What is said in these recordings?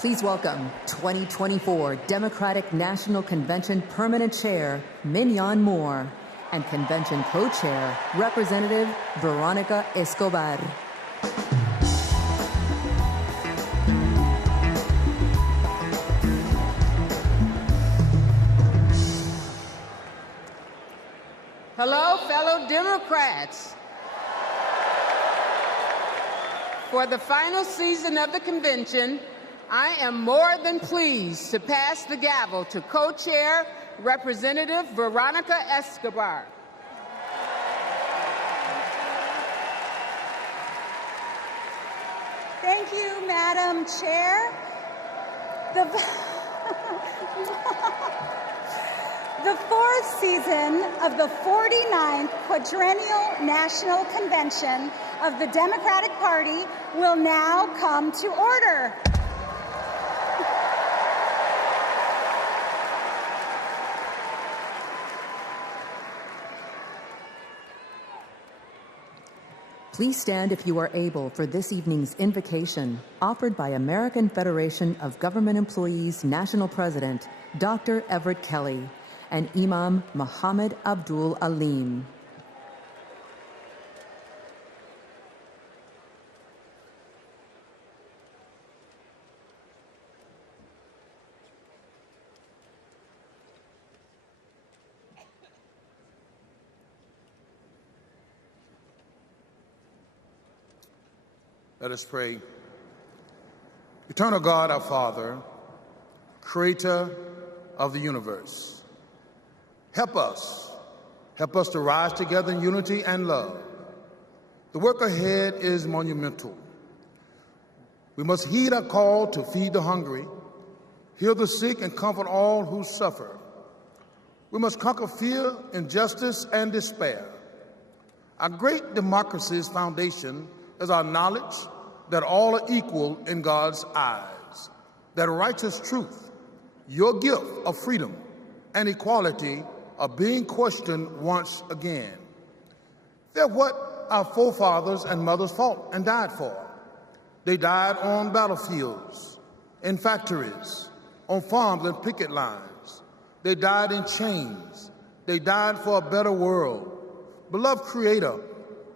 Please welcome 2024 Democratic National Convention Permanent Chair, Mignon Moore, and Convention Co-Chair, Representative Veronica Escobar. Hello, fellow Democrats. For the final season of the convention, I am more than pleased to pass the gavel to co-chair Representative Veronica Escobar. Thank you, Madam Chair. The fourth season of the 49th Quadrennial National Convention of the Democratic Party will now come to order. Please stand if you are able for this evening's invocation, offered by American Federation of Government Employees National President, Dr. Everett Kelly, and Imam Muhammad Abdul Alim. Let us pray. Eternal God, our Father, creator of the universe, help us to rise together in unity and love. The work ahead is monumental. We must heed our call to feed the hungry, heal the sick, and comfort all who suffer. We must conquer fear, injustice, and despair. Our great democracy's foundation is our knowledge that all are equal in God's eyes, that righteous truth, your gift of freedom and equality, are being questioned once again. They're what our forefathers and mothers fought and died for. They died on battlefields, in factories, on farms and picket lines. They died in chains. They died for a better world. Beloved Creator,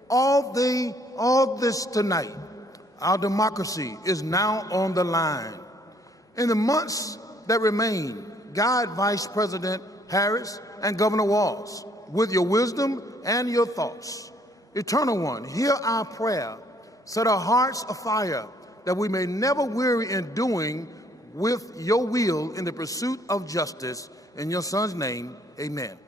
all this tonight, our democracy is now on the line. In the months that remain, guide Vice President Harris and Governor Walz with your wisdom and your thoughts. Eternal One, hear our prayer. Set our hearts afire that we may never weary in doing with your will in the pursuit of justice. In your Son's name, amen.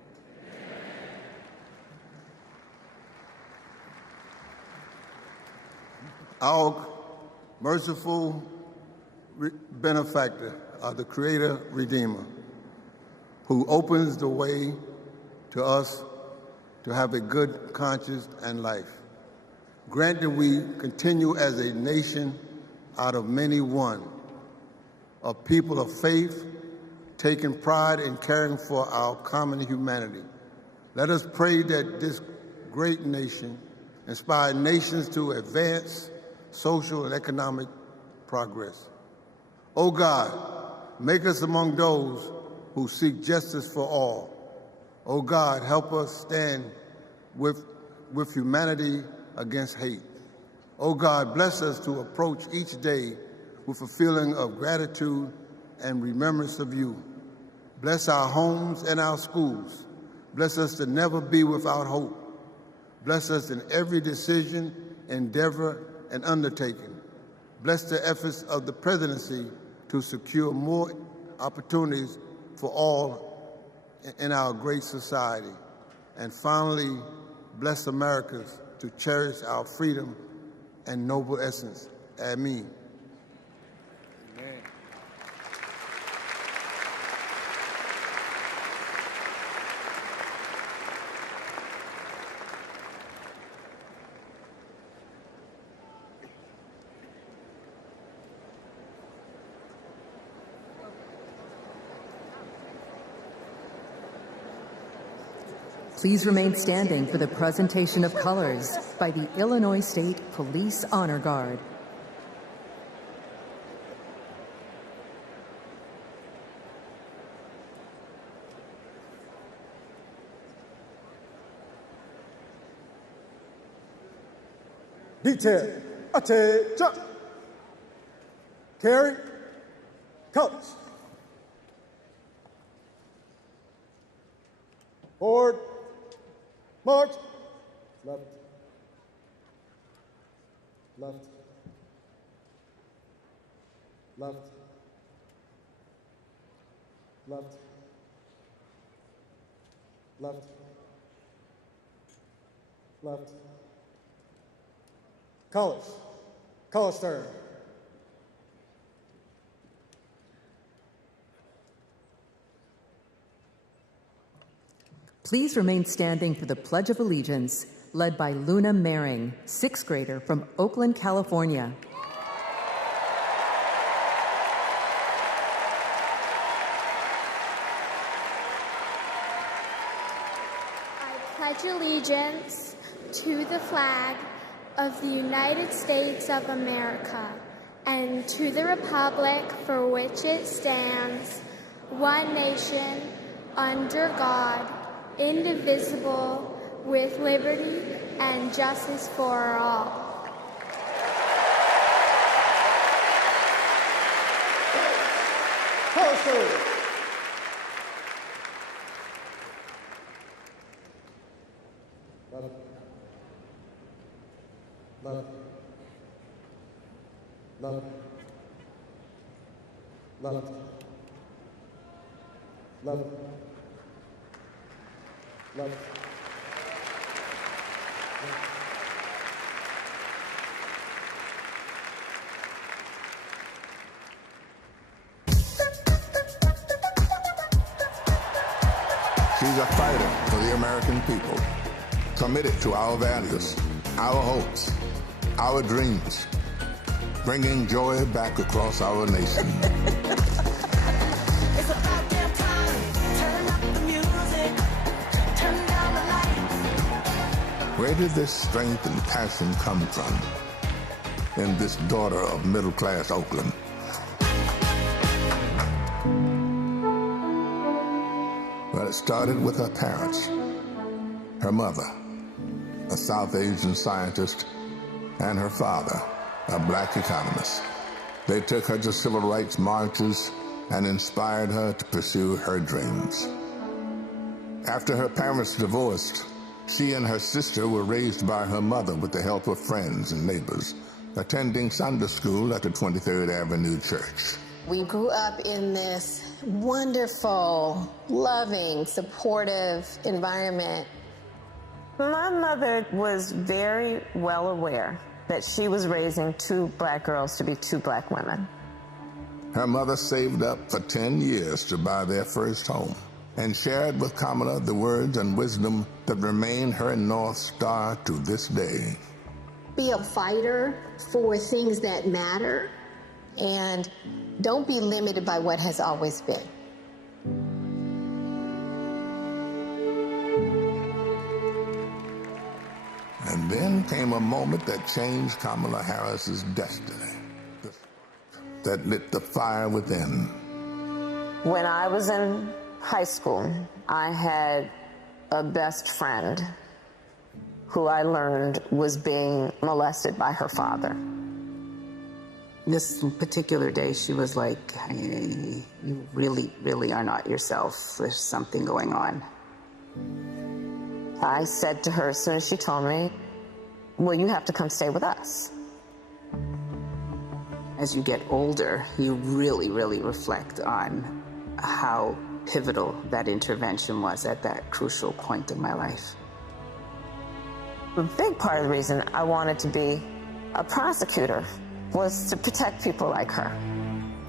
Our merciful benefactor, the Creator Redeemer, who opens the way to us to have a good conscience and life. Grant that we continue as a nation out of many one, a people of faith, taking pride in caring for our common humanity. Let us pray that this great nation inspire nations to advance social and economic progress. O God, make us among those who seek justice for all. O God, help us stand with humanity against hate. O God, bless us to approach each day with a feeling of gratitude and remembrance of you. Bless our homes and our schools. Bless us to never be without hope. Bless us in every decision, endeavor, and undertaking. Bless the efforts of the presidency to secure more opportunities for all in our great society. And finally, bless Americans to cherish our freedom and noble essence. Amen. Amen. Please remain standing for the presentation of colors by the Illinois State Police Honor Guard. detail, attention. Carry, colors. Forward, march, left, left, left, left, left, left. Colors, color stern. Please remain standing for the Pledge of Allegiance, led by Luna Mehring, 6th grader from Oakland, California. I pledge allegiance to the flag of the United States of America and to the republic for which it stands, one nation, under God, indivisible, with liberty and justice for all. Left, left, left, left, left. She's a fighter for the American people, committed to our values, our hopes, our dreams, bringing joy back across our nation. It's about damn time. Turn up the music. Turn down the lights. Where did this strength and passion come from in this daughter of middle-class Oakland? Well, it started with her parents, her mother, a South Asian scientist, and her father, a black economist. They took her to civil rights marches and inspired her to pursue her dreams. After her parents divorced, she and her sister were raised by her mother with the help of friends and neighbors, attending Sunday school at the 23rd Avenue Church. We grew up in this wonderful, loving, supportive environment. My mother was very well aware that she was raising two black girls to be two black women. Her mother saved up for 10 years to buy their first home and shared with Kamala the words and wisdom that remain her North Star to this day. Be a fighter for things that matter, and don't be limited by what has always been. And then came a moment that changed Kamala Harris's destiny, that lit the fire within. When I was in high school, I had a best friend who I learned was being molested by her father. This particular day, she was like, hey, you really, really are not yourself. There's something going on. I said to her as soon as she told me, well, you have to come stay with us. As you get older, you really, really reflect on how pivotal that intervention was at that crucial point in my life. A big part of the reason I wanted to be a prosecutor was to protect people like her.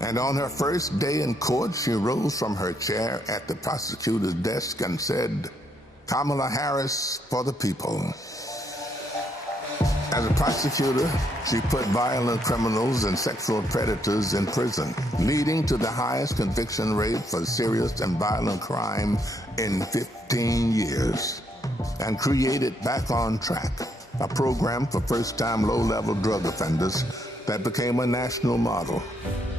And on her first day in court, she rose from her chair at the prosecutor's desk and said, Kamala Harris for the people. As a prosecutor, she put violent criminals and sexual predators in prison, leading to the highest conviction rate for serious and violent crime in 15 years, and created Back on Track, a program for first-time low-level drug offenders that became a national model.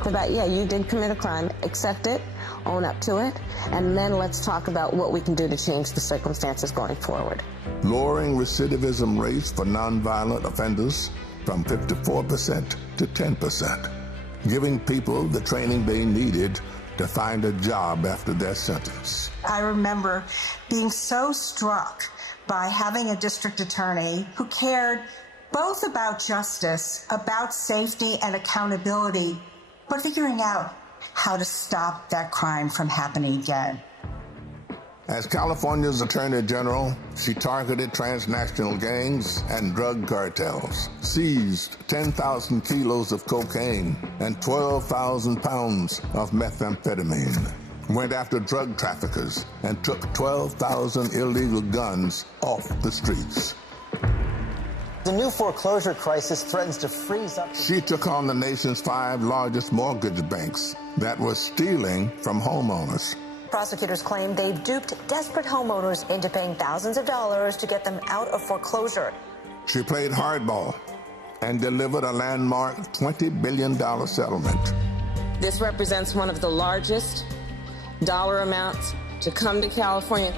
About, yeah, you did commit a crime, accept it, own up to it, and then let's talk about what we can do to change the circumstances going forward. Lowering recidivism rates for nonviolent offenders from 54% to 10%, giving people the training they needed to find a job after their sentence. I remember being so struck by having a district attorney who cared both about justice, about safety and accountability, but figuring out how to stop that crime from happening again. As California's Attorney General, she targeted transnational gangs and drug cartels, seized 10,000 kilos of cocaine and 12,000 pounds of methamphetamine, went after drug traffickers, and took 12,000 illegal guns off the streets. The new foreclosure crisis threatens to freeze up. She took on the nation's 5 largest mortgage banks that were stealing from homeowners. Prosecutors claim they duped desperate homeowners into paying thousands of dollars to get them out of foreclosure. She played hardball and delivered a landmark $20 billion settlement. This represents one of the largest dollar amounts to come to California.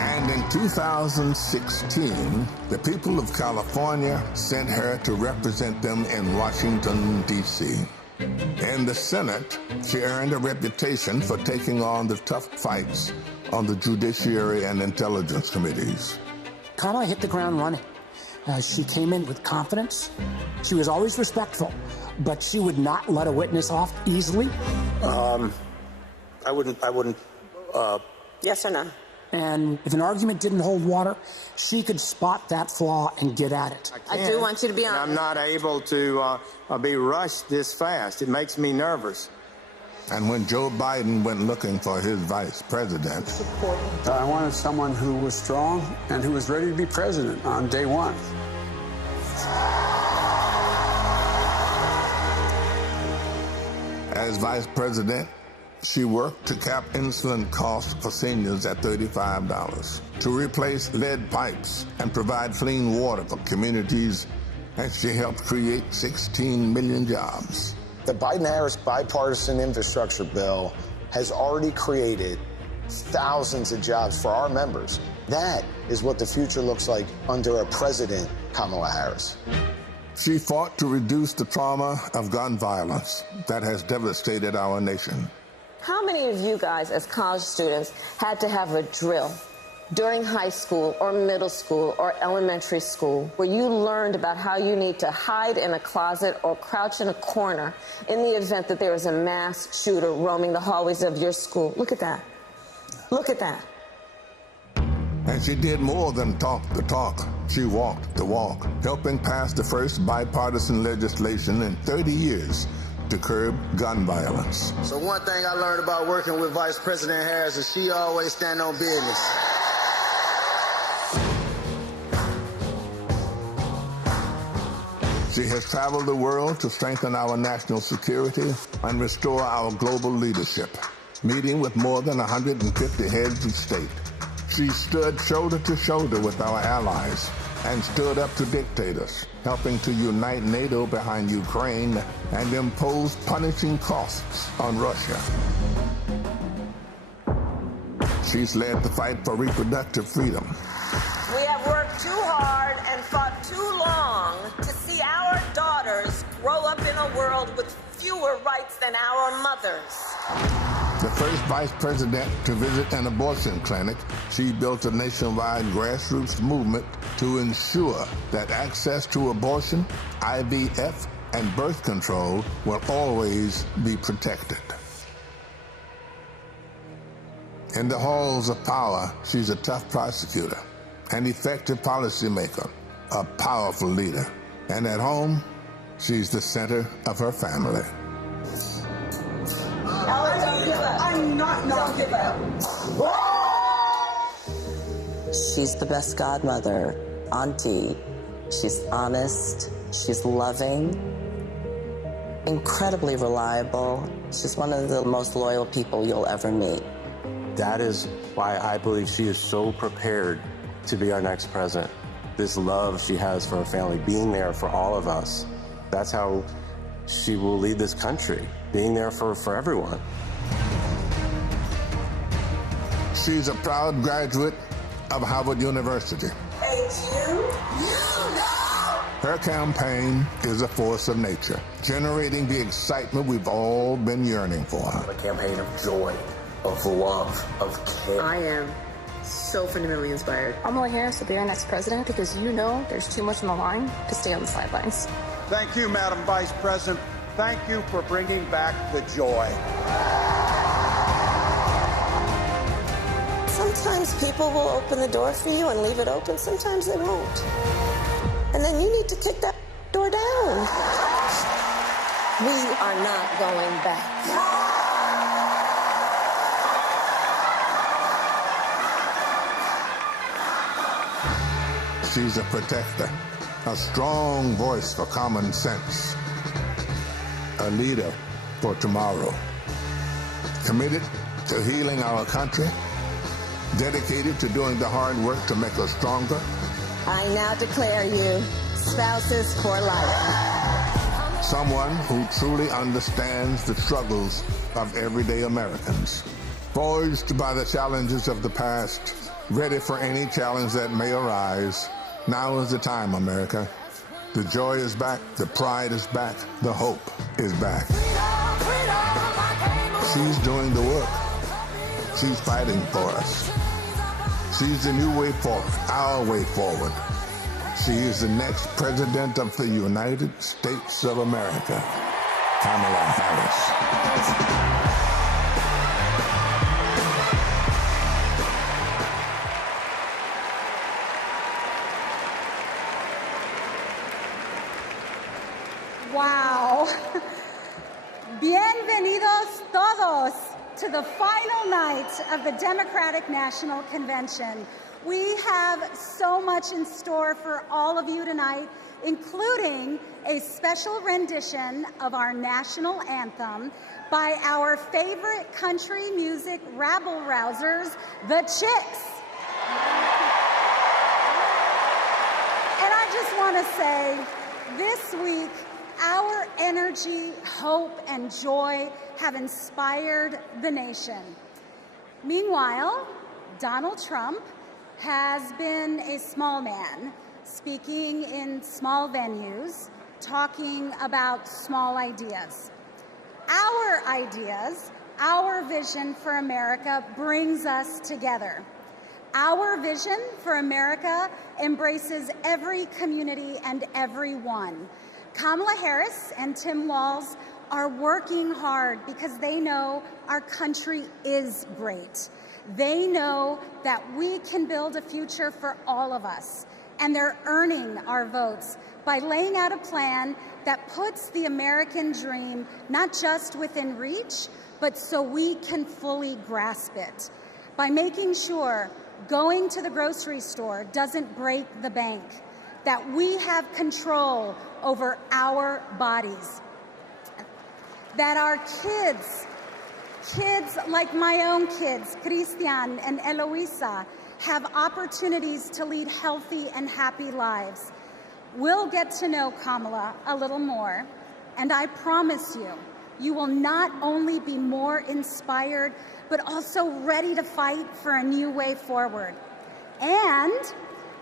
And in 2016, the people of California sent her to represent them in Washington, D.C. In the Senate, she earned a reputation for taking on the tough fights on the Judiciary and Intelligence Committees. Kamala hit the ground running. She came in with confidence. She was always respectful, but she would not let a witness off easily. I wouldn't. Yes or no? And if an argument didn't hold water, she could spot that flaw and get at it. I do want you to be honest. I'm not able to be rushed this fast. It makes me nervous. And when Joe Biden went looking for his vice president, I wanted someone who was strong and who was ready to be president on day one. as vice president, she worked to cap insulin costs for seniors at $35, to replace lead pipes and provide clean water for communities, and she helped create 16 million jobs. The Biden-Harris bipartisan infrastructure bill has already created thousands of jobs for our members. That is what the future looks like under a president, Kamala Harris. She fought to reduce the trauma of gun violence that has devastated our nation. How many of you guys as college students had to have a drill during high school or middle school or elementary school where you learned about how you need to hide in a closet or crouch in a corner in the event that there is a mass shooter roaming the hallways of your school? Look at that. Look at that. And she did more than talk the talk. She walked the walk, helping pass the first bipartisan legislation in 30 years to curb gun violence. So one thing I learned about working with Vice President Harris is she always stand on business. She has traveled the world to strengthen our national security and restore our global leadership, meeting with more than 150 heads of state. She stood shoulder to shoulder with our allies and stood up to dictators, helping to unite NATO behind Ukraine and impose punishing costs on Russia. She's led the fight for reproductive freedom. We have worked too hard and fought too long to see our daughters grow up in a world with fewer rights than our mothers. The first vice president to visit an abortion clinic, she built a nationwide grassroots movement to ensure that access to abortion, IVF, and birth control will always be protected. In the halls of power, she's a tough prosecutor, an effective policymaker, a powerful leader. And at home, she's the center of her family. I'm not give up. She's the best godmother, auntie. She's honest, she's loving, incredibly reliable. She's one of the most loyal people you'll ever meet. That is why I believe she is so prepared to be our next president. This love she has for her family, being there for all of us. That's how she will lead this country, being there for everyone. She's a proud graduate of Harvard University. Her campaign is a force of nature, generating the excitement we've all been yearning for. A campaign of joy, of love, of care. I am so fundamentally inspired. Kamala Harris will be our next president because you know there's too much on the line to stay on the sidelines. Thank you, Madam Vice President. Thank you for bringing back the joy. Sometimes people will open the door for you and leave it open. Sometimes they won't. And then you need to kick that door down. We are not going back. She's a protector, a strong voice for common sense, a leader for tomorrow, committed to healing our country, dedicated to doing the hard work to make us stronger. I now declare you spouses for life. Someone who truly understands the struggles of everyday Americans, poised by the challenges of the past, ready for any challenge that may arise. Now is the time, America. The joy is back, the pride is back, the hope is back. She's doing the work. She's fighting for us. She's the new way forward, our way forward. She is the next president of the United States of America, Kamala Harris. Wow. Bienvenidos todos to the final night of the Democratic National Convention. We have so much in store for all of you tonight, including a special rendition of our national anthem by our favorite country music rabble-rousers, the Chicks. And I just want to say, this week, our energy, hope, and joy have inspired the nation. Meanwhile, Donald Trump has been a small man, speaking in small venues, talking about small ideas. Our ideas, our vision for America brings us together. Our vision for America embraces every community and everyone. Kamala Harris and Tim Walz are working hard because they know our country is great. They know that we can build a future for all of us, and they're earning our votes by laying out a plan that puts the American dream not just within reach, but so we can fully grasp it. By making sure going to the grocery store doesn't break the bank, that we have control over our bodies, that our kids like my own kids, Christian and Eloisa, have opportunities to lead healthy and happy lives. We'll get to know Kamala a little more, and I promise you, you will not only be more inspired, but also ready to fight for a new way forward. And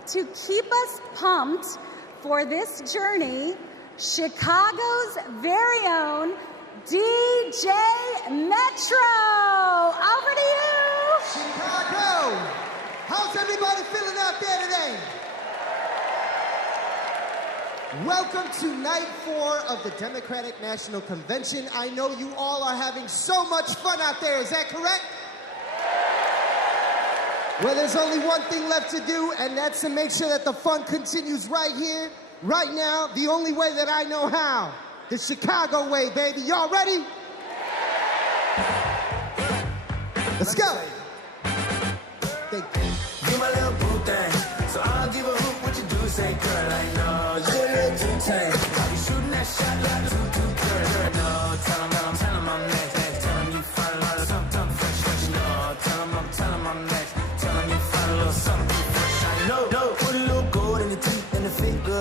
to keep us pumped for this journey, Chicago's very own DJ Metro. Over to you. Chicago, how's everybody feeling out there today? Welcome to night 4 of the Democratic National Convention. I know you all are having so much fun out there, is that correct? Well, there's only one thing left to do, and that's to make sure that the fun continues right here, right now, the only way that I know how. The Chicago way, baby. Y'all ready? Let's go. Thank you. You my little boo thing, so I'll give a hoot what you do. Say, girl, I know you're a little too tame. I'll be shooting that shot like too girl. No, tell 'em I'm next. Tell 'em you find a lot of something fresh. No, tell 'em I'm next.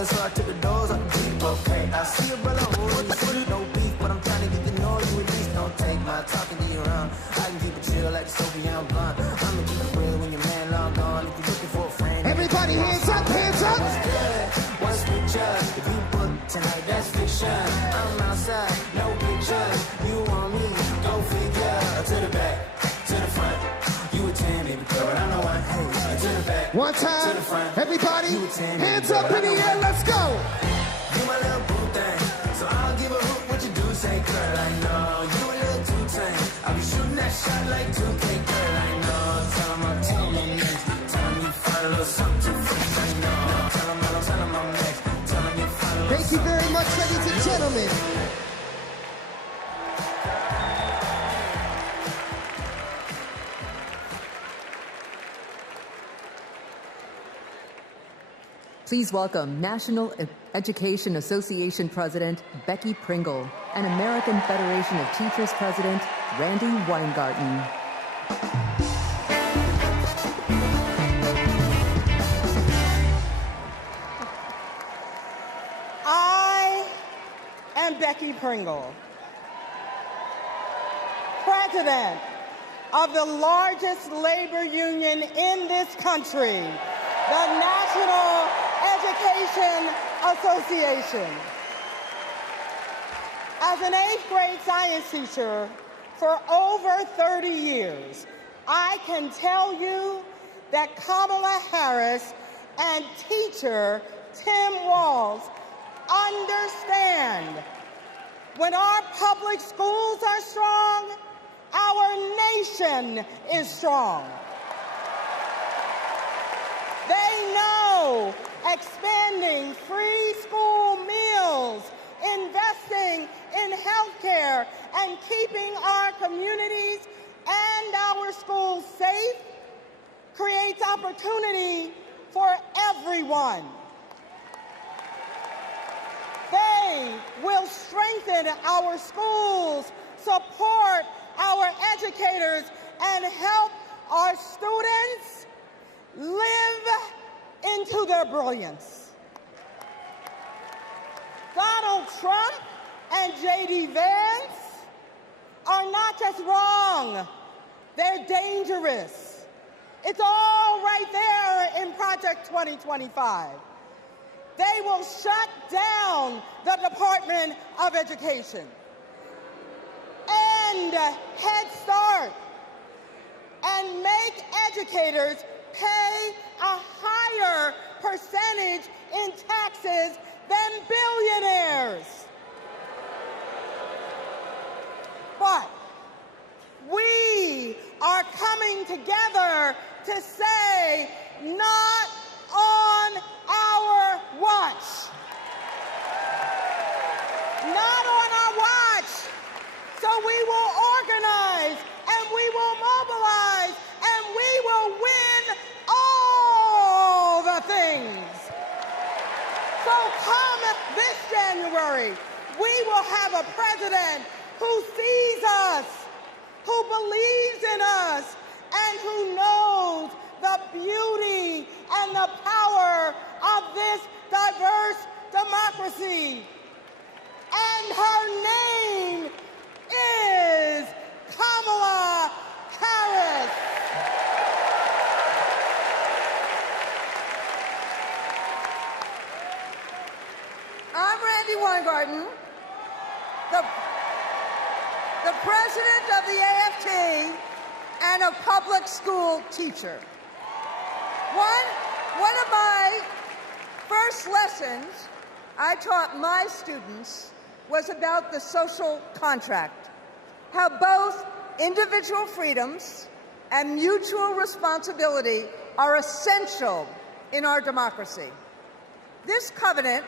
good, so I took the doors off the Jeep. Okay, I see a brother holding you, no beef, but I'm trying to get to know you at least. Don't take my talking to you around. I can keep it chill like the Soviet blunt. I'ma keep it real when your man long gone. If you're looking for a friend, everybody hands up, hands up. What's good? What's picture? If you book tonight, that's fiction. I'm outside, no pictures. You want me? Go figure. To the back, to the front. You a 10, baby girl, but I know one. Hey, to the back, one time, to the front. everybody, you a 10, hands girl, up in the air, let's go. You my little boo thing, so I'll give a hoot what you do. Say, girl, I know you a little too tame. I'll be shooting that shot like 2K, girl, I know. Tell 'em I'm next. Tell 'em you find a little something too fresh, I know. Tell 'em I'm next. Tell 'em you find a little. Thank you very much, ladies and gentlemen. Please welcome National Education Association President Becky Pringle and American Federation of Teachers President Randy Weingarten. I am Becky Pringle, President of the largest labor union in this country, the National Education Association. As an 8th grade science teacher for over 30 years, I can tell you that Kamala Harris and teacher Tim Walz understand when our public schools are strong, our nation is strong. They know expanding free school meals, investing in healthcare, and keeping our communities and our schools safe creates opportunity for everyone. They will strengthen our schools, support our educators, and help our students live into their brilliance. Donald Trump and J.D. Vance are not just wrong, they're dangerous. It's all right there in Project 2025. They will shut down the Department of Education, end Head Start, and make educators pay a higher percentage in taxes than billionaires. But we are coming together to say, not on our watch. Not on our watch. So we will organize, and we will mobilize, and we will win all the things. So come this January, we will have a president who sees us, who believes in us, and who knows the beauty and the power of this diverse democracy. And her name is Kamala Harris. I'm Randy Weingarten, the president of the AFT and a public school teacher. One of my first lessons I taught my students was about the social contract, how both individual freedoms and mutual responsibility are essential in our democracy. This covenant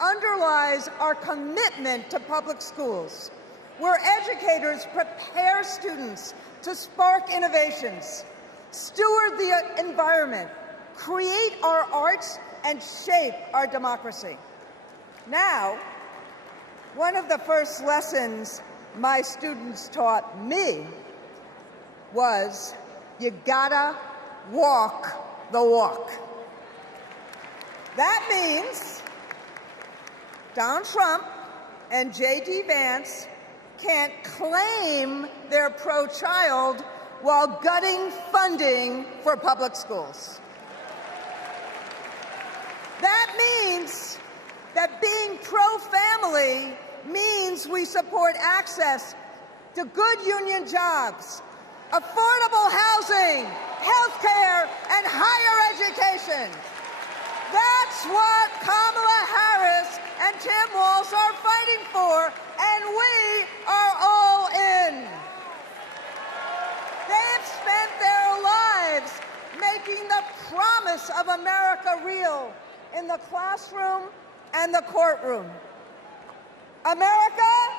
underlies our commitment to public schools, where educators prepare students to spark innovations, steward the environment, create our arts, and shape our democracy. Now, one of the first lessons my students taught me was, you gotta walk the walk. That means Donald Trump and J.D. Vance can't claim they're pro-child while gutting funding for public schools. That means that being pro-family means we support access to good union jobs, affordable housing, health care, and higher education. That's what Kamala Harris and Tim Walz are fighting for, and we are all in. They've spent their lives making the promise of America real in the classroom and the courtroom. America,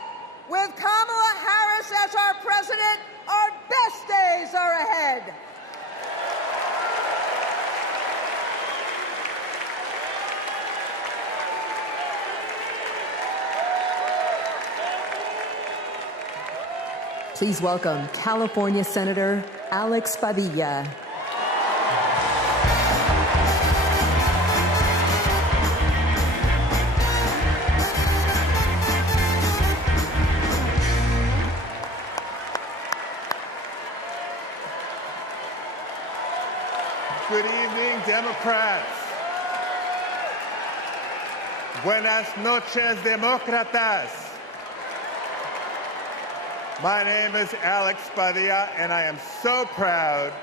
with Kamala Harris as our president, our best days are ahead. Please welcome California Senator Alex Padilla. Good evening, Democrats. Buenas noches, demócratas. My name is Alex Padilla, and I am so proud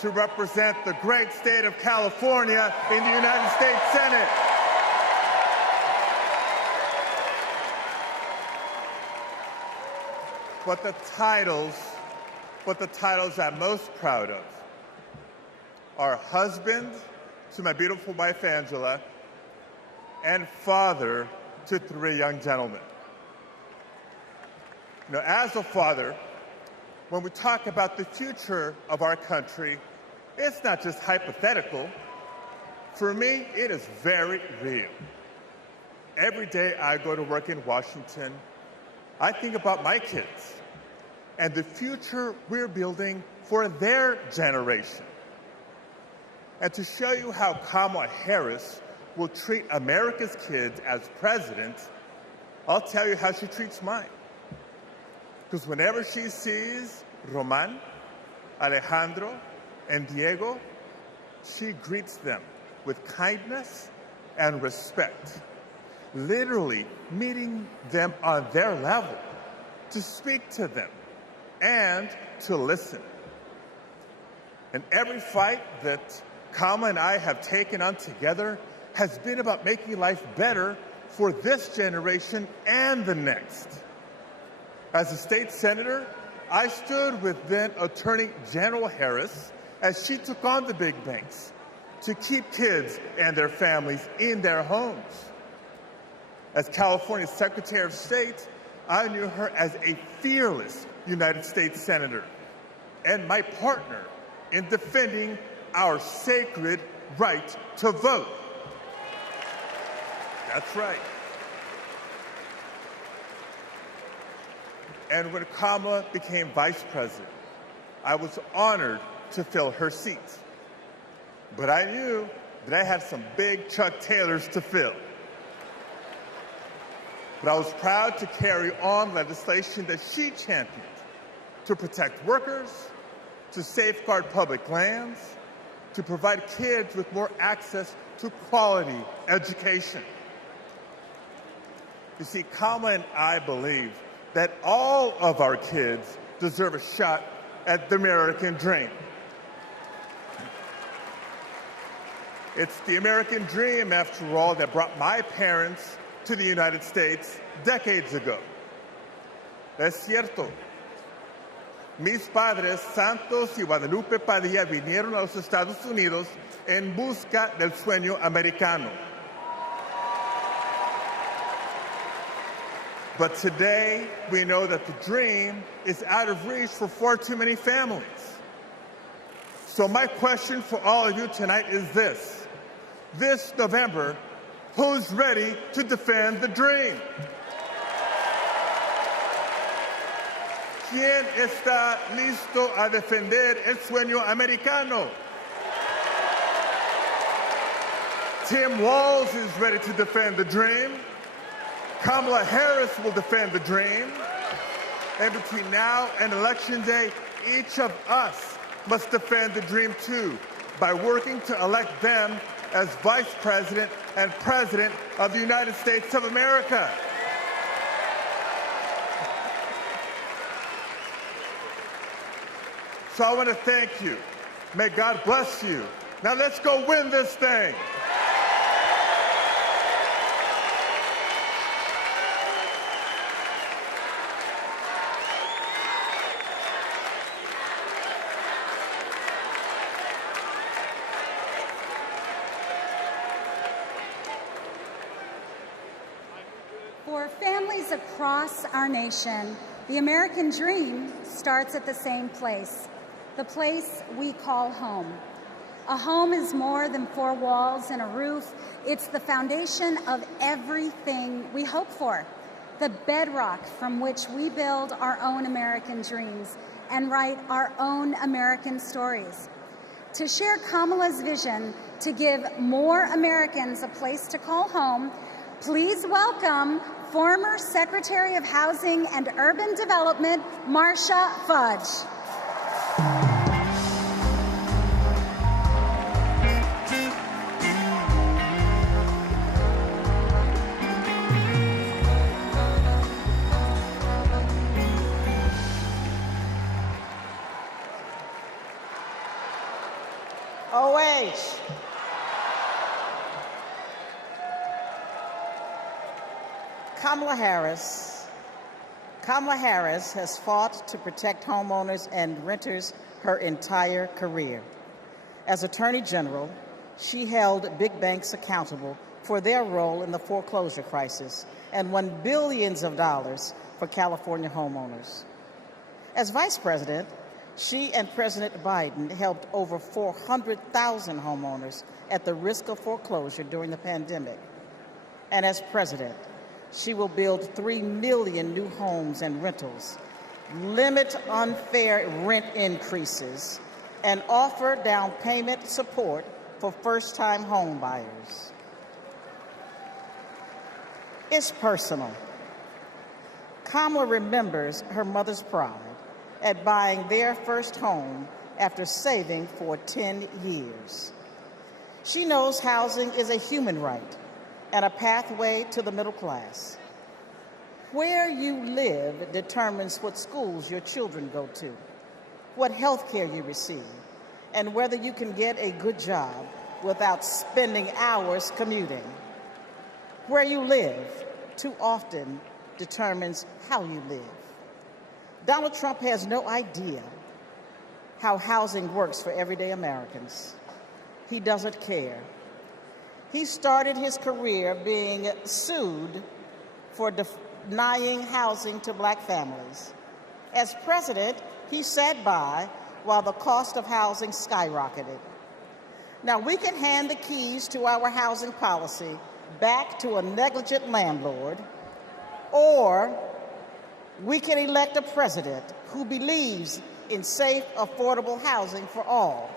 to represent the great state of California in the United States Senate. But the titles I'm most proud of are husband to my beautiful wife, Angela, and father to 3 young gentlemen. You know, as a father, when we talk about the future of our country, it's not just hypothetical. For me, it is very real. Every day I go to work in Washington, I think about my kids and the future we're building for their generation. And to show you how Kamala Harris will treat America's kids as president, I'll tell you how she treats mine. Because whenever she sees Roman, Alejandro, and Diego, she greets them with kindness and respect, literally meeting them on their level, to speak to them and to listen. And every fight that Kamala and I have taken on together has been about making life better for this generation and the next. As a state senator, I stood with then Attorney General Harris as she took on the big banks to keep kids and their families in their homes. As California's Secretary of State, I knew her as a fearless United States Senator and my partner in defending our sacred right to vote. That's right. And when Kamala became vice president, I was honored to fill her seat. But I knew that I had some big Chuck Taylors to fill. But I was proud to carry on legislation that she championed to protect workers, to safeguard public lands, to provide kids with more access to quality education. You see, Kamala and I believe that all of our kids deserve a shot at the American dream. It's the American dream, after all, that brought my parents to the United States decades ago. Es cierto. Mis padres, Santos y Guadalupe Padilla, vinieron a los Estados Unidos en busca del sueño americano. But today, we know that the dream is out of reach for far too many families. So my question for all of you tonight is this. This November, who's ready to defend the dream? ¿Quién está listo a defender el sueño americano? Tim Walz is ready to defend the dream. Kamala Harris will defend the dream. And between now and Election Day, each of us must defend the dream too, by working to elect them as Vice President and President of the United States of America. So I want to thank you. May God bless you. Now let's go win this thing. For families across our nation, the American dream starts at the same place, the place we call home. A home is more than four walls and a roof. It's the foundation of everything we hope for, the bedrock from which we build our own American dreams and write our own American stories. To share Kamala's vision to give more Americans a place to call home, please welcome former Secretary of Housing and Urban Development, Marcia Fudge. OH. Kamala Harris has fought to protect homeowners and renters her entire career. As Attorney General, she held big banks accountable for their role in the foreclosure crisis and won billions of dollars for California homeowners. As Vice President, she and President Biden helped over 400,000 homeowners at the risk of foreclosure during the pandemic. And as President, she will build 3 million new homes and rentals, limit unfair rent increases, and offer down payment support for first-time home buyers. It's personal. Kamala remembers her mother's pride at buying their first home after saving for 10 years. She knows housing is a human right and a pathway to the middle class. Where you live determines what schools your children go to, what health care you receive, and whether you can get a good job without spending hours commuting. Where you live too often determines how you live. Donald Trump has no idea how housing works for everyday Americans. He doesn't care. He started his career being sued for denying housing to black families. As president, he sat by while the cost of housing skyrocketed. Now, we can hand the keys to our housing policy back to a negligent landlord, or we can elect a president who believes in safe, affordable housing for all.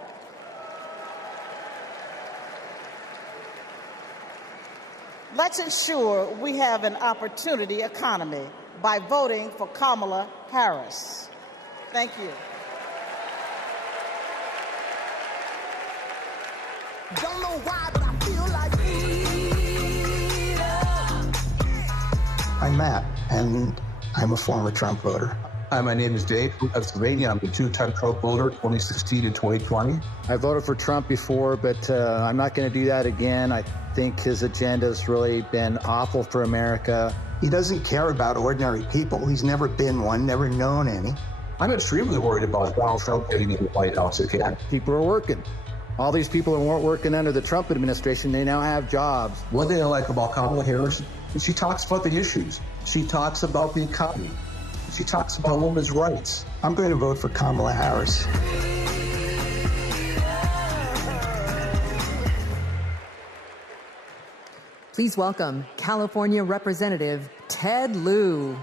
Let's ensure we have an opportunity economy by voting for Kamala Harris. Thank you. Don't know why, but I feel like I'm Matt, and I'm a former Trump voter. Hi, my name is Dave from Pennsylvania. I'm a two-time Trump voter, 2016 and 2020. I voted for Trump before, but I'm not going to do that again. I think his agenda has really been awful for America. He doesn't care about ordinary people. He's never been one, never known any. I'm extremely worried about Donald Trump getting into the White House again. People are working. All these people who weren't working under the Trump administration, they now have jobs. One thing I like about Kamala Harris is she talks about the issues. She talks about the economy. She talks about women's rights. I'm going to vote for Kamala Harris. Please welcome California Representative Ted Lieu.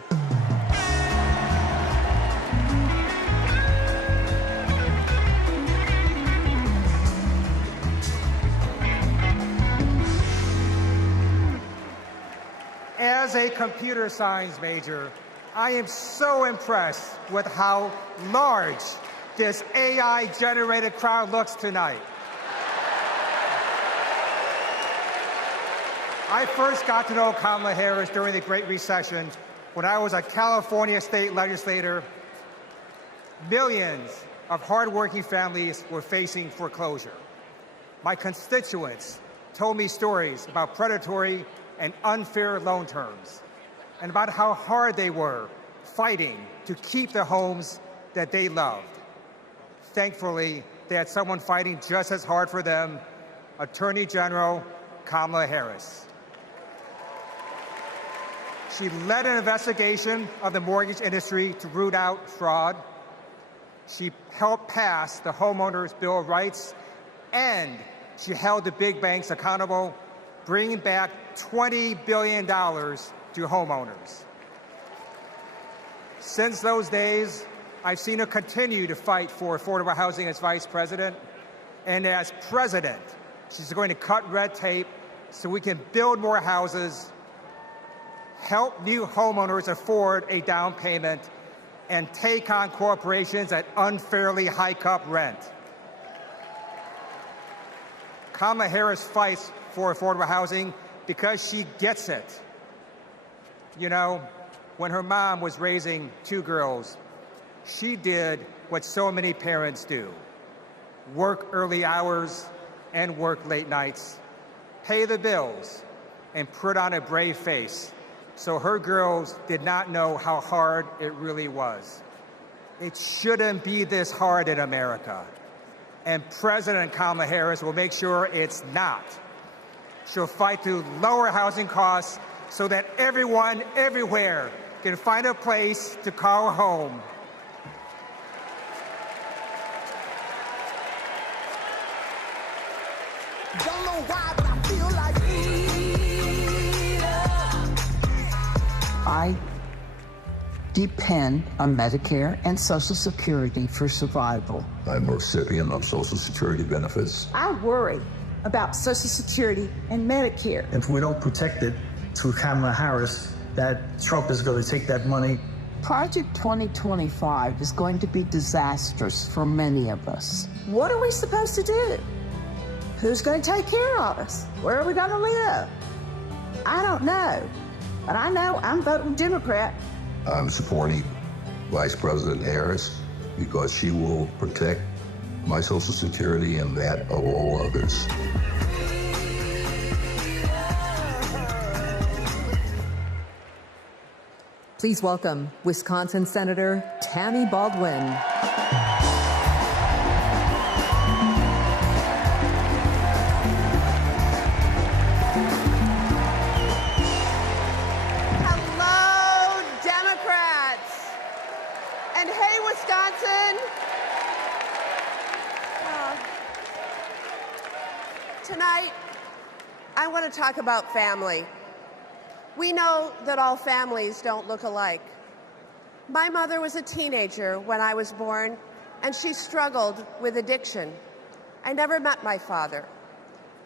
As a computer science major, I am so impressed with how large this AI-generated crowd looks tonight. I first got to know Kamala Harris during the Great Recession when I was a California state legislator. Millions of hardworking families were facing foreclosure. My constituents told me stories about predatory and unfair loan terms and about how hard they were fighting to keep the homes that they loved. Thankfully, they had someone fighting just as hard for them, Attorney General Kamala Harris. She led an investigation of the mortgage industry to root out fraud. She helped pass the Homeowners Bill of Rights, and she held the big banks accountable, bringing back $20 billion to homeowners. Since those days, I've seen her continue to fight for affordable housing as vice president, and as president, she's going to cut red tape so we can build more houses, help new homeowners afford a down payment, and take on corporations that unfairly hike up rent. Kamala Harris fights for affordable housing because she gets it. You know, when her mom was raising 2 girls, she did what so many parents do: work early hours and work late nights, pay the bills, and put on a brave face so her girls did not know how hard it really was. It shouldn't be this hard in America, and President Kamala Harris will make sure it's not. She'll fight to lower housing costs so that everyone, everywhere, can find a place to call home. Don't know why, but I feel like I depend on Medicare and Social Security for survival. I'm a recipient of Social Security benefits. I worry about Social Security and Medicare. If we don't protect it through Kamala Harris, that Trump is going to take that money. Project 2025 is going to be disastrous for many of us. What are we supposed to do? Who's going to take care of us? Where are we going to live? I don't know, but I know I'm voting Democrat. I'm supporting Vice President Harris because she will protect my Social Security and that of all others. Please welcome Wisconsin Senator Tammy Baldwin. Hello, Democrats. And hey, Wisconsin. Tonight, I want to talk about family. We know that all families don't look alike. My mother was a teenager when I was born, and she struggled with addiction. I never met my father,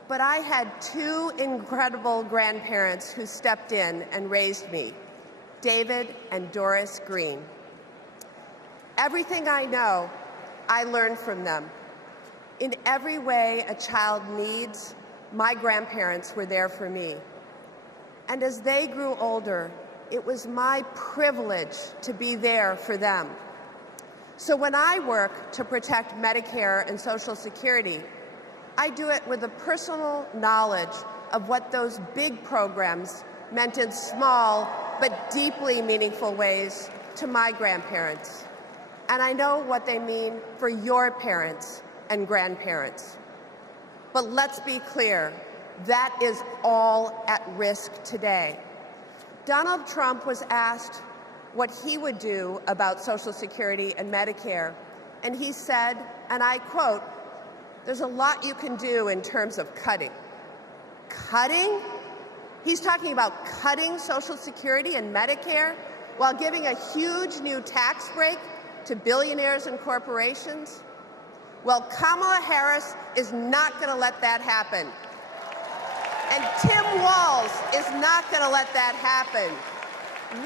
but I had 2 incredible grandparents who stepped in and raised me, David and Doris Green. Everything I know, I learned from them. In every way a child needs, my grandparents were there for me. And as they grew older, it was my privilege to be there for them. So when I work to protect Medicare and Social Security, I do it with a personal knowledge of what those big programs meant in small but deeply meaningful ways to my grandparents. And I know what they mean for your parents and grandparents. But let's be clear. That is all at risk today. Donald Trump was asked what he would do about Social Security and Medicare, and he said, and I quote, "There's a lot you can do in terms of cutting." Cutting? He's talking about cutting Social Security and Medicare while giving a huge new tax break to billionaires and corporations? Well, Kamala Harris is not going to let that happen. And Tim Walz is not going to let that happen.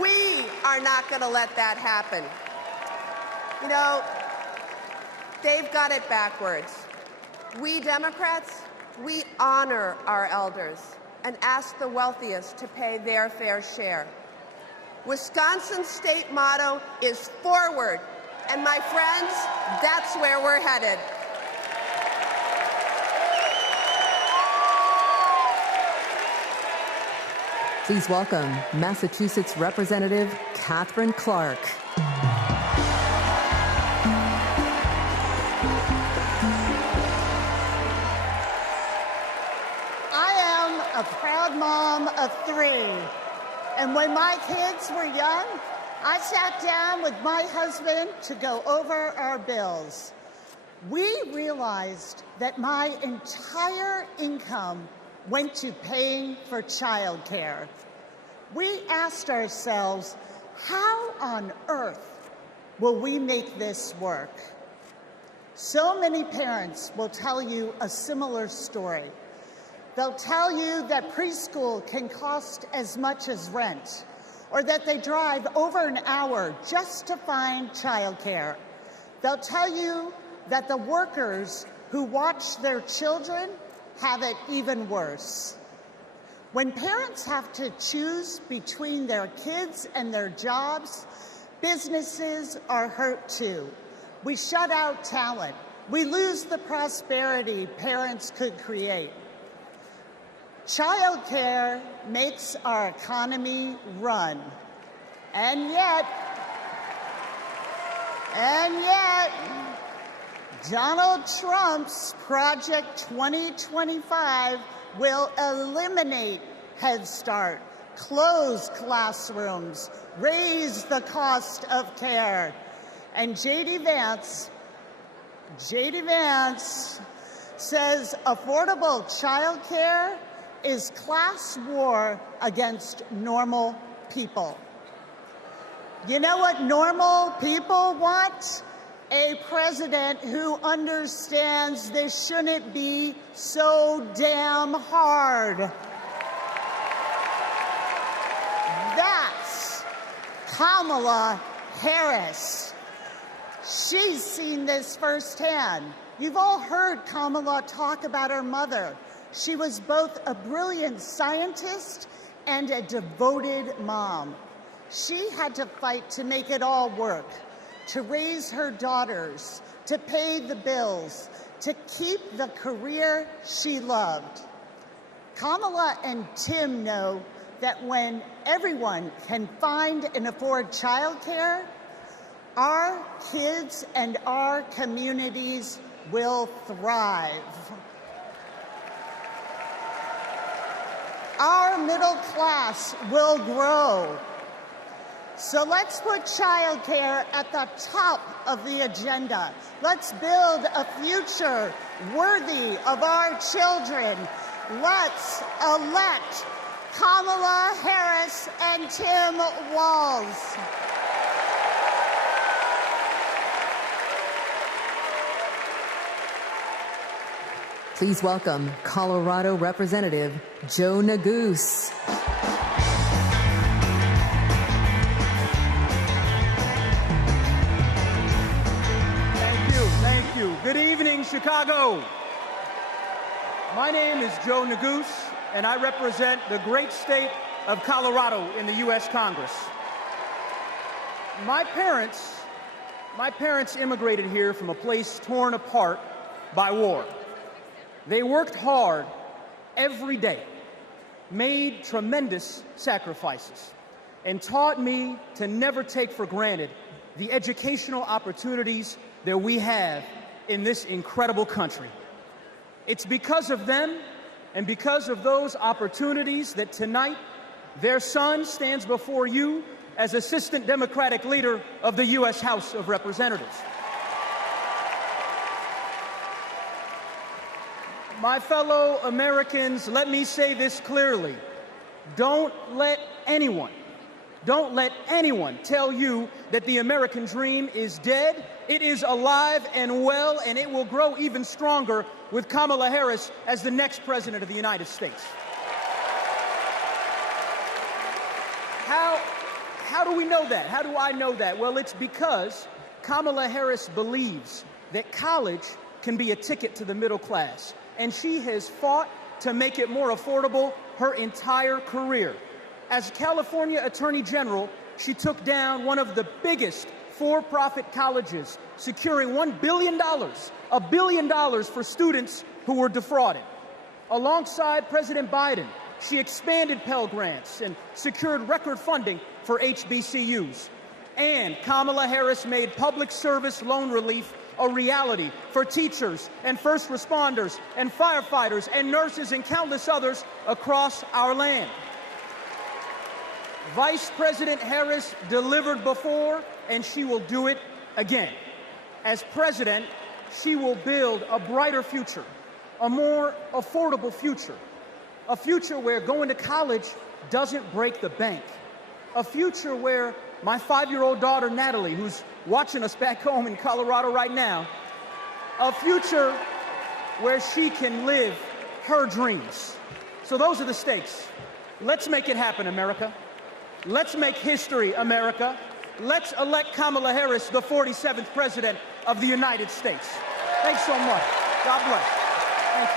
We are not going to let that happen. You know, they've got it backwards. We Democrats, we honor our elders and ask the wealthiest to pay their fair share. Wisconsin's state motto is forward, and my friends, that's where we're headed. Please welcome Massachusetts Representative Catherine Clark. A proud mom of 3. And when my kids were young, I sat down with my husband to go over our bills. We realized that my entire income went to paying for childcare. We asked ourselves, how on earth will we make this work? So many parents will tell you a similar story. They'll tell you that preschool can cost as much as rent, or that they drive over an hour just to find childcare. They'll tell you that the workers who watch their children have it even worse. When parents have to choose between their kids and their jobs, businesses are hurt too. We shut out talent. We lose the prosperity parents could create. Childcare makes our economy run. And yet, Donald Trump's Project 2025 will eliminate Head Start, close classrooms, raise the cost of care. And J.D. Vance says affordable childcare is class war against normal people. You know what normal people want? A president who understands this shouldn't be so damn hard. That's Kamala Harris. She's seen this firsthand. You've all heard Kamala talk about her mother. She was both a brilliant scientist and a devoted mom. She had to fight to make it all work, to raise her daughters, to pay the bills, to keep the career she loved. Kamala and Tim know that when everyone can find and afford childcare, our kids and our communities will thrive. Our middle class will grow. So let's put childcare at the top of the agenda. Let's build a future worthy of our children. Let's elect Kamala Harris and Tim Walz. Please welcome Colorado Representative Joe Neguse. Thank you. Good evening, Chicago. My name is Joe Neguse, and I represent the great state of Colorado in the U.S. Congress. My parents immigrated here from a place torn apart by war. They worked hard every day, made tremendous sacrifices, and taught me to never take for granted the educational opportunities that we have in this incredible country. It's because of them and because of those opportunities that tonight their son stands before you as Assistant Democratic Leader of the U.S. House of Representatives. My fellow Americans, let me say this clearly. Don't let anyone tell you that the American dream is dead. It is alive and well, and it will grow even stronger with Kamala Harris as the next President of the United States. How do we know that? How do I know that? Well, it's because Kamala Harris believes that college can be a ticket to the middle class, and she has fought to make it more affordable her entire career. As California Attorney General, she took down one of the biggest for-profit colleges, securing $1 billion, $1 billion for students who were defrauded. Alongside President Biden, she expanded Pell Grants and secured record funding for HBCUs. And Kamala Harris made public service loan relief a reality for teachers and first responders and firefighters and nurses and countless others across our land. Vice President Harris delivered before, and she will do it again. As president, she will build a brighter future, a more affordable future, a future where going to college doesn't break the bank, a future where my 5-year-old daughter, Natalie, who's watching us back home in Colorado right now, a future where she can live her dreams. So those are the stakes. Let's make it happen, America. Let's make history, America. Let's elect Kamala Harris, the 47th President of the United States. Thanks so much. God bless. Thank you.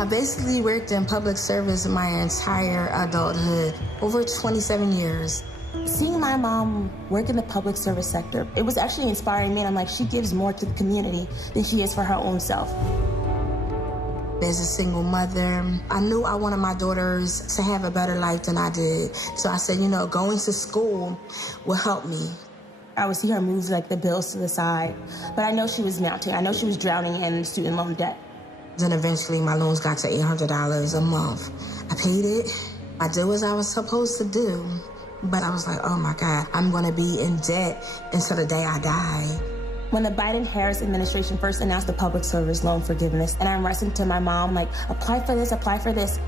I basically worked in public service my entire adulthood, over 27 years. Seeing my mom work in the public service sector, it was actually inspiring me, and I'm like, she gives more to the community than she is for her own self. As a single mother, I knew I wanted my daughters to have a better life than I did. So I said, you know, going to school will help me. I would see her move like the bills to the side, but I know she was mounting. I know she was drowning in student loan debt. Then eventually my loans got to $800 a month. I paid it. I did what I was supposed to do. But I was like, oh my God, I'm gonna be in debt until the day I die. When the Biden-Harris administration first announced the public service loan forgiveness, and I'm rushing to my mom, like, apply for this, apply for this.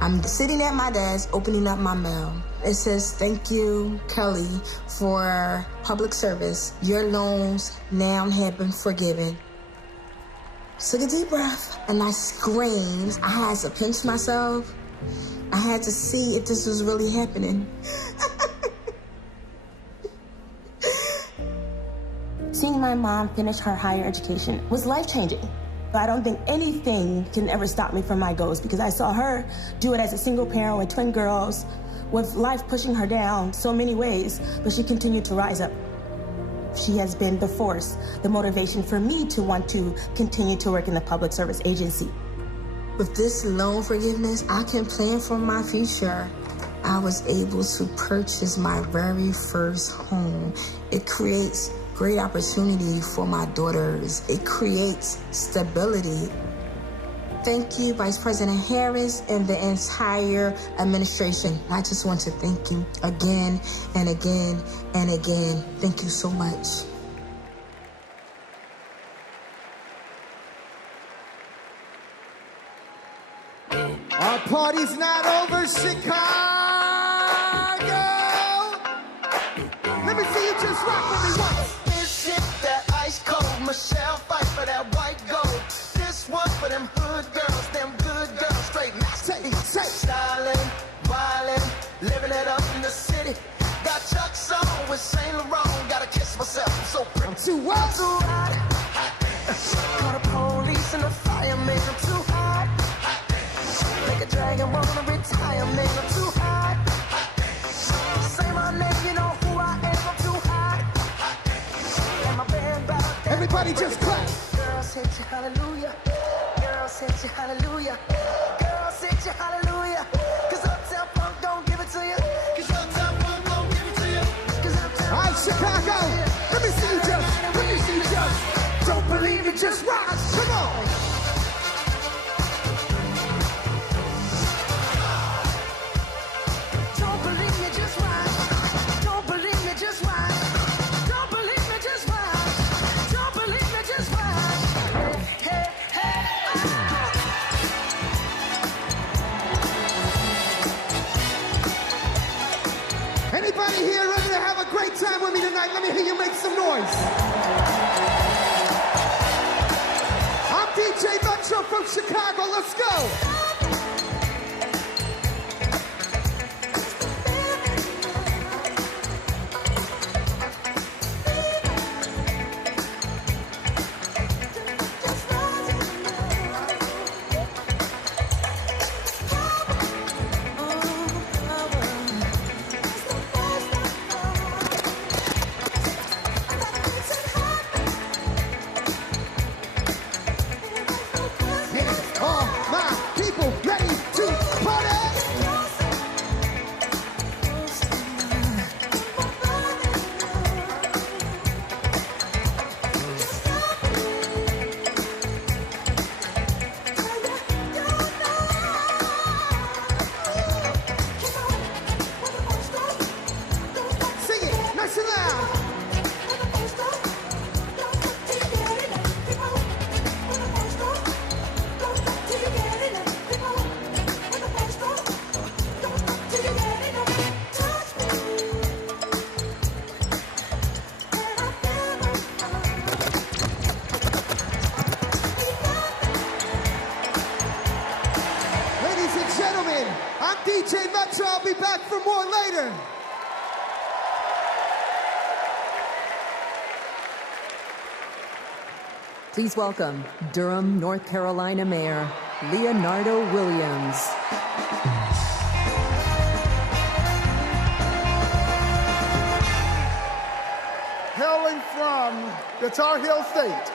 I'm sitting at my desk, opening up my mail. It says, thank you, Kelly, for public service. Your loans now have been forgiven. Took a deep breath, and I screamed. I had to pinch myself. I had to see if this was really happening. Seeing my mom finish her higher education was life-changing. I don't think anything can ever stop me from my goals, because I saw her do it as a single parent with twin girls, with life pushing her down so many ways, but she continued to rise up. She has been the force, the motivation for me to want to continue to work in the public service agency. With this loan forgiveness, I can plan for my future. I was able to purchase my very first home. It creates great opportunity for my daughters. It creates stability. Thank you, Vice President Harris and the entire administration. I just want to thank you again and again and again. Thank you so much. Our party's not over, Chicago! Let me see you just rock with me once. This hit that ice cold, Michelle fight for that white gold. This one for them hood girls, them good girls, straight masterpiece. Styling, wildin', living it up in the city. Got Chuck's on with Saint Laurent, gotta kiss myself, I'm so pretty. I'm too what? I'm too hot. Call the police and the fireman, I'm too hot. Make a dragon wanna retire, man, I'm too hot. Say my name, you know who I am, I'm too hot. And my band bout that. Everybody just clap. Girls hit you, hallelujah. Girls hit you, hallelujah. Girls hit you, hallelujah. Cause Uptown Funk don't give it to you. Cause Uptown Funk don't give it to you. All right, Chicago, let me see you just. Let me see you just. Don't believe it, just rock. Come on. Anybody here ready to have a great time with me tonight? Let me hear you make some noise. from Chicago. Let's go. I'll be back for more later. Please welcome Durham, North Carolina Mayor Leonardo Williams. Hailing from the Tar Heel State,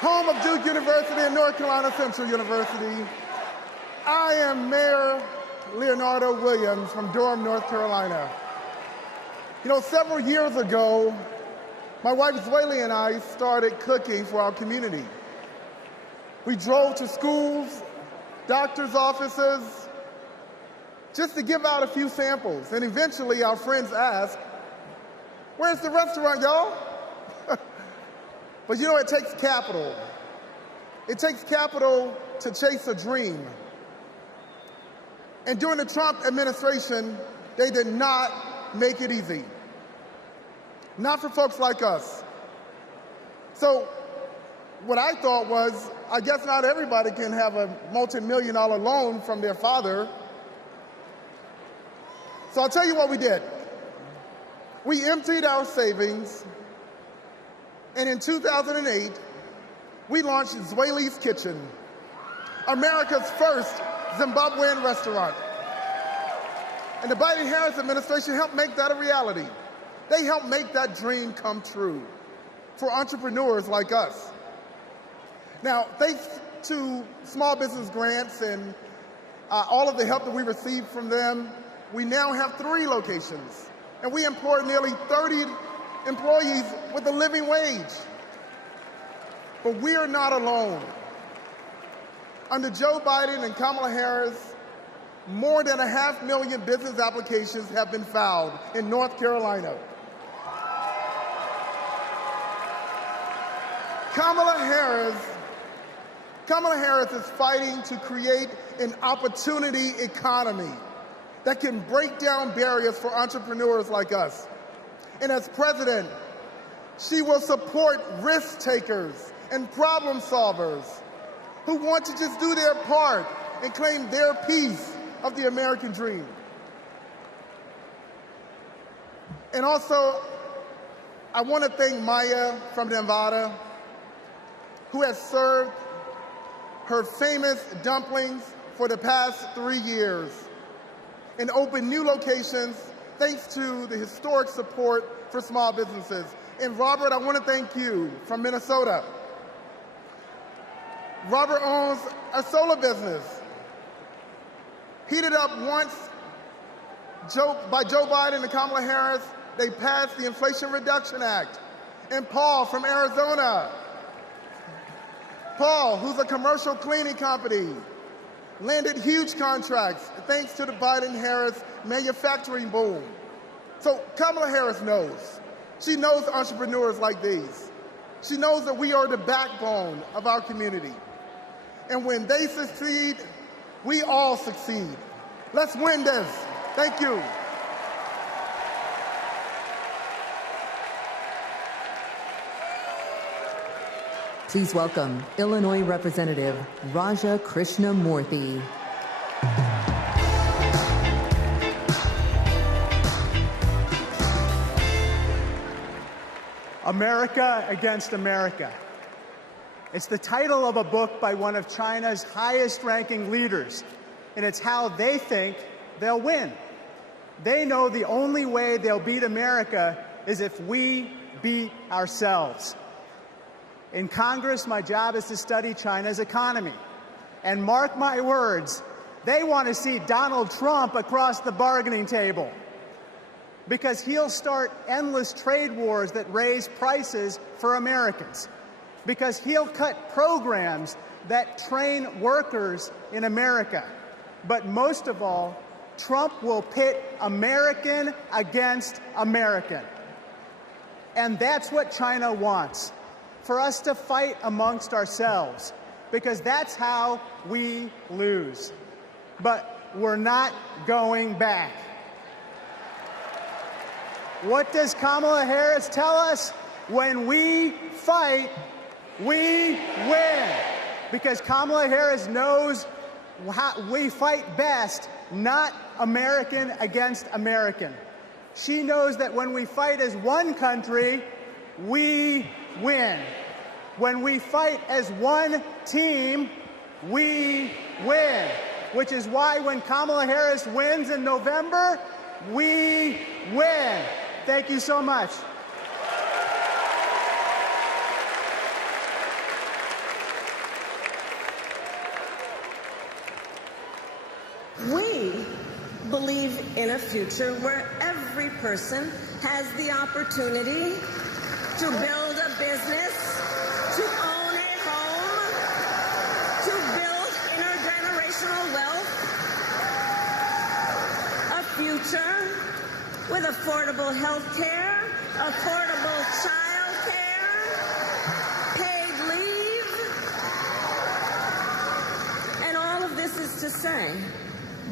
home of Duke University and North Carolina Central University, I am Mayor Leonardo Williams from Durham, North Carolina. You know, several years ago, my wife Zweli and I started cooking for our community. We drove to schools, doctors' offices, just to give out a few samples. And eventually our friends asked, "Where's the restaurant, y'all?" But you know, it takes capital. It takes capital to chase a dream. And during the Trump administration, they did not make it easy. Not for folks like us. So what I thought was, I guess not everybody can have a multi-million-dollar loan from their father. So I'll tell you what we did. We emptied our savings, and in 2008, we launched Zweli's Kitchen, America's first Zimbabwean restaurant. And the Biden-Harris administration helped make that a reality. They helped make that dream come true for entrepreneurs like us. Now, thanks to small business grants and all of the help that we received from them, we now have 3 locations. And we employ nearly 30 employees with a living wage. But we are not alone. Under Joe Biden and Kamala Harris, more than 500,000 business applications have been filed in North Carolina. Kamala Harris is fighting to create an opportunity economy that can break down barriers for entrepreneurs like us. And as president, she will support risk takers and problem solvers who want to just do their part and claim their piece of the American dream. And also, I want to thank Maya from Nevada, who has served her famous dumplings for the past 3 years and opened new locations thanks to the historic support for small businesses. And Robert, I want to thank you from Minnesota. Robert owns a solar business, heated up once by Joe Biden and Kamala Harris. They passed the Inflation Reduction Act. And Paul from Arizona. Paul, who's a commercial cleaning company, landed huge contracts thanks to the Biden-Harris manufacturing boom. So Kamala Harris knows. She knows entrepreneurs like these. She knows that we are the backbone of our community. And when they succeed, we all succeed. Let's win this. Thank you. Please welcome Illinois Representative Raja Krishnamurthy. America Against America. It's the title of a book by one of China's highest-ranking leaders, and it's how they think they'll win. They know the only way they'll beat America is if we beat ourselves. In Congress, my job is to study China's economy. And mark my words, they want to see Donald Trump across the bargaining table, because he'll start endless trade wars that raise prices for Americans, because he'll cut programs that train workers in America. But most of all, Trump will pit American against American. And that's what China wants, for us to fight amongst ourselves, because that's how we lose. But we're not going back. What does Kamala Harris tell us? When we fight, we win. Because Kamala Harris knows how we fight best, not American against American. She knows that when we fight as one country, we win. When we fight as one team, we win. Which is why when Kamala Harris wins in November, we win. Thank you so much. We believe in a future where every person has the opportunity to build a business, to own a home, to build intergenerational wealth, a future with affordable health care, affordable child care, paid leave, and all of this is to say,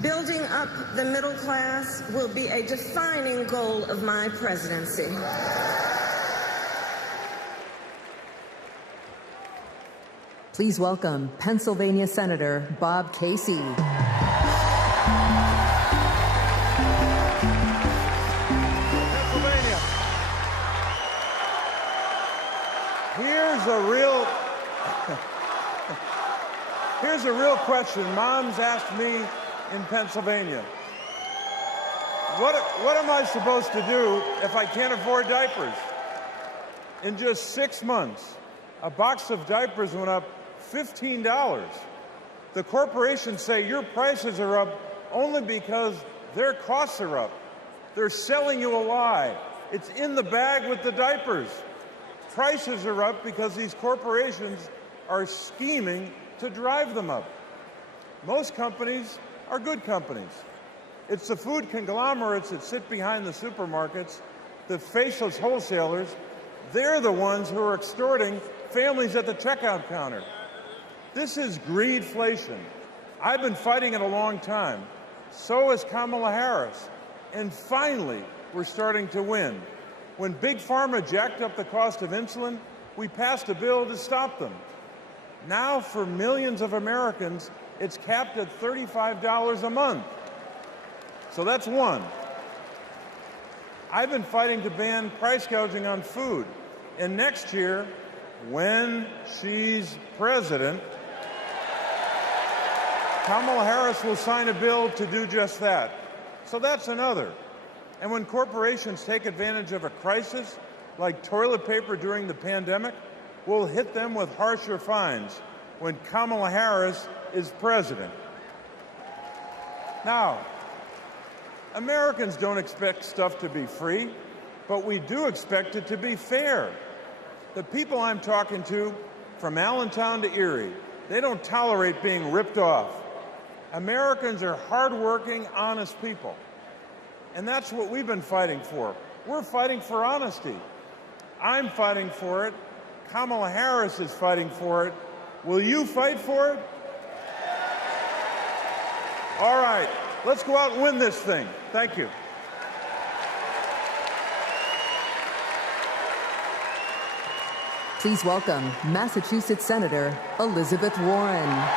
building up the middle class will be a defining goal of my presidency. Please welcome Pennsylvania Senator Bob Casey. Pennsylvania. Here's a real question. Moms asked me in Pennsylvania, what am I supposed to do if I can't afford diapers? In just 6 months, a box of diapers went up $15. The corporations say your prices are up only because their costs are up. They're selling you a lie. It's in the bag with the diapers. Prices are up because these corporations are scheming to drive them up. Most companies are good companies. It's the food conglomerates that sit behind the supermarkets, the faceless wholesalers. They're the ones who are extorting families at the checkout counter. This is greedflation. I've been fighting it a long time. So has Kamala Harris. And finally, we're starting to win. When Big Pharma jacked up the cost of insulin, we passed a bill to stop them. Now, for millions of Americans, it's capped at $35 a month. So that's one. I've been fighting to ban price gouging on food. And next year, when she's president, Kamala Harris will sign a bill to do just that. So that's another. And when corporations take advantage of a crisis, like toilet paper during the pandemic, we'll hit them with harsher fines when Kamala Harris is president. Now, Americans don't expect stuff to be free, but we do expect it to be fair. The people I'm talking to, from Allentown to Erie, they don't tolerate being ripped off. Americans are hardworking, honest people. And that's what we've been fighting for. We're fighting for honesty. I'm fighting for it. Kamala Harris is fighting for it. Will you fight for it? All right, let's go out and win this thing. Thank you. Please welcome Massachusetts Senator Elizabeth Warren.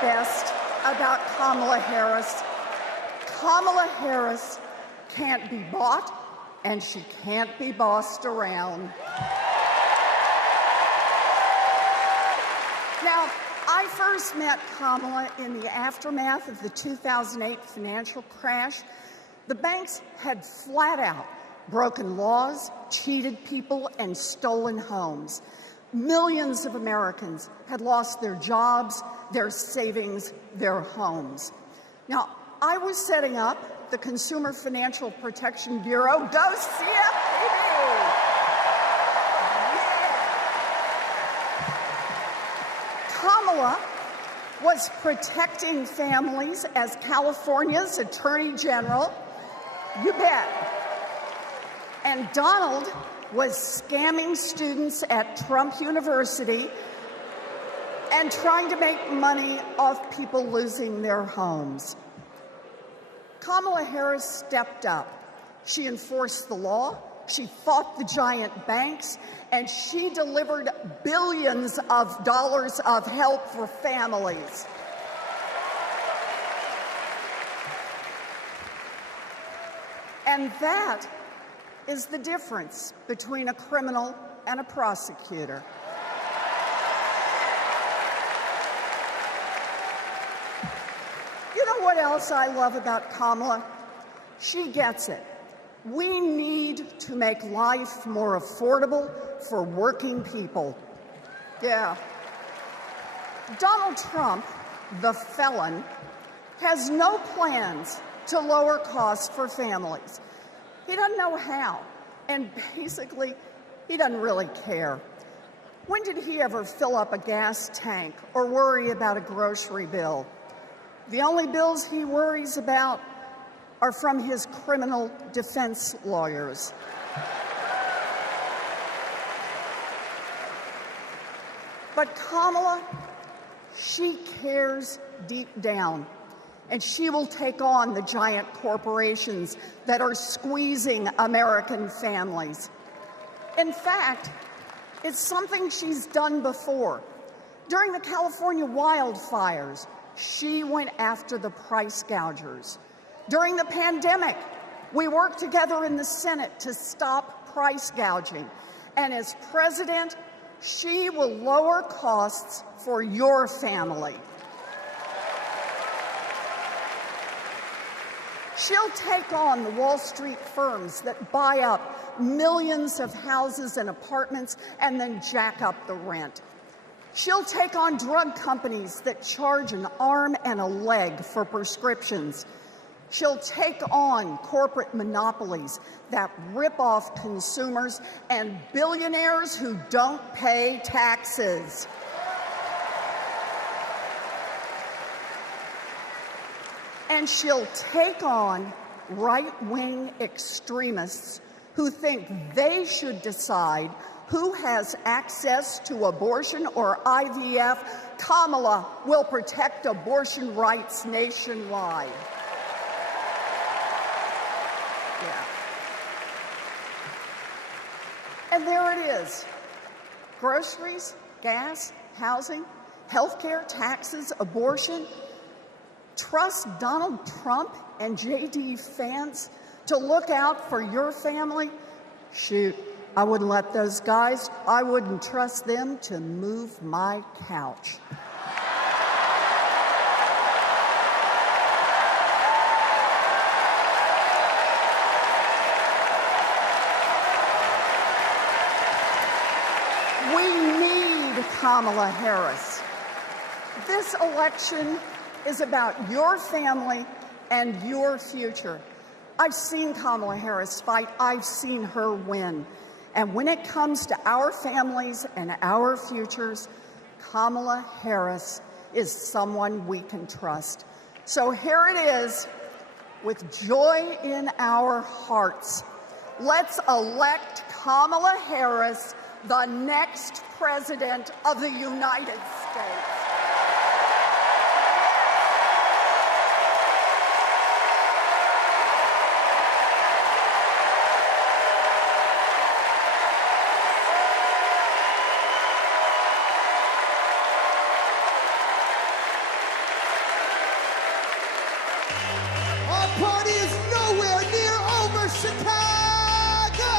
Best about Kamala Harris. Kamala Harris can't be bought and she can't be bossed around. Now, I first met Kamala in the aftermath of the 2008 financial crash. The banks had flat out broken laws, cheated people, and stolen homes. Millions of Americans had lost their jobs, their savings, their homes. Now, I was setting up the Consumer Financial Protection Bureau. Go CFPB! Kamala was protecting families as California's Attorney General. You bet. And Donald was scamming students at Trump University and trying to make money off people losing their homes. Kamala Harris stepped up. She enforced the law, she fought the giant banks, and she delivered billions of dollars of help for families. And that is the difference between a criminal and a prosecutor. You know what else I love about Kamala? She gets it. We need to make life more affordable for working people. Yeah. Donald Trump, the felon, has no plans to lower costs for families. He doesn't know how, and basically, he doesn't really care. When did he ever fill up a gas tank or worry about a grocery bill? The only bills he worries about are from his criminal defense lawyers. But Kamala, she cares deep down. And she will take on the giant corporations that are squeezing American families. In fact, it's something she's done before. During the California wildfires, she went after the price gougers. During the pandemic, we worked together in the Senate to stop price gouging. And as president, she will lower costs for your family. She'll take on the Wall Street firms that buy up millions of houses and apartments and then jack up the rent. She'll take on drug companies that charge an arm and a leg for prescriptions. She'll take on corporate monopolies that rip off consumers and billionaires who don't pay taxes. And she'll take on right-wing extremists who think they should decide who has access to abortion or IVF, Kamala will protect abortion rights nationwide. Yeah. And there it is. Groceries, gas, housing, healthcare, taxes, abortion. Trust Donald Trump and JD Vance to look out for your family? Shoot, I wouldn't let those guys, I wouldn't trust them to move my couch. We need Kamala Harris. This election is about your family and your future. I've seen Kamala Harris fight. I've seen her win. And when it comes to our families and our futures, Kamala Harris is someone we can trust. So here it is, with joy in our hearts. Let's elect Kamala Harris the next President of the United States. Our party is nowhere near over, Chicago!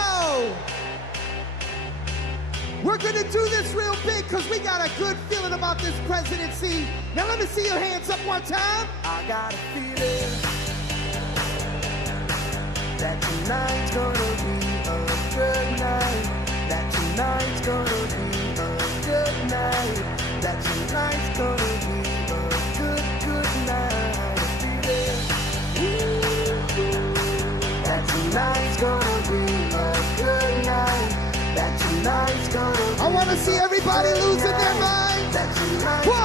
We're gonna do this real big because we got a good feeling about this presidency. Now let me see your hands up one time. I got a feeling that tonight's gonna be a good night. That tonight's gonna be a good night. That tonight's gonna be a good night. That tonight's gonna be a good night. That tonight's gonna be I want to see everybody losing their mind. 1,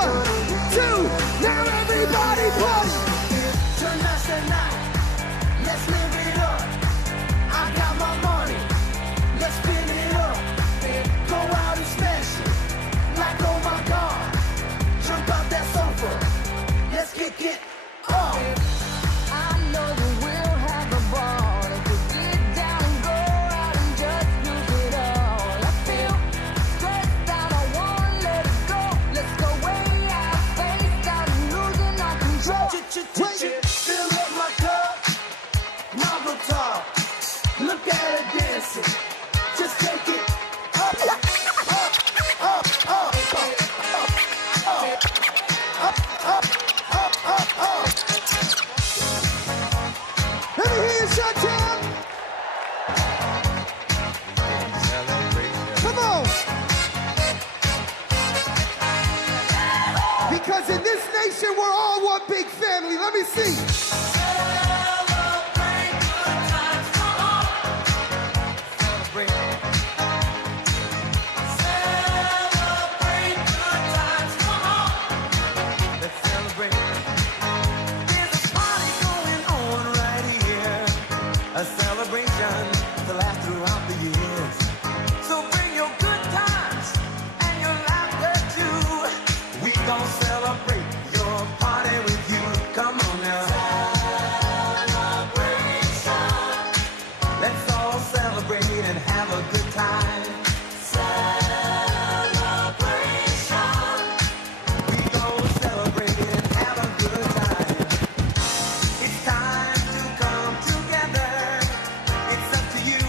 2, now everybody push. Tonight's the night. Let's live it up. I got my money. Let's spin it up. Go out and smash it. Like, oh my God. Jump out that sofa. Let's kick it up. I know that we'll have a ball. If we get down and go out and just lose it all. I feel stressed out. I wanna let it go. Let's go way out, face out, and losing our control. Fill up my cup. Now go talk. Look at her dancing. Just take it up, up, up, up, up, up, up, up, up. Let me hear you shut down. Come on. Because in this nation, we're all one big family. Let me see. A celebration to last throughout the years. So bring your good times and your laughter too. We gon' celebrate your party with you. Come on now. Celebration. Let's all celebrate and have a good time. Celebration. We gon' celebrate and have a good time. It's time to come together. It's up to you.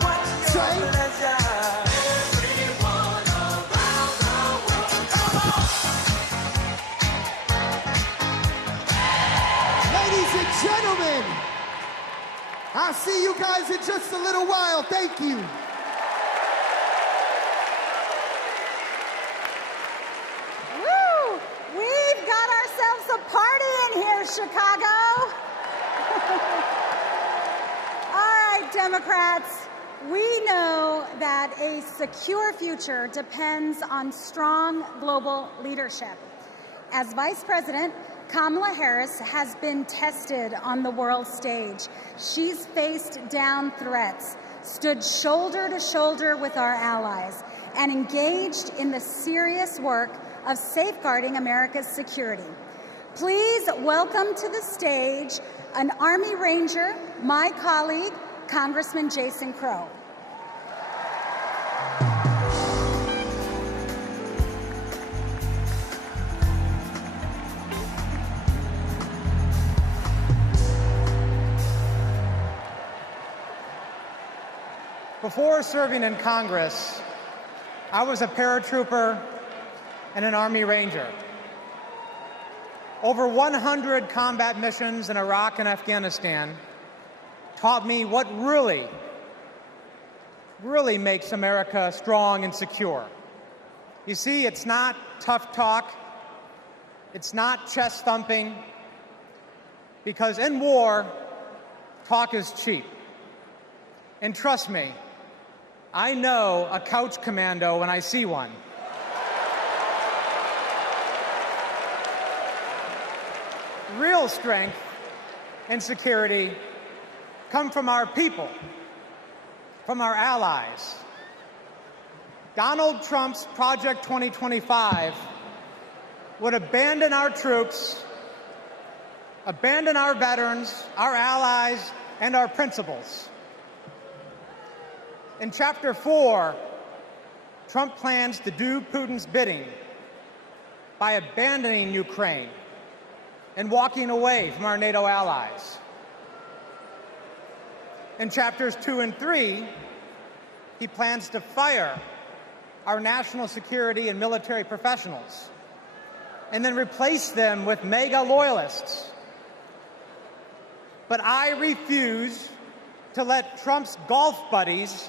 What's your pleasure? Everyone around the world, come on! Ladies and gentlemen, I'll see you guys in just a little while. Thank you. Woo! We've got ourselves a party in here, Chicago. All right, Democrats, we know that a secure future depends on strong global leadership. As Vice President, Kamala Harris has been tested on the world stage. She's faced down threats, stood shoulder to shoulder with our allies, and engaged in the serious work of safeguarding America's security. Please welcome to the stage an Army Ranger, my colleague, Congressman Jason Crow. Before serving in Congress, I was a paratrooper and an Army Ranger. Over 100 combat missions in Iraq and Afghanistan taught me what really makes America strong and secure. You see, it's not tough talk, it's not chest thumping, because in war, talk is cheap. And trust me, I know a couch commando when I see one. Real strength and security come from our people, from our allies. Donald Trump's Project 2025 would abandon our troops, abandon our veterans, our allies, and our principles. In Chapter 4, Trump plans to do Putin's bidding by abandoning Ukraine and walking away from our NATO allies. In Chapters 2 and 3, he plans to fire our national security and military professionals and then replace them with MAGA loyalists. But I refuse to let Trump's golf buddies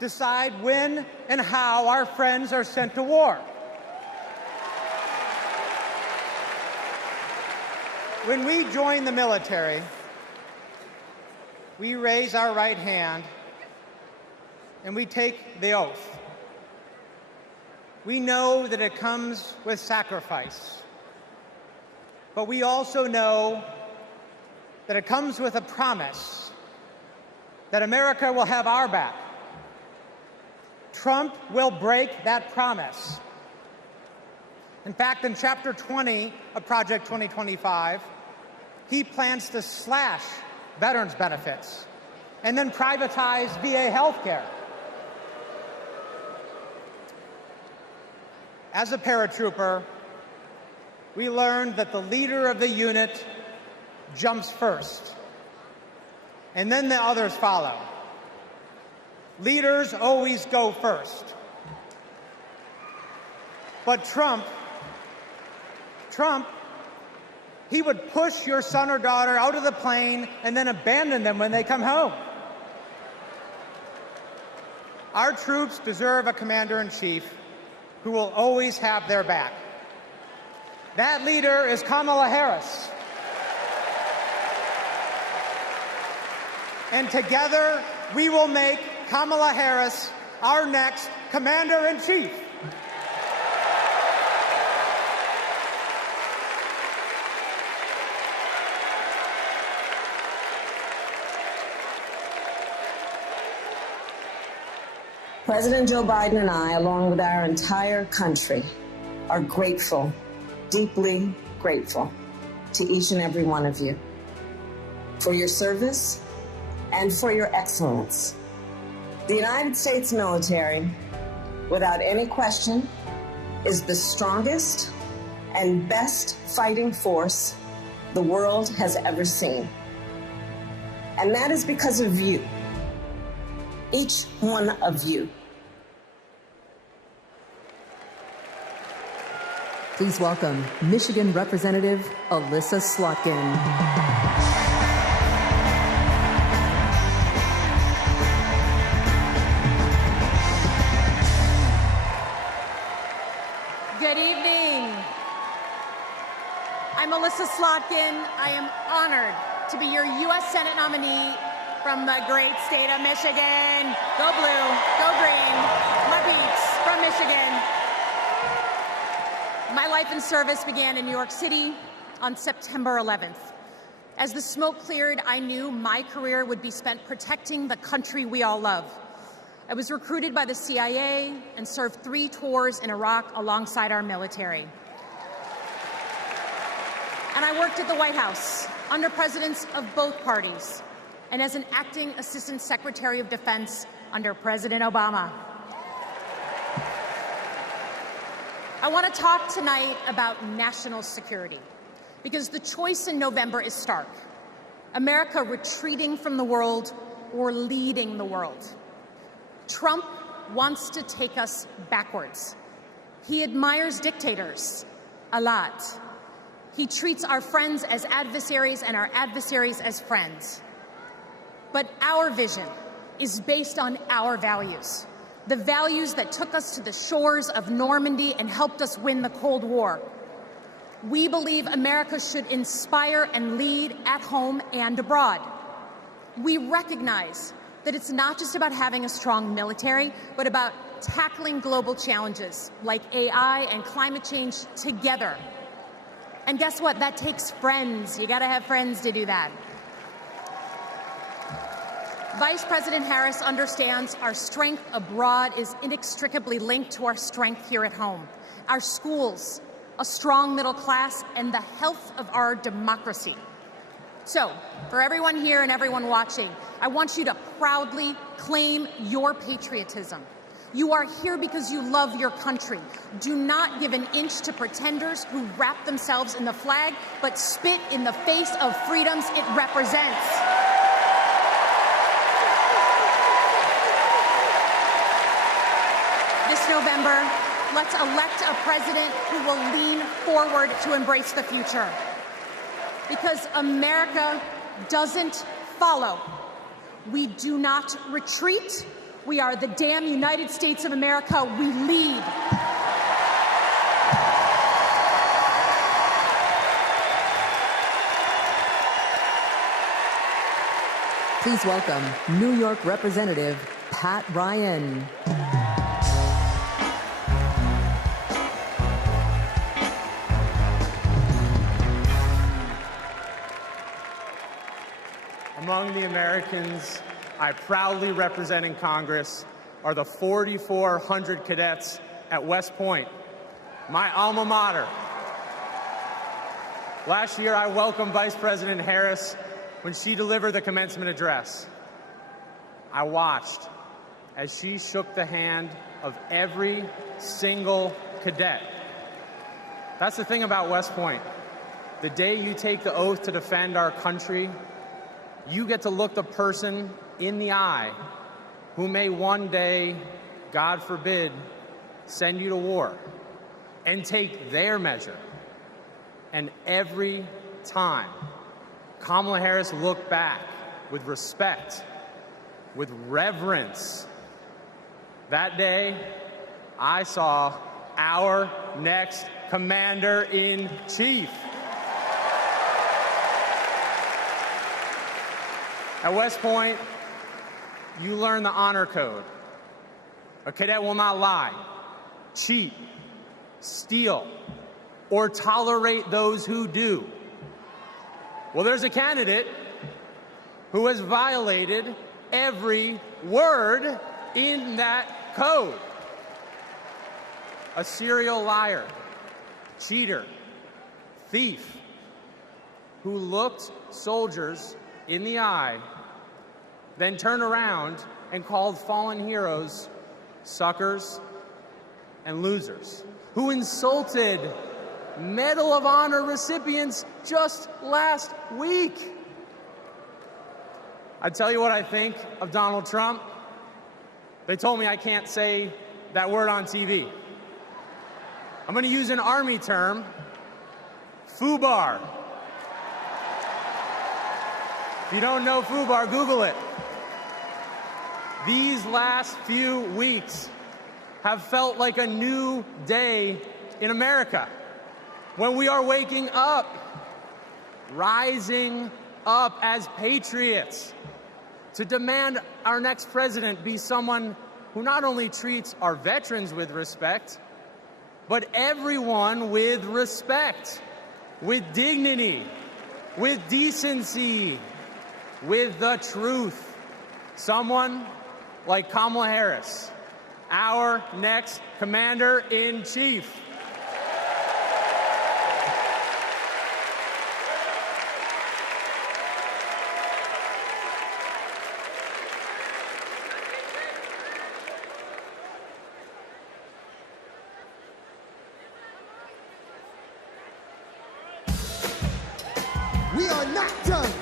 decide when and how our friends are sent to war. When we join the military, we raise our right hand and we take the oath. We know that it comes with sacrifice, but we also know that it comes with a promise that America will have our back. Trump will break that promise. In fact, in Chapter 20 of Project 2025, he plans to slash veterans' benefits and then privatize VA health care. As a paratrooper, we learned that the leader of the unit jumps first, and then the others follow. Leaders always go first. But Trump, he would push your son or daughter out of the plane and then abandon them when they come home. Our troops deserve a commander-in-chief who will always have their back. That leader is Kamala Harris. And together, we will make Kamala Harris our next commander-in-chief. President Joe Biden and I, along with our entire country, are grateful, deeply grateful to each and every one of you for your service and for your excellence. The United States military, without any question, is the strongest and best fighting force the world has ever seen. And that is because of you, each one of you. Please welcome Michigan Representative Alyssa Slotkin. I'm Alyssa Slotkin. I am honored to be your U.S. Senate nominee from the great state of Michigan. Go blue, go green, my peeps from Michigan. My life in service began in New York City on September 11th. As the smoke cleared, I knew my career would be spent protecting the country we all love. I was recruited by the CIA and served 3 tours in Iraq alongside our military. And I worked at the White House under presidents of both parties and as an acting Assistant Secretary of Defense under President Obama. I want to talk tonight about national security because the choice in November is stark. America retreating from the world or leading the world. Trump wants to take us backwards. He admires dictators a lot. He treats our friends as adversaries and our adversaries as friends. But our vision is based on our values, the values that took us to the shores of Normandy and helped us win the Cold War. We believe America should inspire and lead at home and abroad. We recognize that it's not just about having a strong military, but about tackling global challenges like AI and climate change together. And guess what? That takes friends. You got to have friends to do that. Vice President Harris understands our strength abroad is inextricably linked to our strength here at home. Our schools, a strong middle class, and the health of our democracy. So, for everyone here and everyone watching, I want you to proudly claim your patriotism. You are here because you love your country. Do not give an inch to pretenders who wrap themselves in the flag, but spit in the face of freedoms it represents. This November, let's elect a president who will lean forward to embrace the future. Because America doesn't follow. We do not retreat. We are the damn United States of America. We lead. Please welcome New York Representative Pat Ryan. Among the Americans I proudly represent in Congress are the 4,400 cadets at West Point, my alma mater. Last year, I welcomed Vice President Harris when she delivered the commencement address. I watched as she shook the hand of every single cadet. That's the thing about West Point. The day you take the oath to defend our country, you get to look the person in the eye who may one day, God forbid, send you to war and take their measure. And every time, Kamala Harris looked back with respect, with reverence. That day, I saw our next Commander-in-Chief. At West Point, you learn the honor code. A cadet will not lie, cheat, steal, or tolerate those who do. Well, there's a candidate who has violated every word in that code. A serial liar, cheater, thief, who looked soldiers in the eye, then turned around and called fallen heroes suckers and losers, who insulted Medal of Honor recipients just last week. I tell you what I think of Donald Trump. They told me I can't say that word on TV. I'm going to use an Army term, FUBAR. If you don't know FUBAR, Google it. These last few weeks have felt like a new day in America, when we are waking up, rising up as patriots to demand our next president be someone who not only treats our veterans with respect, but everyone with respect, with dignity, with decency, with the truth. Someone like Kamala Harris, our next Commander-in-Chief. We are not done.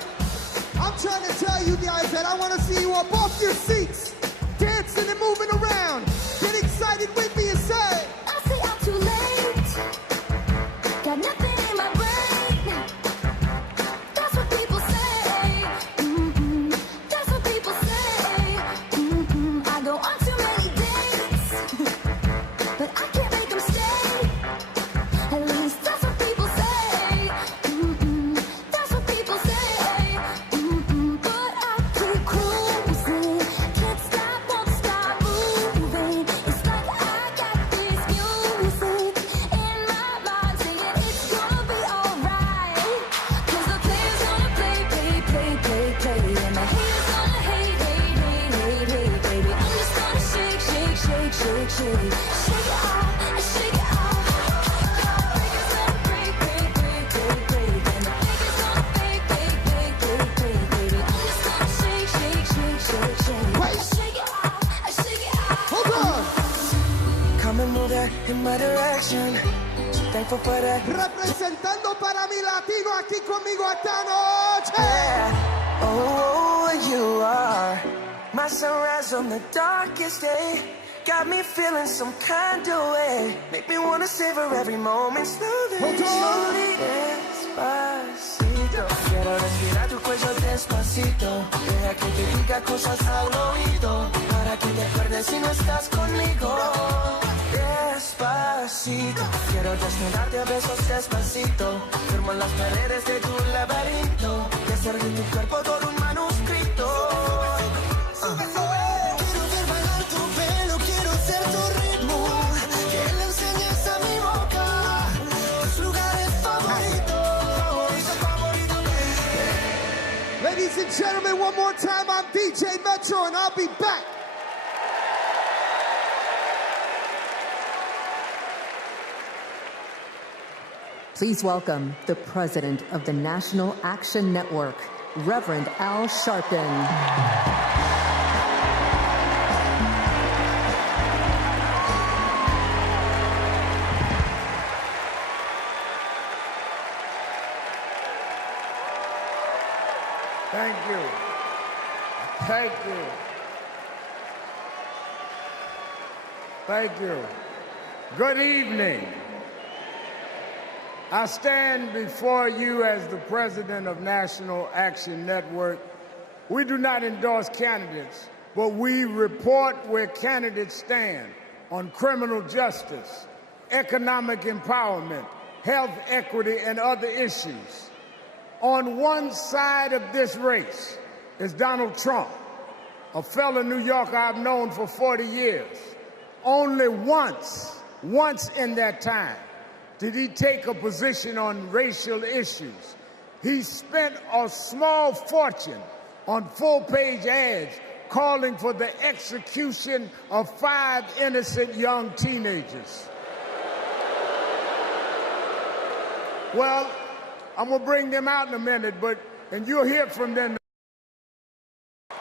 I'm trying to tell you guys that I want to see you up off your seats, dancing and moving around. Get excited with me and say, I say I'm too late. Got nothing in my brain. That's what people say. That's what people say. I go on too many dates, but I can't make them stay. At least that's what people say. That's what people say. But I keep cruising. Can't stop, won't stop moving. It's like I got this music in my mind singing it's gonna be alright. 'Cause the players gonna play, play, play, play, play. And the haters gonna hate, hate, hate, hate, hate, baby. I'm just gonna shake, shake, shake, shake, shake. Shake it off, shake it off. Breakers gonna break, break, break, break, break. And the fakers gonna fake, fake, fake, fake, fake, baby. I'm just gonna shake, shake, shake, shake, shake. Shake it off, shake it off. hold on. Come and move that in my direction. Thankful for that. Representando para mi latino aquí conmigo esta noche. Oh, you are my sunrise on the darkest day. Got me feeling some kind of way. Make me wanna savor every moment slowly, slowly. Despacito. Quiero respirar tu cuello despacito. Deja que te diga cosas al oído. Para que te acuerdes si no estás conmigo. Despacito. Quiero desnudarte a besos despacito. Firmo las paredes de tu laberinto. Y hacer de tu cuerpo todo un manuscrito. Quiero ver bailar tu pelo, quiero ser tu ritmo. Que le enseñes a mi boca tus lugares favoritos. Ladies and gentlemen, one more time, I'm DJ Metro and I'll be back. Please welcome the president of the National Action Network, Reverend Al Sharpton. Thank you. Thank you. Thank you. Good evening. I stand before you as the president of National Action Network. We do not endorse candidates, but we report where candidates stand on criminal justice, economic empowerment, health equity, and other issues. On one side of this race is Donald Trump, a fellow New Yorker I've known for 40 years. Only once in that time, did he take a position on racial issues. He spent a small fortune on full-page ads calling for the execution of 5 innocent young teenagers. Well, I'm gonna bring them out in a minute, and you'll hear from them.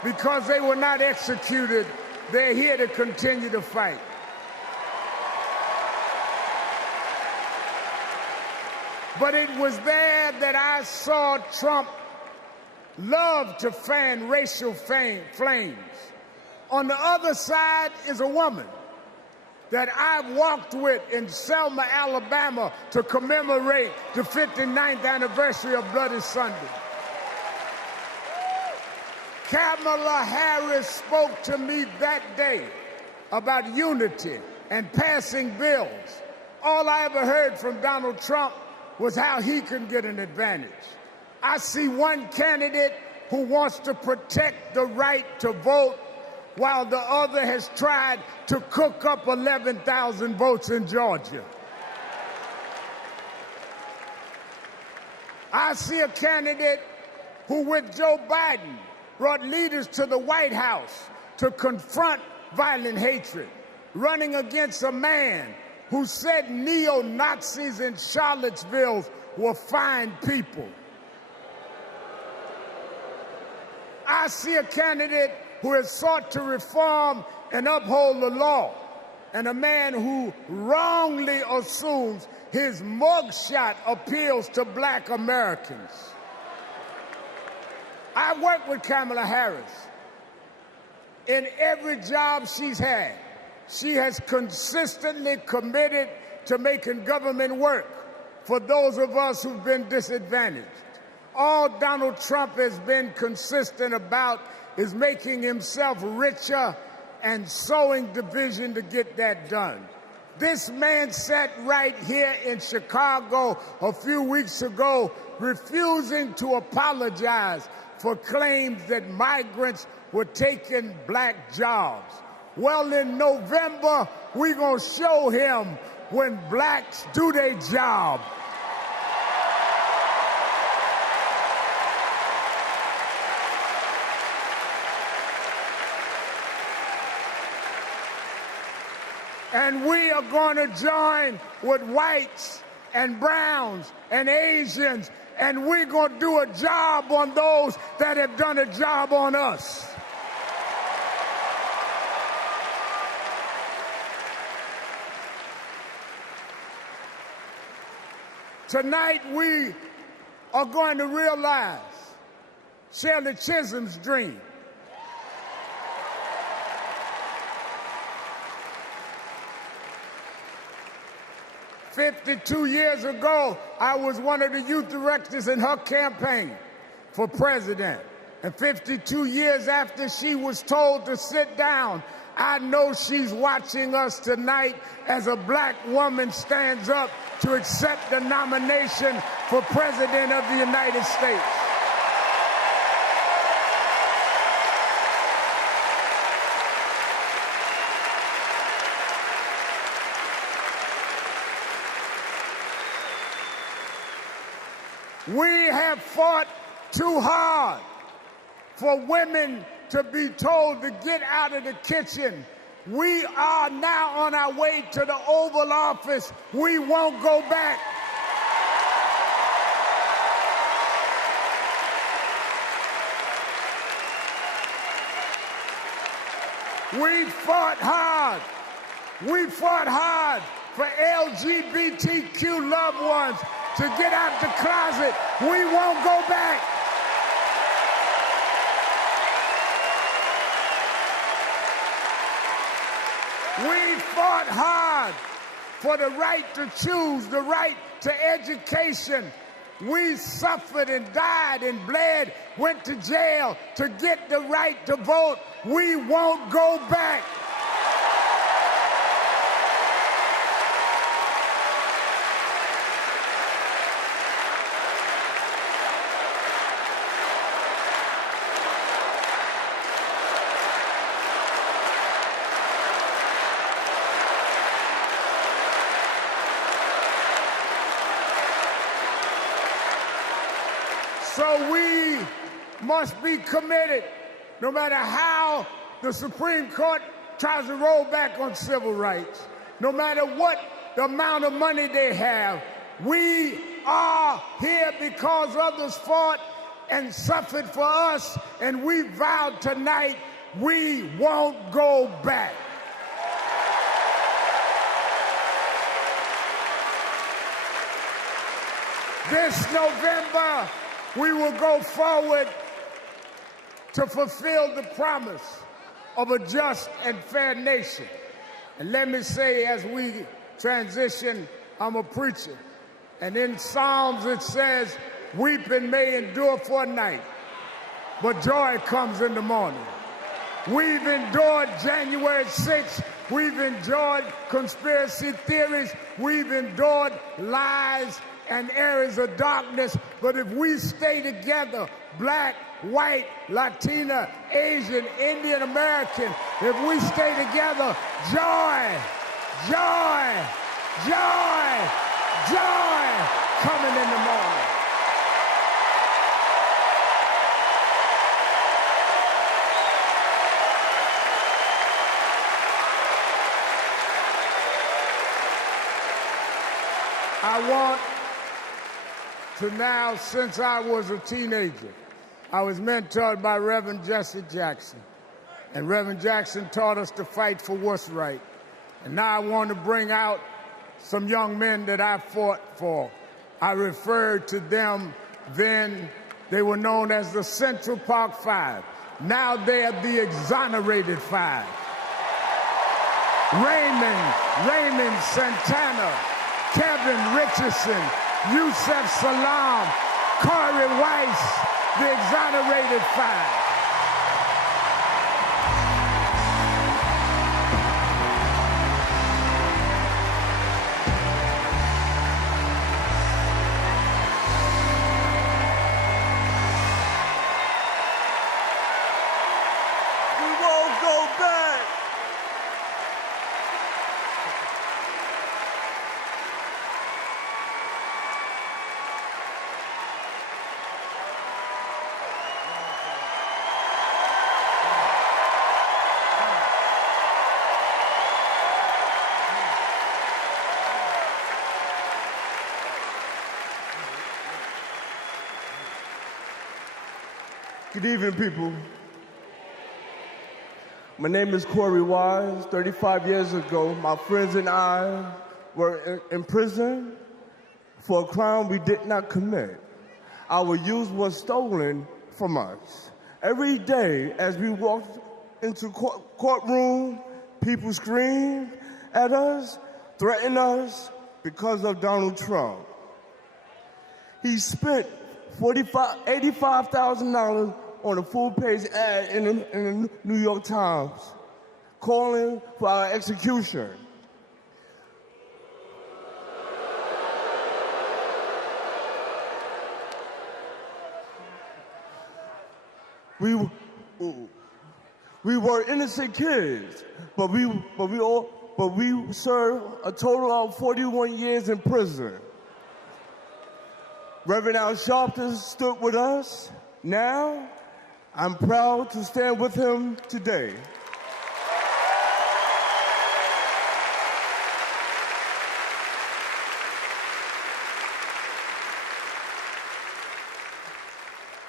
Because they were not executed, they're here to continue to fight. But it was there that I saw Trump love to fan racial flames. On the other side is a woman that I've walked with in Selma, Alabama to commemorate the 59th anniversary of Bloody Sunday. Kamala Harris spoke to me that day about unity and passing bills. All I ever heard from Donald Trump was how he can get an advantage. I see one candidate who wants to protect the right to vote while the other has tried to cook up 11,000 votes in Georgia. I see a candidate who, with Joe Biden, brought leaders to the White House to confront violent hatred, running against a man who said neo-Nazis in Charlottesville were fine people. I see a candidate who has sought to reform and uphold the law, and a man who wrongly assumes his mugshot appeals to black Americans. I worked with Kamala Harris. In every job she's had, she has consistently committed to making government work for those of us who've been disadvantaged. All Donald Trump has been consistent about is making himself richer and sowing division to get that done. This man sat right here in Chicago a few weeks ago, refusing to apologize for claims that migrants were taking black jobs. Well, in November, we're going to show him when blacks do their job. And we are going to join with whites and browns and Asians, and we're going to do a job on those that have done a job on us. Tonight, we are going to realize Shirley Chisholm's dream. "52 years ago, I was one of the youth directors in her campaign for president. And 52 years after she was told to sit down, I know she's watching us tonight as a black woman stands up to accept the nomination for President of the United States. We have fought too hard for women to be told to get out of the kitchen. We are now on our way to the Oval Office. We won't go back. We fought hard. We fought hard for LGBTQ loved ones to get out the closet. We won't go back. We fought hard for the right to choose, the right to education. We suffered and died and bled, went to jail to get the right to vote. We won't go back. So we must be committed, no matter how the Supreme Court tries to roll back on civil rights, no matter what the amount of money they have. We are here because others fought and suffered for us, and we vowed tonight we won't go back. This November, we will go forward to fulfill the promise of a just and fair nation. And let me say, as we transition, I'm a preacher. And in Psalms it says, weeping may endure for a night, but joy comes in the morning. We've endured January 6th. We've endured conspiracy theories. We've endured lies and areas of darkness, but if we stay together, black, white, Latina, Asian, Indian American, if we stay together, joy, joy, joy, joy coming in the morning. I want to now, since I was a teenager, I was mentored by Reverend Jesse Jackson. And Reverend Jackson taught us to fight for what's right. And now I want to bring out some young men that I fought for. I referred to them then, they were known as the Central Park Five. Now they're the Exonerated Five. Raymond Santana, Kevin Richardson, Yusef Salaam, Corey Weiss, the Exonerated Five. Good evening, people. My name is Corey Walz. 35 years ago, my friends and I were in prison for a crime we did not commit. Our youth was stolen from us. Every day, as we walked into courtroom, people screamed at us, threatened us because of Donald Trump. He spent $85,000 on a full-page ad in the New York Times, calling for our execution. We were innocent kids, but we served a total of 41 years in prison. Reverend Al Sharpton stood with us. Now, I'm proud to stand with him today.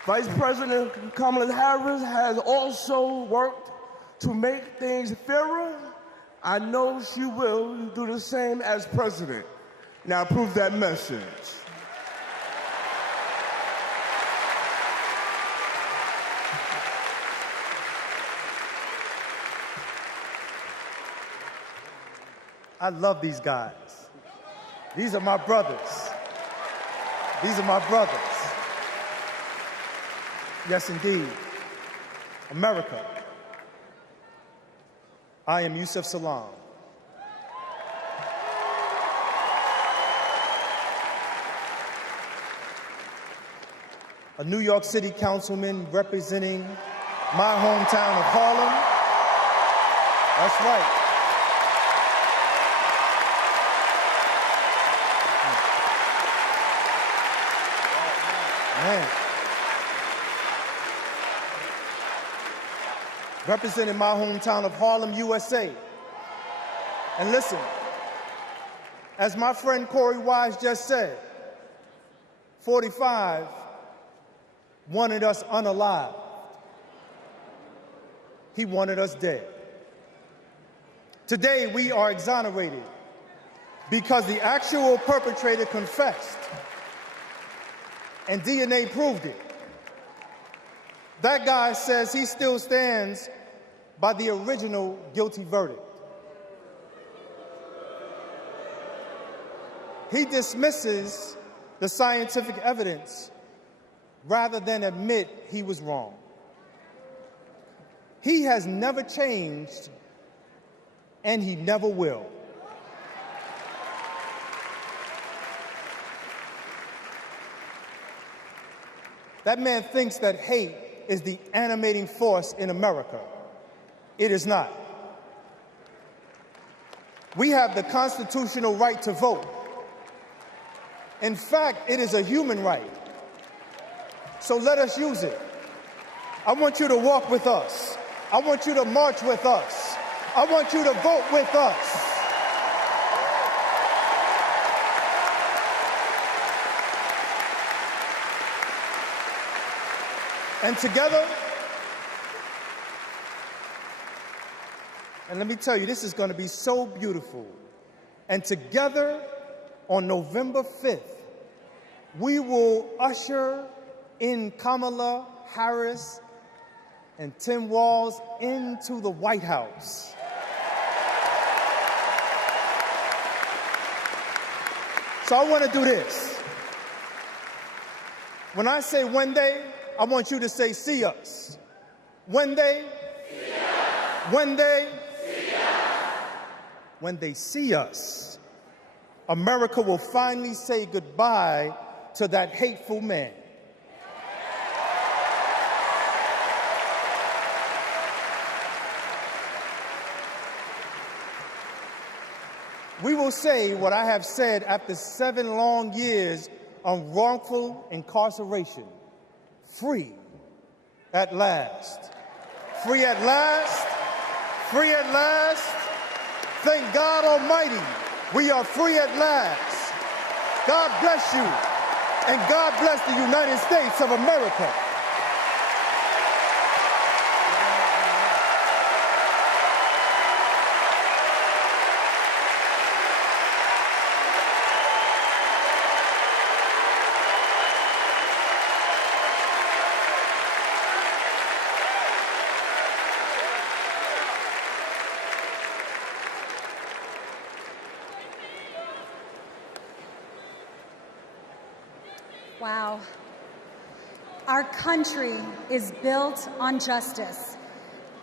Vice President Kamala Harris has also worked to make things fairer. I know she will do the same as president. Now prove that message. I love these guys. These are my brothers. These are my brothers. Yes, indeed. America. I am Yusef Salaam. A New York City councilman representing my hometown of Harlem. That's right. Man. Representing my hometown of Harlem, USA. And listen, as my friend Corey Wise just said, 45 wanted us unalive. He wanted us dead. Today we are exonerated because the actual perpetrator confessed and DNA proved it. That guy says he still stands by the original guilty verdict. He dismisses the scientific evidence rather than admit he was wrong. He has never changed, and he never will. That man thinks that hate is the animating force in America. It is not. We have the constitutional right to vote. In fact, it is a human right. So let us use it. I want you to walk with us. I want you to march with us. I want you to vote with us. And together, and let me tell you, this is going to be so beautiful. And together, on November 5th, we will usher in Kamala Harris and Tim Walz into the White House. So I want to do this. When I say when they, I want you to say see us. When they, see us. When they, see us. When they see us, America will finally say goodbye to that hateful man. We will say what I have said after 7 long years of wrongful incarceration. Free at last. Free at last. Free at last. Thank God Almighty, we are free at last. God bless you, and God bless the United States of America. Wow. Our country is built on justice,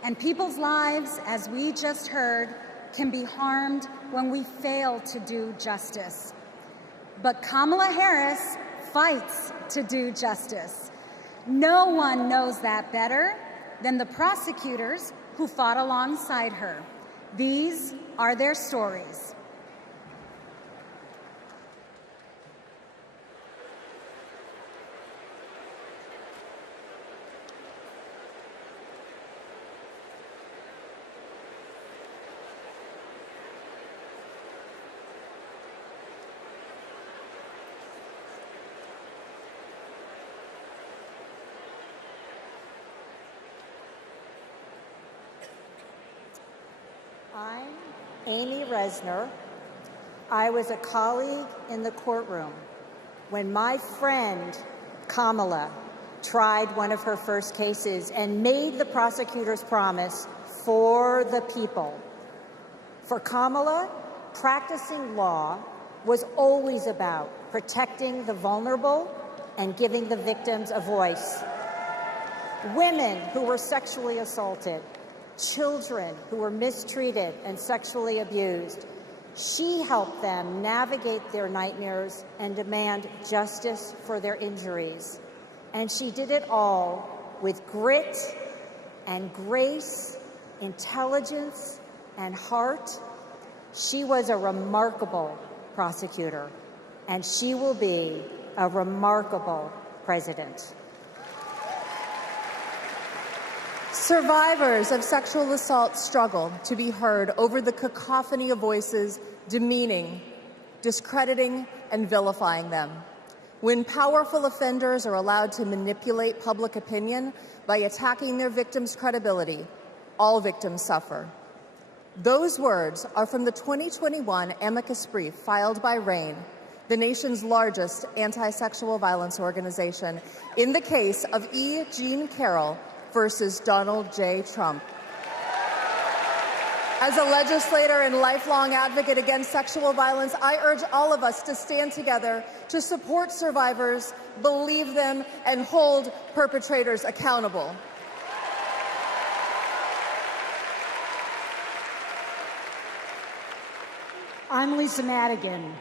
and people's lives, as we just heard, can be harmed when we fail to do justice. But Kamala Harris fights to do justice. No one knows that better than the prosecutors who fought alongside her. These are their stories. I'm Amy Resner. I was a colleague in the courtroom when my friend Kamala tried one of her first cases and made the prosecutor's promise for the people. For Kamala, practicing law was always about protecting the vulnerable and giving the victims a voice. Women who were sexually assaulted, children who were mistreated and sexually abused. She helped them navigate their nightmares and demand justice for their injuries. And she did it all with grit and grace, intelligence and heart. She was a remarkable prosecutor, and she will be a remarkable president. Survivors of sexual assault struggle to be heard over the cacophony of voices demeaning, discrediting, and vilifying them. When powerful offenders are allowed to manipulate public opinion by attacking their victims' credibility, all victims suffer. Those words are from the 2021 amicus brief filed by RAINN, the nation's largest anti-sexual violence organization, in the case of E. Jean Carroll versus Donald J. Trump. As a legislator and lifelong advocate against sexual violence, I urge all of us to stand together to support survivors, believe them, and hold perpetrators accountable. I'm Lisa Madigan,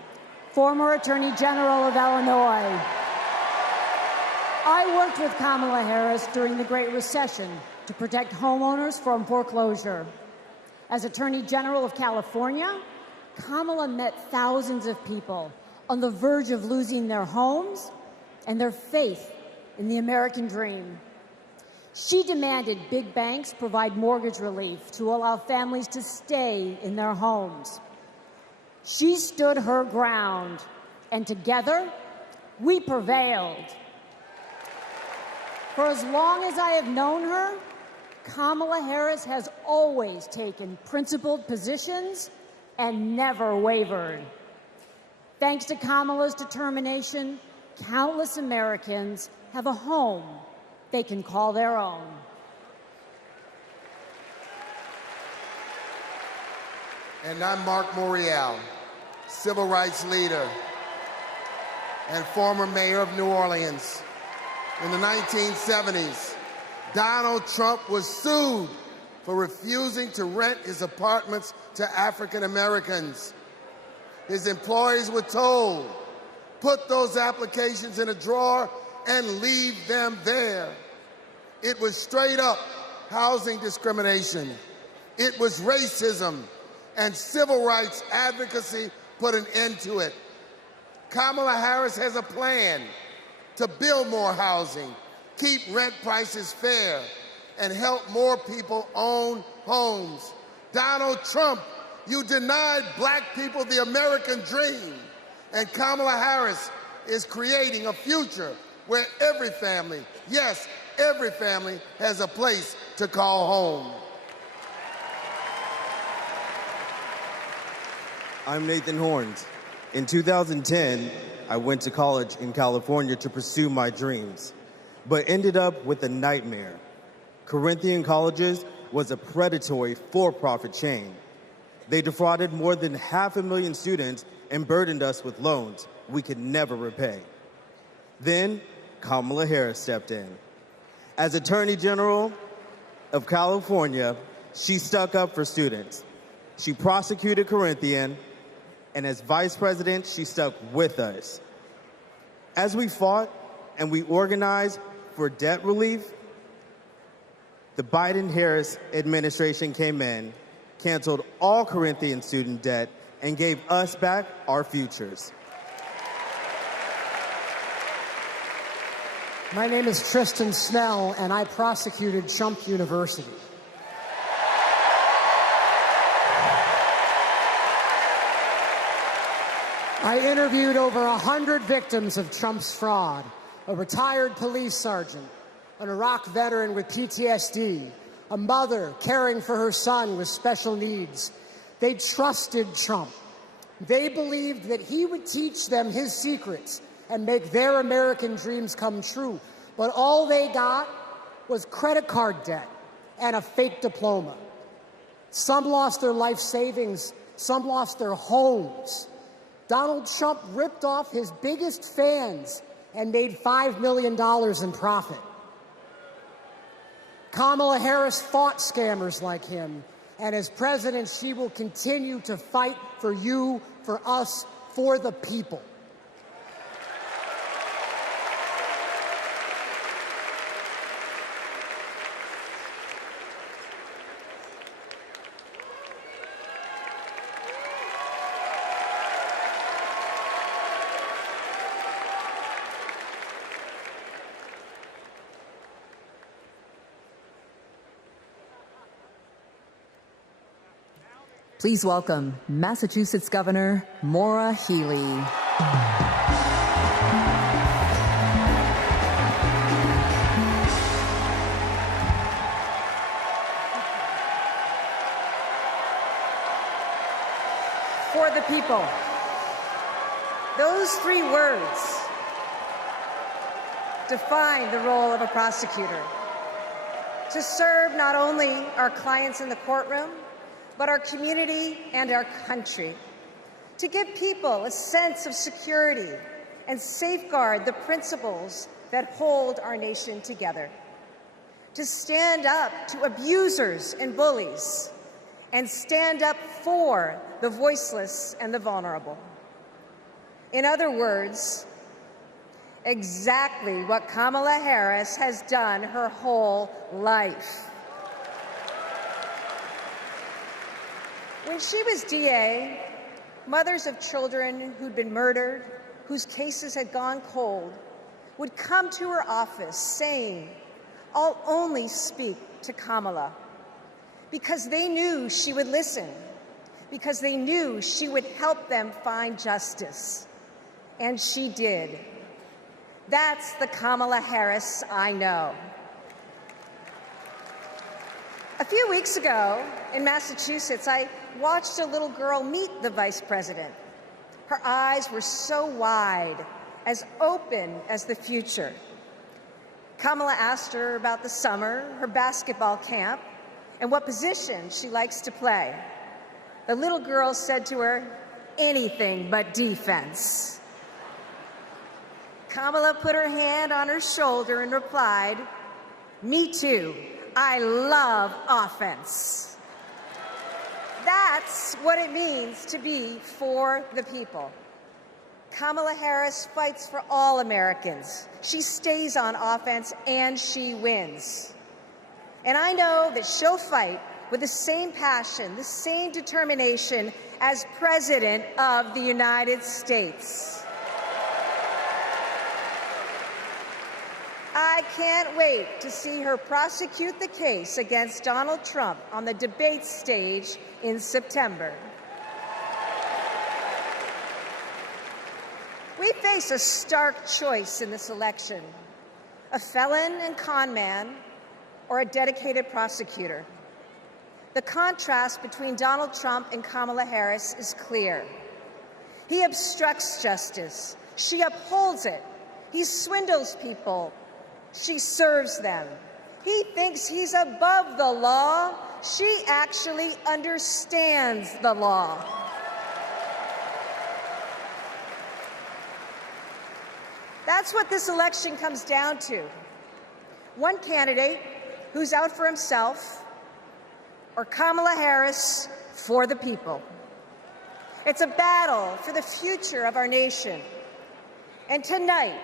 former Attorney General of Illinois. I worked with Kamala Harris during the Great Recession to protect homeowners from foreclosure. As Attorney General of California, Kamala met thousands of people on the verge of losing their homes and their faith in the American dream. She demanded big banks provide mortgage relief to allow families to stay in their homes. She stood her ground, and together, we prevailed. For as long as I have known her, Kamala Harris has always taken principled positions and never wavered. Thanks to Kamala's determination, countless Americans have a home they can call their own. And I'm Mark Morial, civil rights leader and former mayor of New Orleans. In the 1970s, Donald Trump was sued for refusing to rent his apartments to African Americans. His employees were told, put those applications in a drawer and leave them there. It was straight up housing discrimination. It was racism, and civil rights advocacy put an end to it. Kamala Harris has a plan to build more housing, keep rent prices fair, and help more people own homes. Donald Trump, you denied black people the American dream, and Kamala Harris is creating a future where every family, yes, every family has a place to call home. I'm Nathan Horns. In 2010, I went to college in California to pursue my dreams, but ended up with a nightmare. Corinthian Colleges was a predatory for-profit chain. They defrauded more than 500,000 students and burdened us with loans we could never repay. Then, Kamala Harris stepped in. As Attorney General of California, she stuck up for students. She prosecuted Corinthian, and as Vice President, she stuck with us. As we fought and we organized for debt relief, the Biden-Harris administration came in, canceled all Corinthian student debt, and gave us back our futures. My name is Tristan Snell, and I prosecuted Trump University. I interviewed over 100 victims of Trump's fraud, a retired police sergeant, an Iraq veteran with PTSD, a mother caring for her son with special needs. They trusted Trump. They believed that he would teach them his secrets and make their American dreams come true. But all they got was credit card debt and a fake diploma. Some lost their life savings, some lost their homes. Donald Trump ripped off his biggest fans and made $5 million in profit. Kamala Harris fought scammers like him, and as president, she will continue to fight for you, for us, for the people. Please welcome Massachusetts Governor Maura Healey. For the people. Those three words define the role of a prosecutor. To serve not only our clients in the courtroom, but our community and our country. To give people a sense of security and safeguard the principles that hold our nation together. To stand up to abusers and bullies, and stand up for the voiceless and the vulnerable. In other words, exactly what Kamala Harris has done her whole life. When she was DA, mothers of children who'd been murdered, whose cases had gone cold, would come to her office saying, "I'll only speak to Kamala," because they knew she would listen, because they knew she would help them find justice. And she did. That's the Kamala Harris I know. A few weeks ago in Massachusetts, I watched a little girl meet the vice president. Her eyes were so wide, as open as the future. Kamala asked her about the summer, her basketball camp, and what position she likes to play. The little girl said to her, anything but defense. Kamala put her hand on her shoulder and replied, me too. I love offense. That's what it means to be for the people. Kamala Harris fights for all Americans. She stays on offense and she wins. And I know that she'll fight with the same passion, the same determination as President of the United States. I can't wait to see her prosecute the case against Donald Trump on the debate stage in September. We face a stark choice in this election: a felon and con man or a dedicated prosecutor. The contrast between Donald Trump and Kamala Harris is clear. He obstructs justice. She upholds it. He swindles people. She serves them. He thinks he's above the law. She actually understands the law. That's what this election comes down to. One candidate who's out for himself, or Kamala Harris for the people. It's a battle for the future of our nation. And tonight,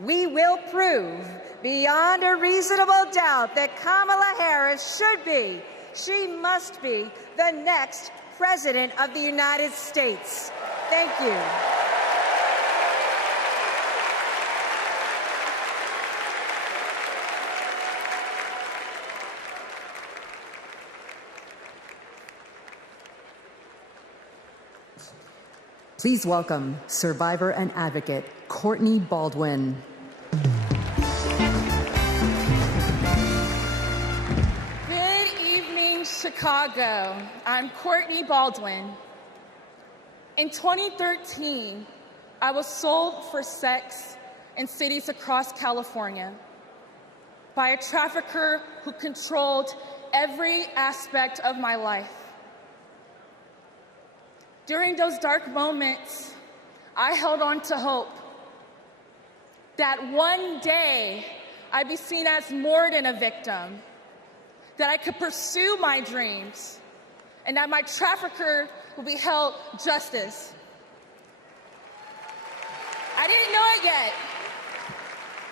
we will prove beyond a reasonable doubt that Kamala Harris should be, she must be, the next President of the United States. Thank you. Please welcome survivor and advocate Courtney Baldwin. Good evening, Chicago. I'm Courtney Baldwin. In 2013, I was sold for sex in cities across California by a trafficker who controlled every aspect of my life. During those dark moments, I held on to hope that one day I'd be seen as more than a victim, that I could pursue my dreams, and that my trafficker would be held justice. I didn't know it yet,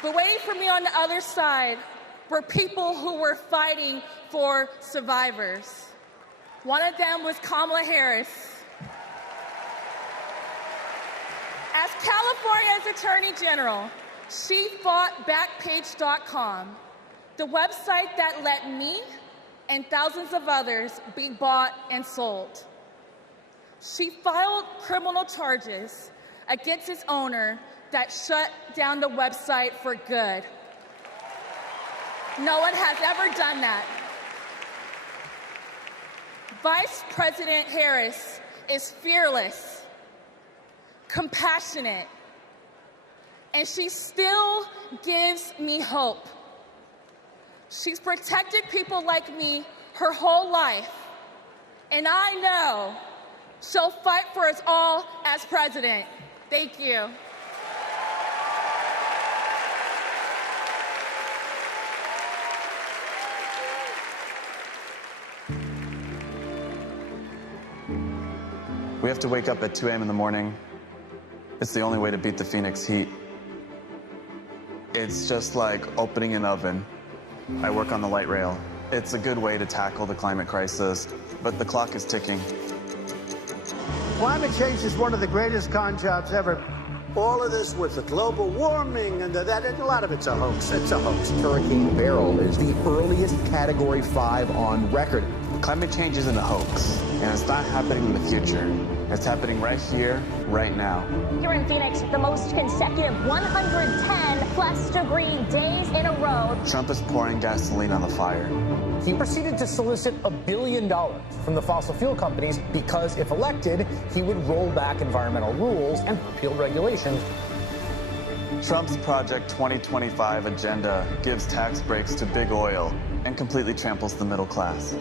but waiting for me on the other side were people who were fighting for survivors. One of them was Kamala Harris. As California's Attorney General, she fought Backpage.com, the website that let me and thousands of others be bought and sold. She filed criminal charges against its owner that shut down the website for good. No one has ever done that. Vice President Harris is fearless, compassionate, and she still gives me hope. She's protected people like me her whole life, and I know she'll fight for us all as president. Thank you. We have to wake up at 2 a.m. in the morning. It's the only way to beat the Phoenix heat. It's just like opening an oven. I work on the light rail. It's a good way to tackle the climate crisis, but the clock is ticking. Climate change is one of the greatest con jobs ever. All of this with the global warming and that, a lot of it's a hoax. It's a hoax. Hurricane Beryl is the earliest Category 5 on record. Climate change isn't a hoax, and it's not happening in the future. It's happening right here, right now. Here in Phoenix, the most consecutive 110-plus degree days in a row. Trump is pouring gasoline on the fire. He proceeded to solicit $1 billion from the fossil fuel companies because, if elected, he would roll back environmental rules and repeal regulations. Trump's Project 2025 agenda gives tax breaks to big oil and completely tramples the middle class.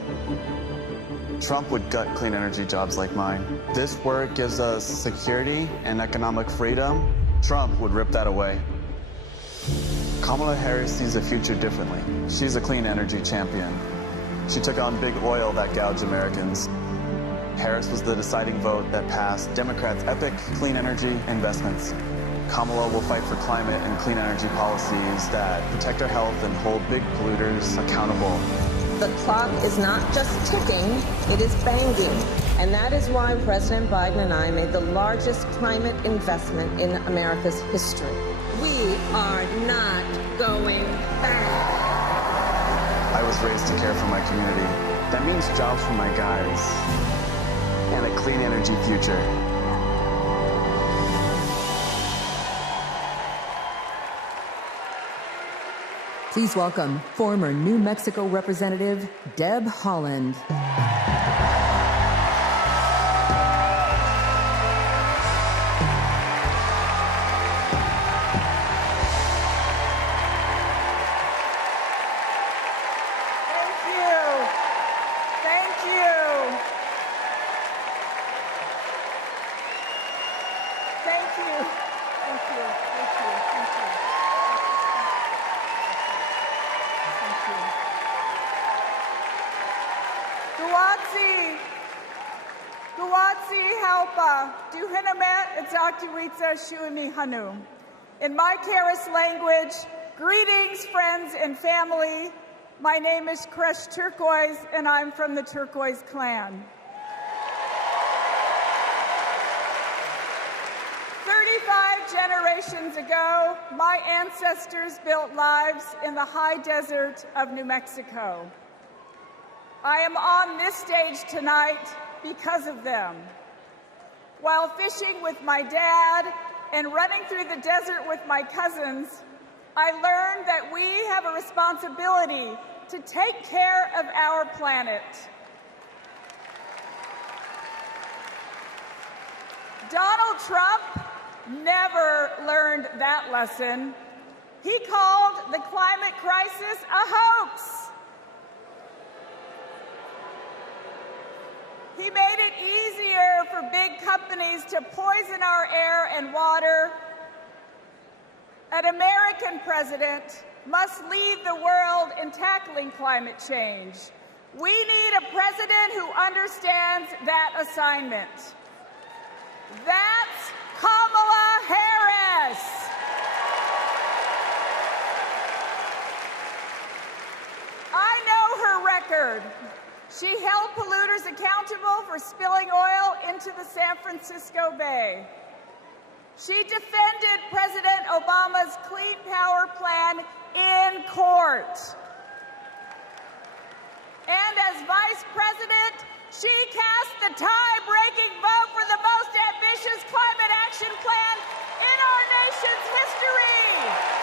Trump would gut clean energy jobs like mine. This work gives us security and economic freedom. Trump would rip that away. Kamala Harris sees the future differently. She's a clean energy champion. She took on big oil that gouged Americans. Harris was the deciding vote that passed Democrats' epic clean energy investments. Kamala will fight for climate and clean energy policies that protect our health and hold big polluters accountable. The clock is not just ticking, it is banging. And that is why President Biden and I made the largest climate investment in America's history. We are not going back. I was raised to care for my community. That means jobs for my guys and a clean energy future. Please welcome former New Mexico Representative Deb Haaland. In my Karis language, greetings, friends and family. My name is Kresh Turquoise, and I'm from the Turquoise clan. 35 generations ago, my ancestors built lives in the high desert of New Mexico. I am on this stage tonight because of them. While fishing with my dad and running through the desert with my cousins, I learned that we have a responsibility to take care of our planet. Donald Trump never learned that lesson. He called the climate crisis a hoax. He made it easier for big companies to poison our air and water. An American president must lead the world in tackling climate change. We need a president who understands that assignment. That's Kamala Harris. I know her record. She held polluters accountable for spilling oil into the San Francisco Bay. She defended President Obama's Clean Power Plan in court. And as vice president, she cast the tie-breaking vote for the most ambitious climate action plan in our nation's history.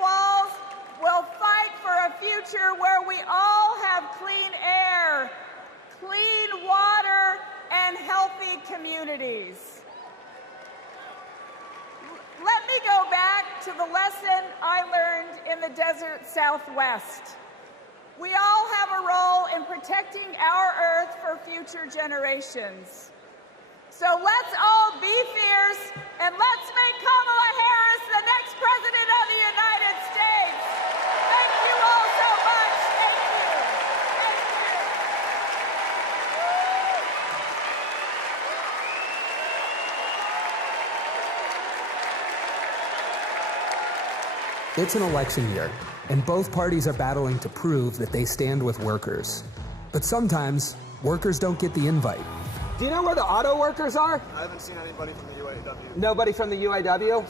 Walz will fight for a future where we all have clean air, clean water, and healthy communities. Let me go back to the lesson I learned in the desert Southwest. We all have a role in protecting our Earth for future generations. So let's all be fierce, and let's make Kamala Harris the next president of the United States. Thank you all so much. Thank you. Thank you. It's an election year, and both parties are battling to prove that they stand with workers. But sometimes, workers don't get the invite. Do you know where the auto workers are? I haven't seen anybody from the UAW. Nobody from the UAW?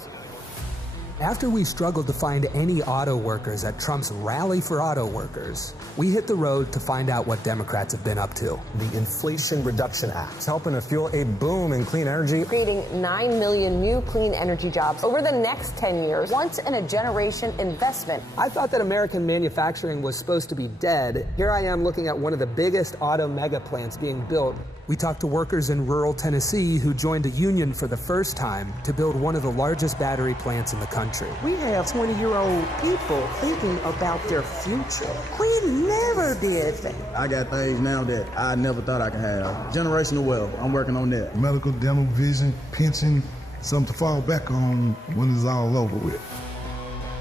After we struggled to find any auto workers at Trump's Rally for Auto Workers, we hit the road to find out what Democrats have been up to. The Inflation Reduction Act is helping to fuel a boom in clean energy, creating 9 million new clean energy jobs over the next 10 years, once-in-a-generation investment. I thought that American manufacturing was supposed to be dead. Here I am looking at one of the biggest auto mega plants being built. We talked to workers in rural Tennessee who joined a union for the first time to build one of the largest battery plants in the country. We have 20-year-old people thinking about their future. We never did that. I got things now that I never thought I could have. Generational wealth, I'm working on that. Medical, dental, vision, pension, something to fall back on when it's all over with.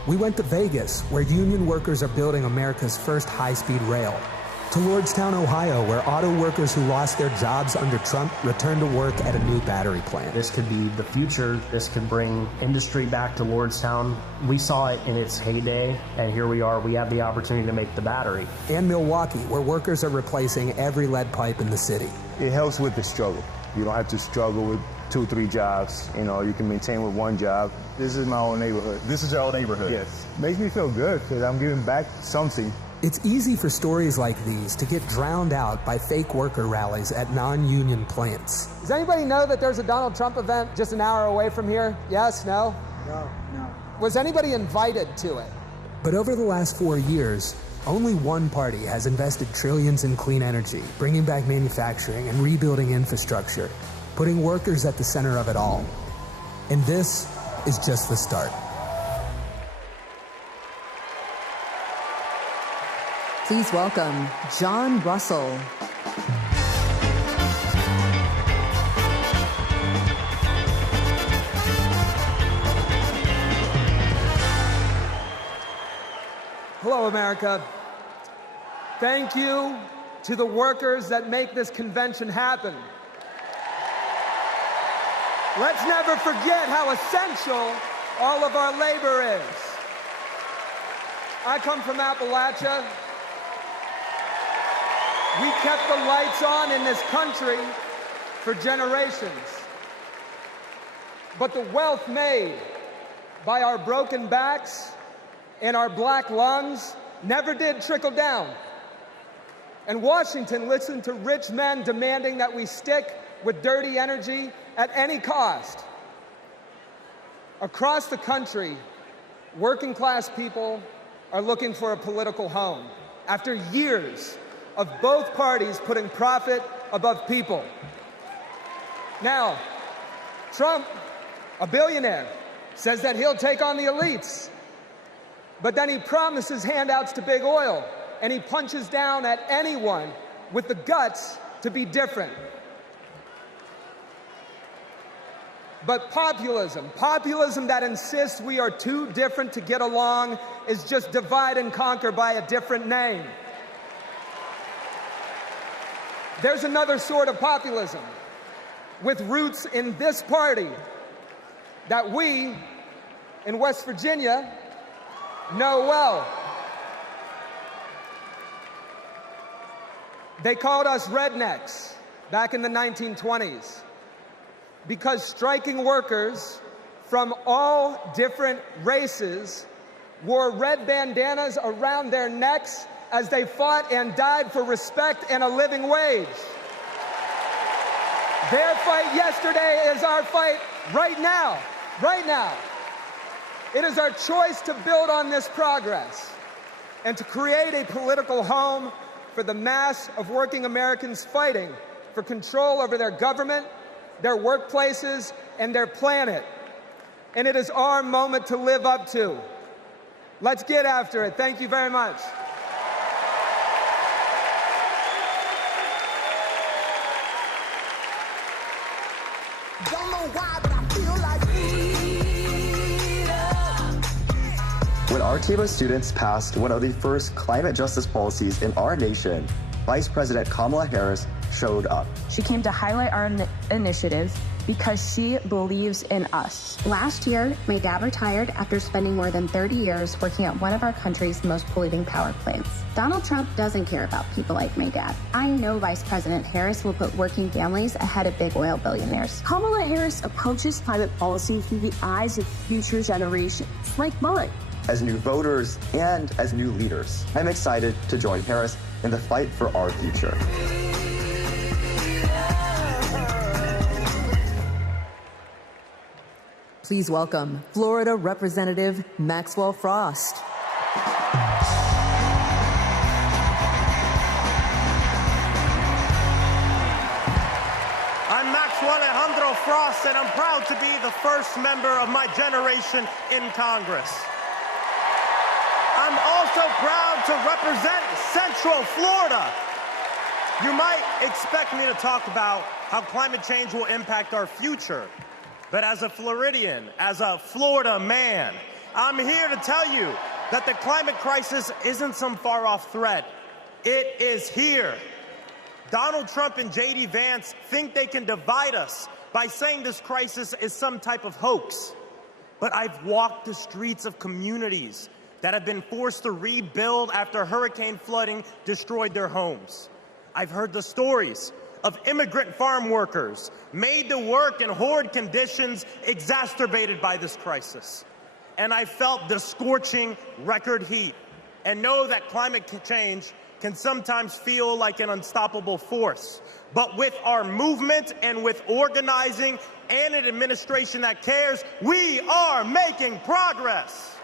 We went to Vegas, where union workers are building America's first high-speed rail. To Lordstown, Ohio, where auto workers who lost their jobs under Trump returned to work at a new battery plant. This could be the future. This could bring industry back to Lordstown. We saw it in its heyday, and here we are. We have the opportunity to make the battery. And Milwaukee, where workers are replacing every lead pipe in the city. It helps with the struggle. You don't have to struggle with 2 or 3 jobs. You know, you can maintain with 1 job. This is my own neighborhood. This is your old neighborhood? Yes. Makes me feel good because I'm giving back something. It's easy for stories like these to get drowned out by fake worker rallies at non-union plants. Does anybody know that there's a Donald Trump event just an hour away from here? Yes? No? No. Was anybody invited to it? But over the last 4 years, only one party has invested trillions in clean energy, bringing back manufacturing and rebuilding infrastructure, putting workers at the center of it all. And this is just the start. Please welcome John Russell. Hello, America. Thank you to the workers that make this convention happen. Let's never forget how essential all of our labor is. I come from Appalachia. We kept the lights on in this country for generations. But the wealth made by our broken backs and our black lungs never did trickle down. And Washington listened to rich men demanding that we stick with dirty energy at any cost. Across the country, working class people are looking for a political home after years of both parties putting profit above people. Now, Trump, a billionaire, says that he'll take on the elites, but then he promises handouts to big oil, and he punches down at anyone with the guts to be different. But populism that insists we are too different to get along, is just divide and conquer by a different name. There's another sort of populism with roots in this party that we in West Virginia know well. They called us rednecks back in the 1920s because striking workers from all different races wore red bandanas around their necks as they fought and died for respect and a living wage. Their fight yesterday is our fight right now. Right now. It is our choice to build on this progress and to create a political home for the mass of working Americans fighting for control over their government, their workplaces, and their planet. And it is our moment to live up to. Let's get after it. Thank you very much. When our team of students passed one of the first climate justice policies in our nation, Vice President Kamala Harris showed up. She came to highlight our initiative because she believes in us. Last year, my dad retired after spending more than 30 years working at one of our country's most polluting power plants. Donald Trump doesn't care about people like my dad. I know Vice President Harris will put working families ahead of big oil billionaires. Kamala Harris approaches climate policy through the eyes of future generations, like mine. As new voters and as new leaders, I'm excited to join Harris in the fight for our future. Please welcome Florida Representative Maxwell Frost. I'm Maxwell Alejandro Frost, and I'm proud to be the first member of my generation in Congress. I'm also proud to represent Central Florida. You might expect me to talk about how climate change will impact our future. But as a Floridian, as a Florida man, I'm here to tell you that the climate crisis isn't some far-off threat. It is here. Donald Trump and J.D. Vance think they can divide us by saying this crisis is some type of hoax. But I've walked the streets of communities that have been forced to rebuild after hurricane flooding destroyed their homes. I've heard the stories of immigrant farm workers made to work in horrid conditions exacerbated by this crisis. And I felt the scorching record heat and know that climate change can sometimes feel like an unstoppable force. But with our movement and with organizing and an administration that cares, we are making progress.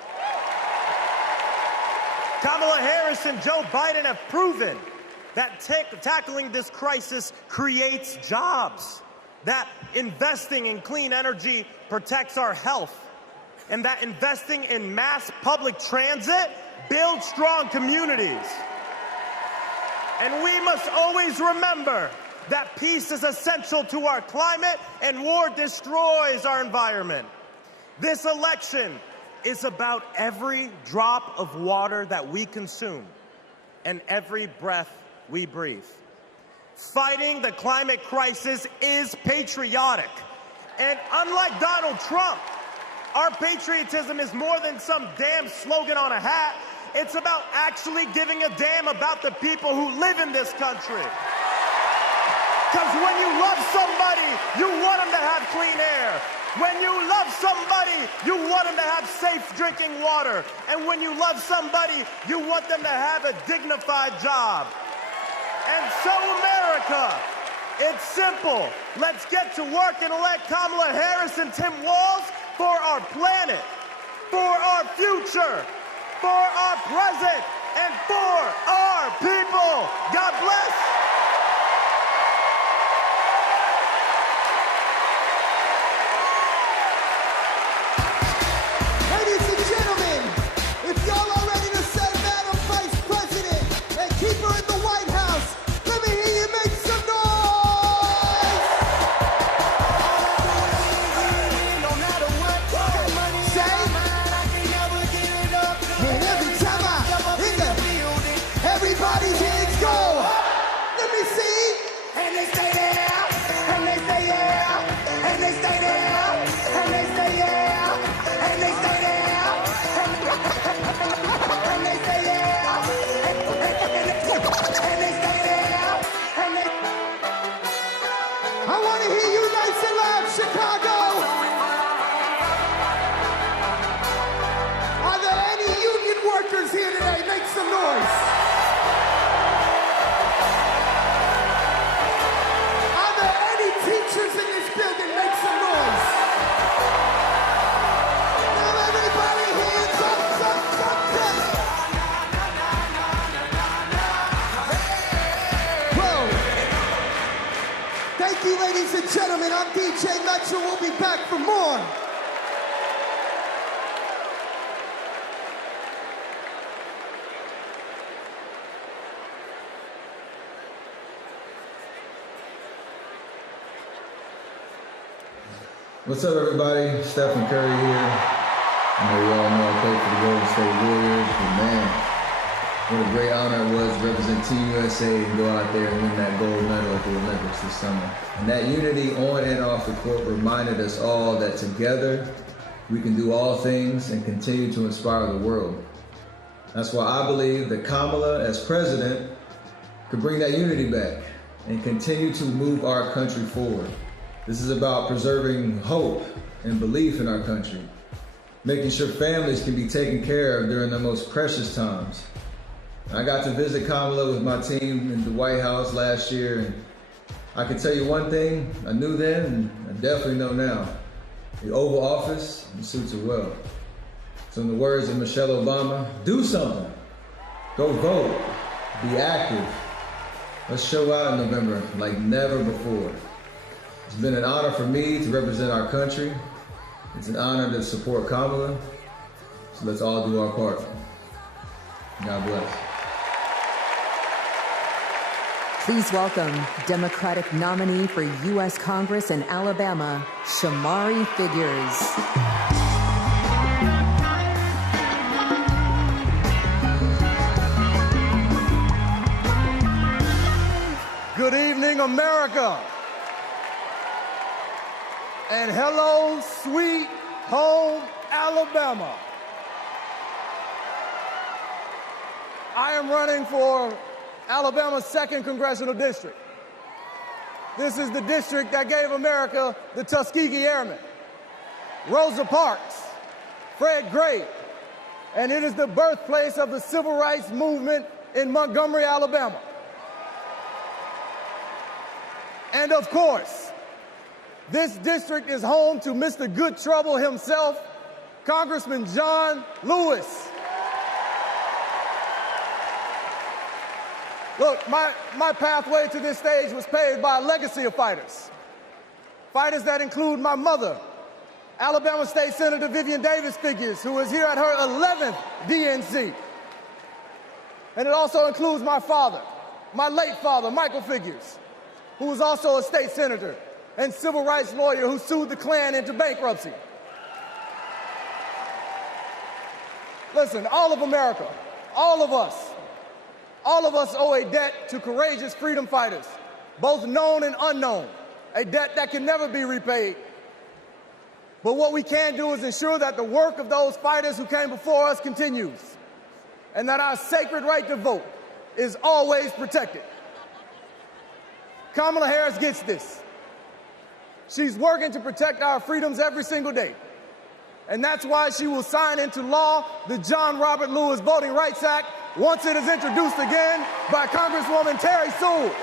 Kamala Harris and Joe Biden have proven that tackling this crisis creates jobs, that investing in clean energy protects our health, and that investing in mass public transit builds strong communities. And we must always remember that peace is essential to our climate and war destroys our environment. This election is about every drop of water that we consume and every breath we breathe. Fighting the climate crisis is patriotic. And unlike Donald Trump, our patriotism is more than some damn slogan on a hat. It's about actually giving a damn about the people who live in this country. Because when you love somebody, you want them to have clean air. When you love somebody, you want them to have safe drinking water. And when you love somebody, you want them to have a dignified job. And so, America, it's simple. Let's get to work and elect Kamala Harris and Tim Walz for our planet, for our future, for our present, and for our people. God bless. Ladies and gentlemen, if y'all are ready to say Madam Vice President and keep her in the White House, let me hear you make some noise! No matter what, say, and every time I hit the building, everybody's hands go. Let me see. And they stay there, and they stay there, and they stay there, and they stay there, and they stay there, and they stay there, and they stay there, and they. I want to hear you nice and loud, Chicago. Are there any union workers here today? Make some noise. Are there any teachers in this building? Make some noise. Now everybody hands up. Whoa. Thank you, ladies and gentlemen. I'm DJ Metro. We'll be back for more. What's up, everybody? Stephen Curry here. I know you all know I play for the Golden State Warriors, but man, What a great honor it was to represent Team USA and go out there and win that gold medal at the Olympics this summer. And that unity on and off the court reminded us all that together we can do all things and continue to inspire the world. That's why I believe that Kamala, as president, could bring that unity back and continue to move our country forward. This is about preserving hope and belief in our country, making sure families can be taken care of during their most precious times. I got to visit Kamala with my team in the White House last year, and I can tell you one thing I knew then and I definitely know now. The Oval Office suits her well. So in the words of Michelle Obama, do something. Go vote. Be active. Let's show out in November like never before. It's been an honor for me to represent our country. It's an honor to support Kamala. So let's all do our part. God bless. Please welcome Democratic nominee for U.S. Congress in Alabama, Shamari Figures. Good evening, America. And hello, sweet home, Alabama. I am running for Alabama's 2nd Congressional District. This is the district that gave America the Tuskegee Airmen, Rosa Parks, Fred Gray, and it is the birthplace of the civil rights movement in Montgomery, Alabama. And of course, this district is home to Mr. Good Trouble himself, Congressman John Lewis. Look, my pathway to this stage was paved by a legacy of fighters. Fighters that include my mother, Alabama State Senator Vivian Davis Figures, who is here at her 11th DNC. And it also includes my father, my late father, Michael Figures, who was also a state senator and civil rights lawyer who sued the Klan into bankruptcy. Listen, all of America, all of us owe a debt to courageous freedom fighters, both known and unknown, a debt that can never be repaid. But what we can do is ensure that the work of those fighters who came before us continues, and that our sacred right to vote is always protected. Kamala Harris gets this. She's working to protect our freedoms every single day. And that's why she will sign into law the John Robert Lewis Voting Rights Act once it is introduced again by Congresswoman Terry Sewell.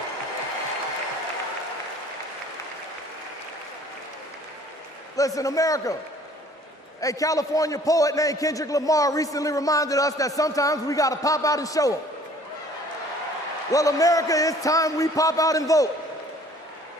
Listen, America, a California poet named Kendrick Lamar recently reminded us that sometimes we gotta pop out and show them. Well, America, it's time we pop out and vote.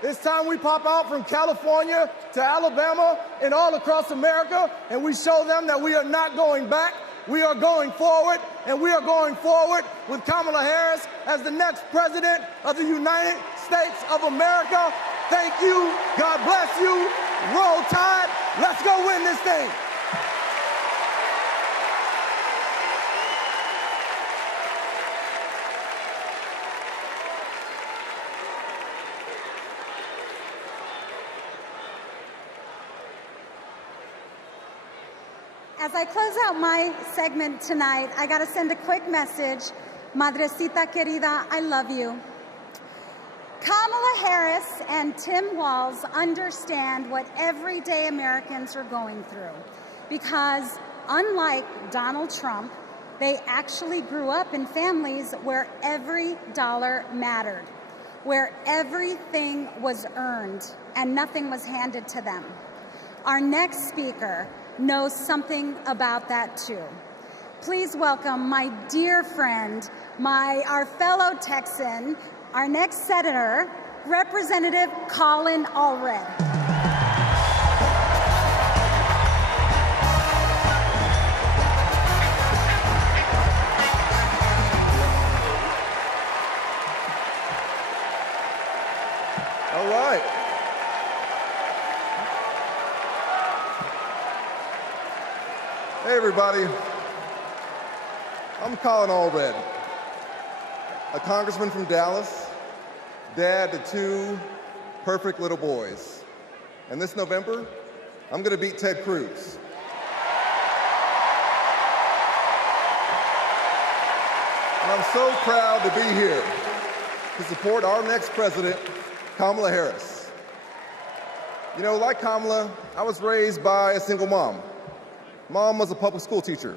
It's time we pop out from California to Alabama and all across America, and we show them that we are not going back. We are going forward, and we are going forward with Kamala Harris as the next president of the United States of America. Thank you. God bless you. Roll Tide. Let's go win this thing. As I close out my segment tonight, I got to send a quick message. Madrecita querida, I love you. Kamala Harris and Tim Walz understand what everyday Americans are going through because, unlike Donald Trump, they actually grew up in families where every dollar mattered, where everything was earned and nothing was handed to them. Our next speaker knows something about that too. Please welcome my dear friend, our fellow Texan, our next senator, Representative Colin Allred. All right. Hey, everybody. I'm Colin Allred. a congressman from Dallas, dad to 2 perfect little boys. And this November, I'm going to beat Ted Cruz. And I'm so proud to be here to support our next president, Kamala Harris. You know, like Kamala, I was raised by a single mom. Mom was a public school teacher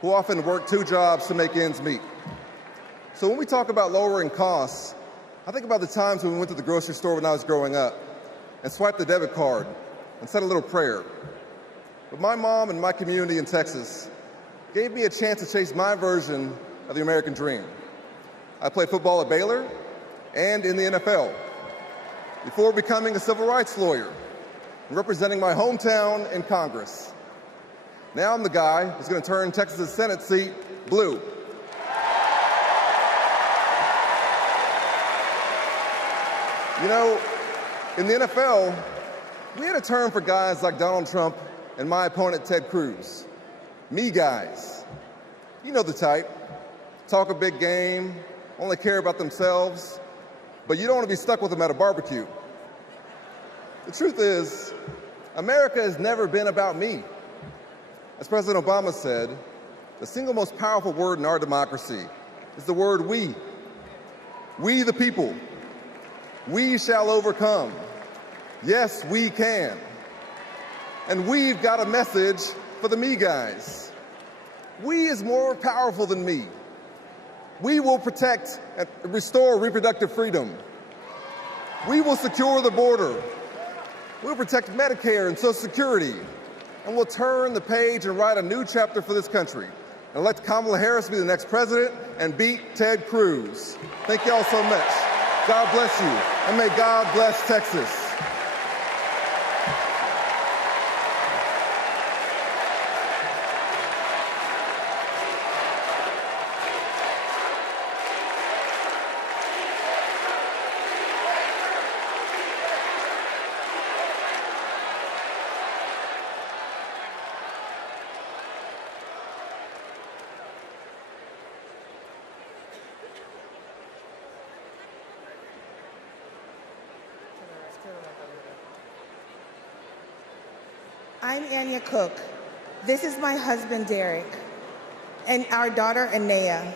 who often worked 2 jobs to make ends meet. So when we talk about lowering costs, I think about the times when we went to the grocery store when I was growing up and swiped the debit card and said a little prayer. But my mom and my community in Texas gave me a chance to chase my version of the American dream. I played football at Baylor and in the NFL before becoming a civil rights lawyer and representing my hometown in Congress. Now I'm the guy who's going to turn Texas's Senate seat blue. You know, in the NFL, we had a term for guys like Donald Trump and my opponent Ted Cruz. Me guys. You know the type. Talk a big game, only care about themselves, but you don't want to be stuck with them at a barbecue. The truth is, America has never been about me. As President Obama said, the single most powerful word in our democracy is the word we. We the people. We shall overcome. Yes, we can. And we've got a message for the me guys. We is more powerful than me. We will protect and restore reproductive freedom. We will secure the border. We'll protect Medicare and Social Security. And we'll turn the page and write a new chapter for this country. And let Kamala Harris be the next president and beat Ted Cruz. Thank you all so much. God bless you, and may God bless Texas. I'm Anya Cook. This is my husband, Derek, and our daughter, Anaya.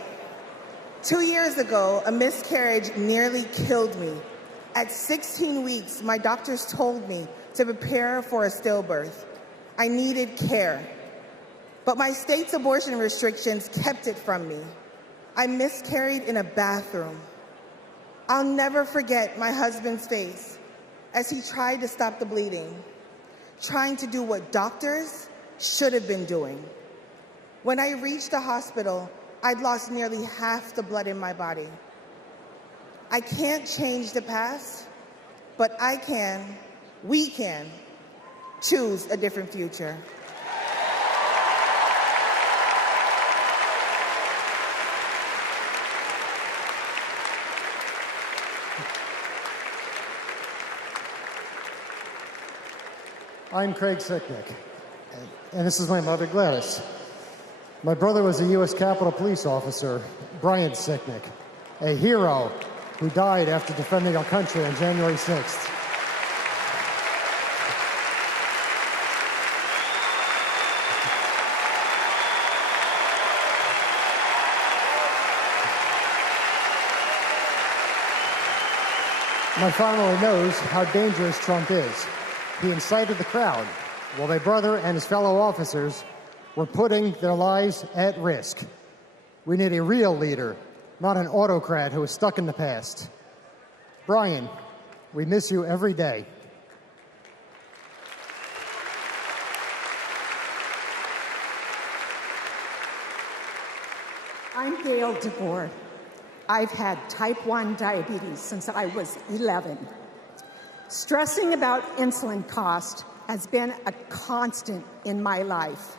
2 years ago, a miscarriage nearly killed me. At 16 weeks, my doctors told me to prepare for a stillbirth. I needed care. But my state's abortion restrictions kept it from me. I miscarried in a bathroom. I'll never forget my husband's face as he tried to stop the bleeding, trying to do what doctors should have been doing. When I reached the hospital, I'd lost nearly half the blood in my body. I can't change the past, but we can choose a different future. I'm Craig Sicknick, and this is my mother, Gladys. My brother was a U.S. Capitol Police officer, Brian Sicknick, a hero who died after defending our country on January 6th. My family knows how dangerous Trump is. He incited the crowd while my brother and his fellow officers were putting their lives at risk. We need a real leader, not an autocrat who is stuck in the past. Brian, we miss you every day. I'm Gail DeBoer. I've had type 1 diabetes since I was 11. Stressing about insulin cost has been a constant in my life.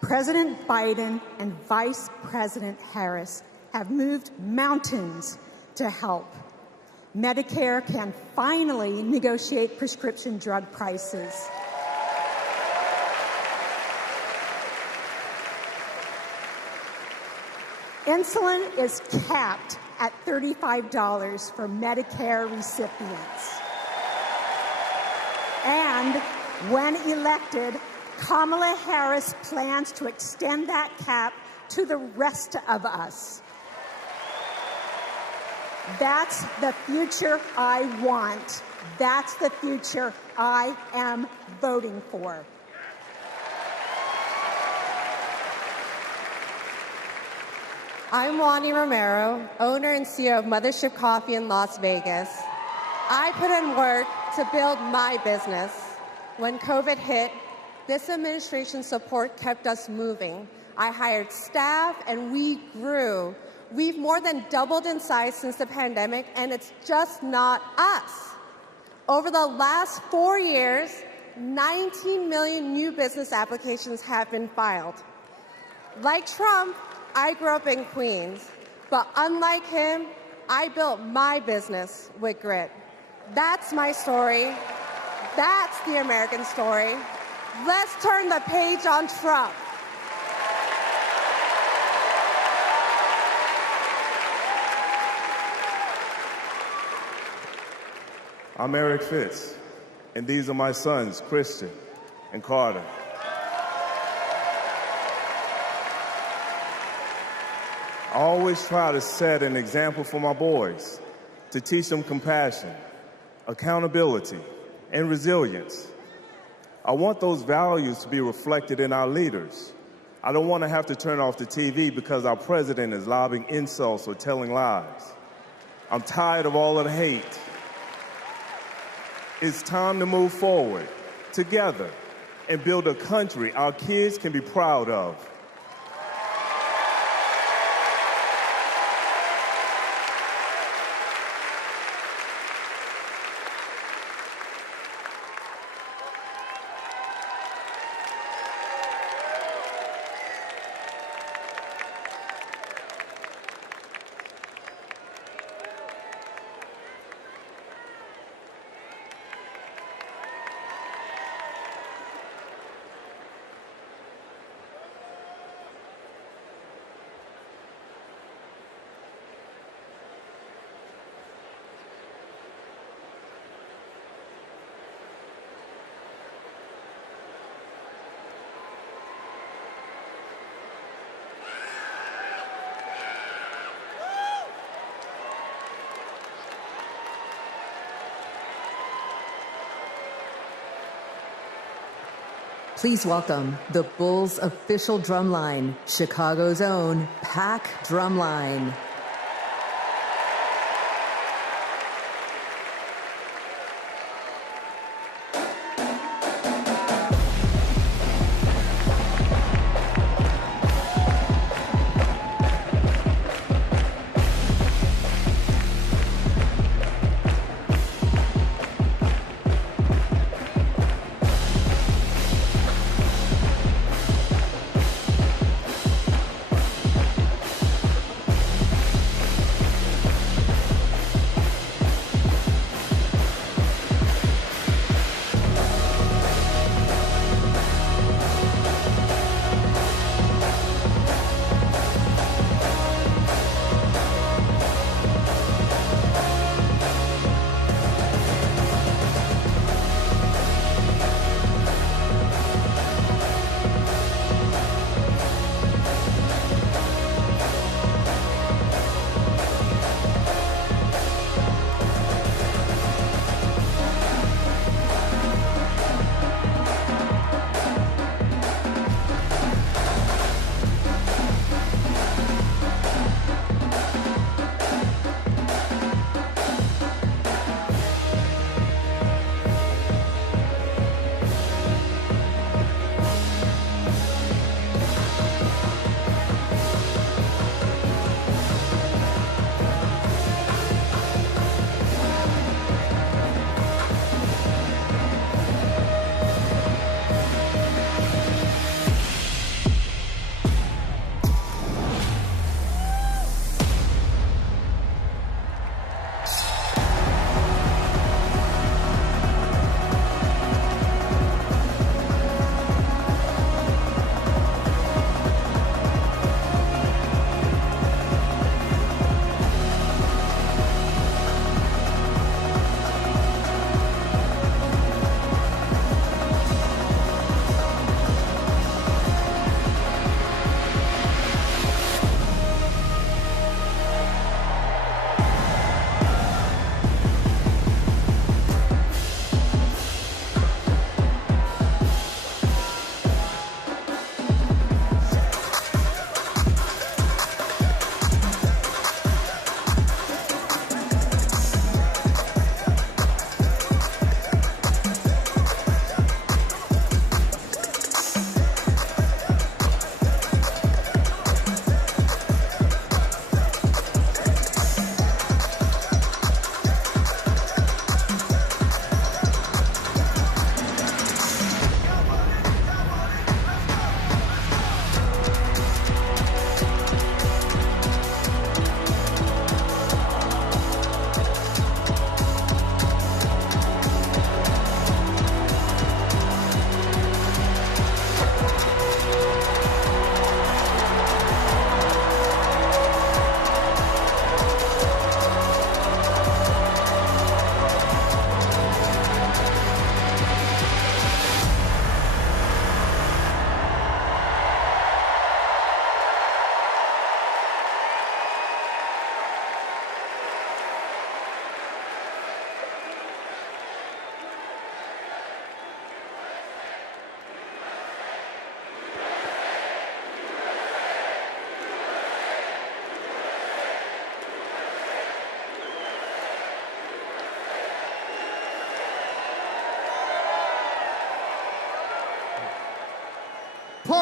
President Biden and Vice President Harris have moved mountains to help. Medicare can finally negotiate prescription drug prices. Insulin is capped at $35 for Medicare recipients. And when elected, Kamala Harris plans to extend that cap to the rest of us. That's the future I want. That's the future I am voting for. I'm Wani Romero, owner and CEO of Mothership Coffee in Las Vegas. I put in work to build my business. When COVID hit, this administration's support kept us moving. I hired staff and we grew. We've more than doubled in size since the pandemic, and it's just not us. Over the last 4 years, 19 million new business applications have been filed. Like Trump, I grew up in Queens, but unlike him, I built my business with grit. That's my story. That's the American story. Let's turn the page on Trump. I'm Eric Fitz, and these are my sons, Christian and Carter. I always try to set an example for my boys, to teach them compassion, accountability, and resilience. I want those values to be reflected in our leaders. I don't want to have to turn off the TV because our president is lobbing insults or telling lies. I'm tired of all of the hate. It's time to move forward, together, and build a country our kids can be proud of. Please welcome the Bulls' official drumline, Chicago's own Pack Drumline.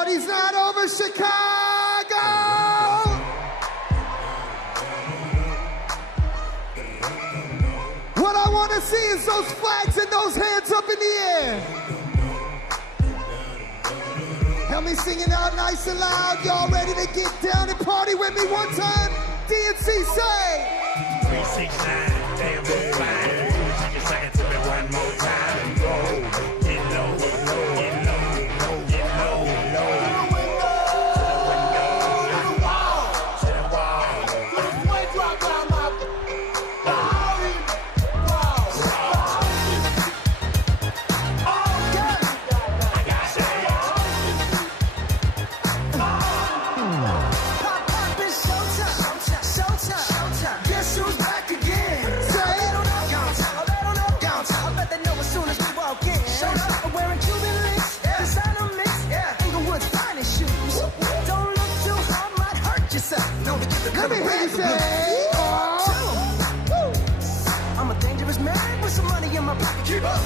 party's not over, Chicago! What I want to see is those flags and those hands up in the air. Help me sing it out nice and loud. Y'all ready to get down and party with me one time? DNC say 369, damn, that's fine. Take a second to me one more time and go. Get low, get low, get low, get low, get low. To the wall, to the wall. Way drop down my body. Guess who's back again? Say it. I'm wearing Cuban links, designer mix, Inglewood's finest shoes. Don't look too hard, might hurt yourself. Let me hear you say, I'm a dangerous man with some money in my pocket. Keep up.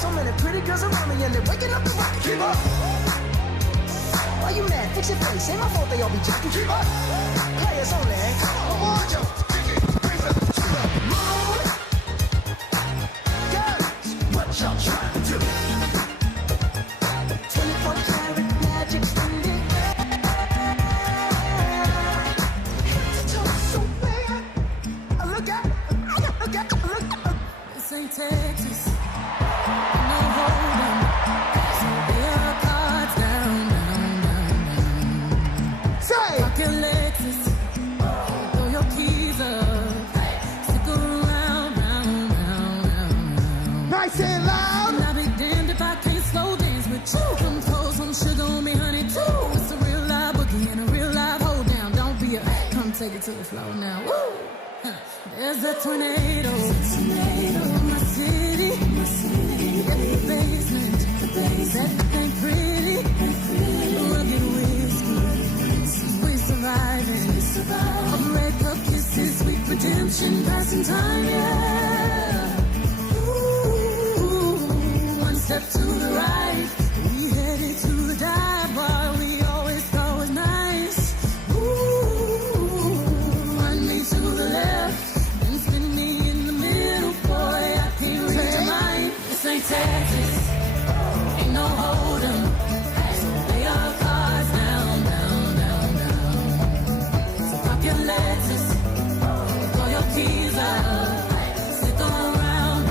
So many pretty girls around me and they're waking up the rocket. Keep up. Why you mad? Fix your face. Ain't my fault they all be jacking. Keep up. Players only. Come on, Joe. y'all trying to do? 24 karat magic in the air. So bad. Look at. This ain't Texas. No holding. So lay your cards down. Say. Rock your Lexus. Throw your keys up. Stick around, round. Nice and loud. And I'll be damned if I can't slow dance with you. Come throw some sugar on me, honey, too. It's a real live boogie and a real live hold down. Don't be a come take it to the floor now. Woo! There's a tornado. In my city. At the basement. That ain't pretty. Rugged whiskey. We surviving. A red cup kisses, sweet redemption, passing time, yeah. Ooh, one step to the right. We headed to the dive bar we always thought was nice. Ooh, run me to the left. Texas, ain't no hold'em. So lay your cards down. So rock your Lexus, throw your keys up, stick around.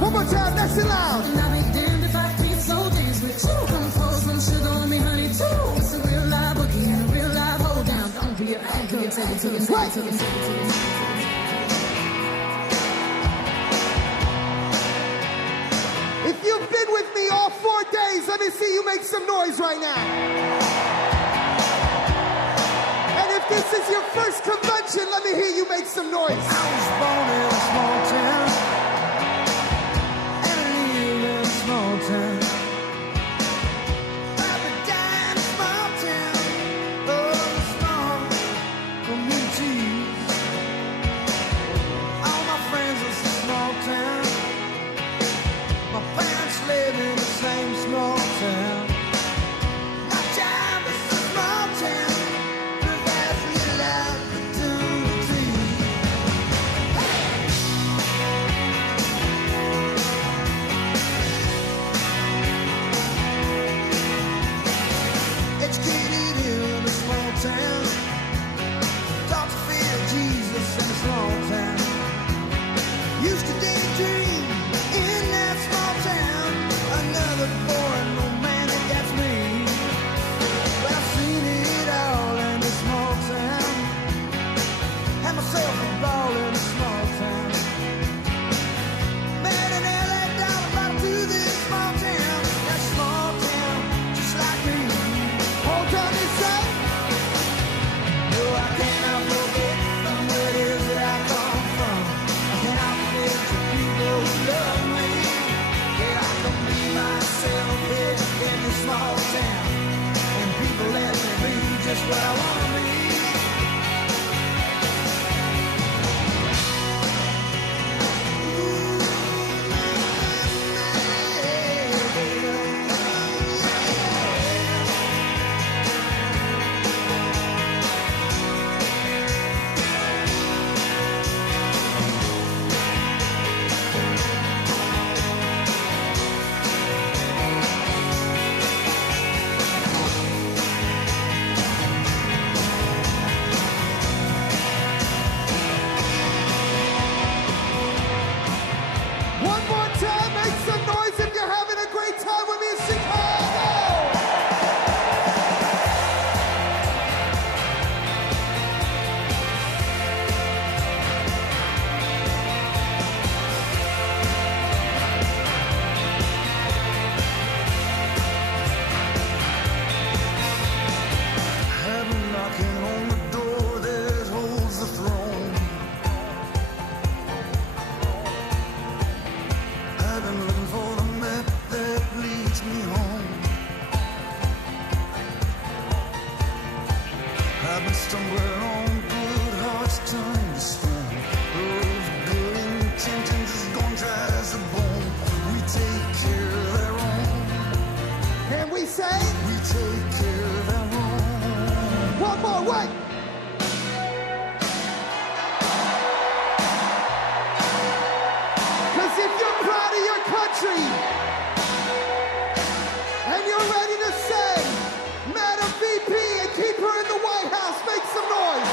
One more time, nice and loud. And I'll be damned if I can't slow dance with you. Come pour some sugar on me, honey, too. It's a real live boogie and a real live hold down. Don't be a anchor, take it to the If you've been with me all 4 days, let me see you make some noise right now. And if this is your first convention, let me hear you make some noise. I was born in a small town, and I live in a small town. Papa died in a small town, small communities. All my friends are from small town. My parents live in the same small town. My job is a small town, but that's little opportunity. Educated in a small town, taught to fear Jesus in a small town. Used to daydream in that small town, another boy, no man that gets me. But I've seen it all in a small town. Had myself a ball in a small town. Man in LA down about to this small town. That small town, just like me. Hold on inside. No, I cannot forget from where it is that I come from. I cannot forget the people who love me. Yeah, I can be myself here in this small town, and people let me be just what I want to be. Stumbling on good hearts turn to stone. The road of good intentions is gone dry as a bone. We take care of their own. Can we say? We take care of their own. One more, wait. Because if you're proud of your country and you're ready to say, Madam VP, and keep her in the White House, make some noise.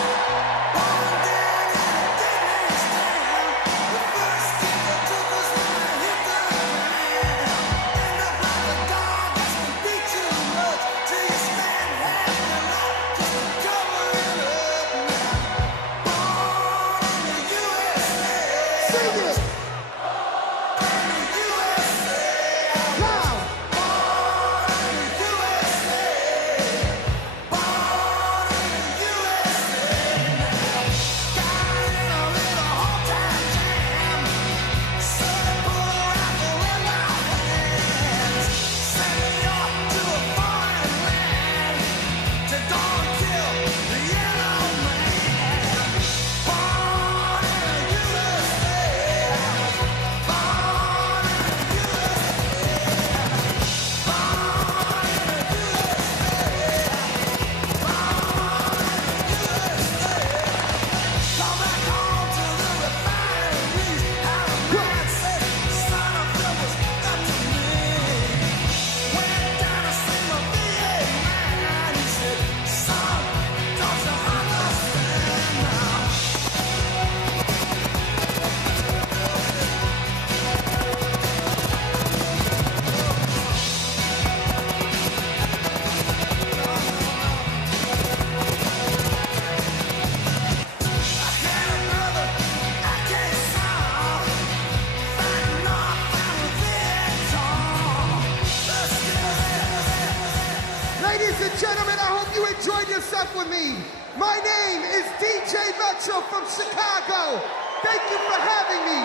With me. My name is DJ Metro from Chicago. Thank you for having me.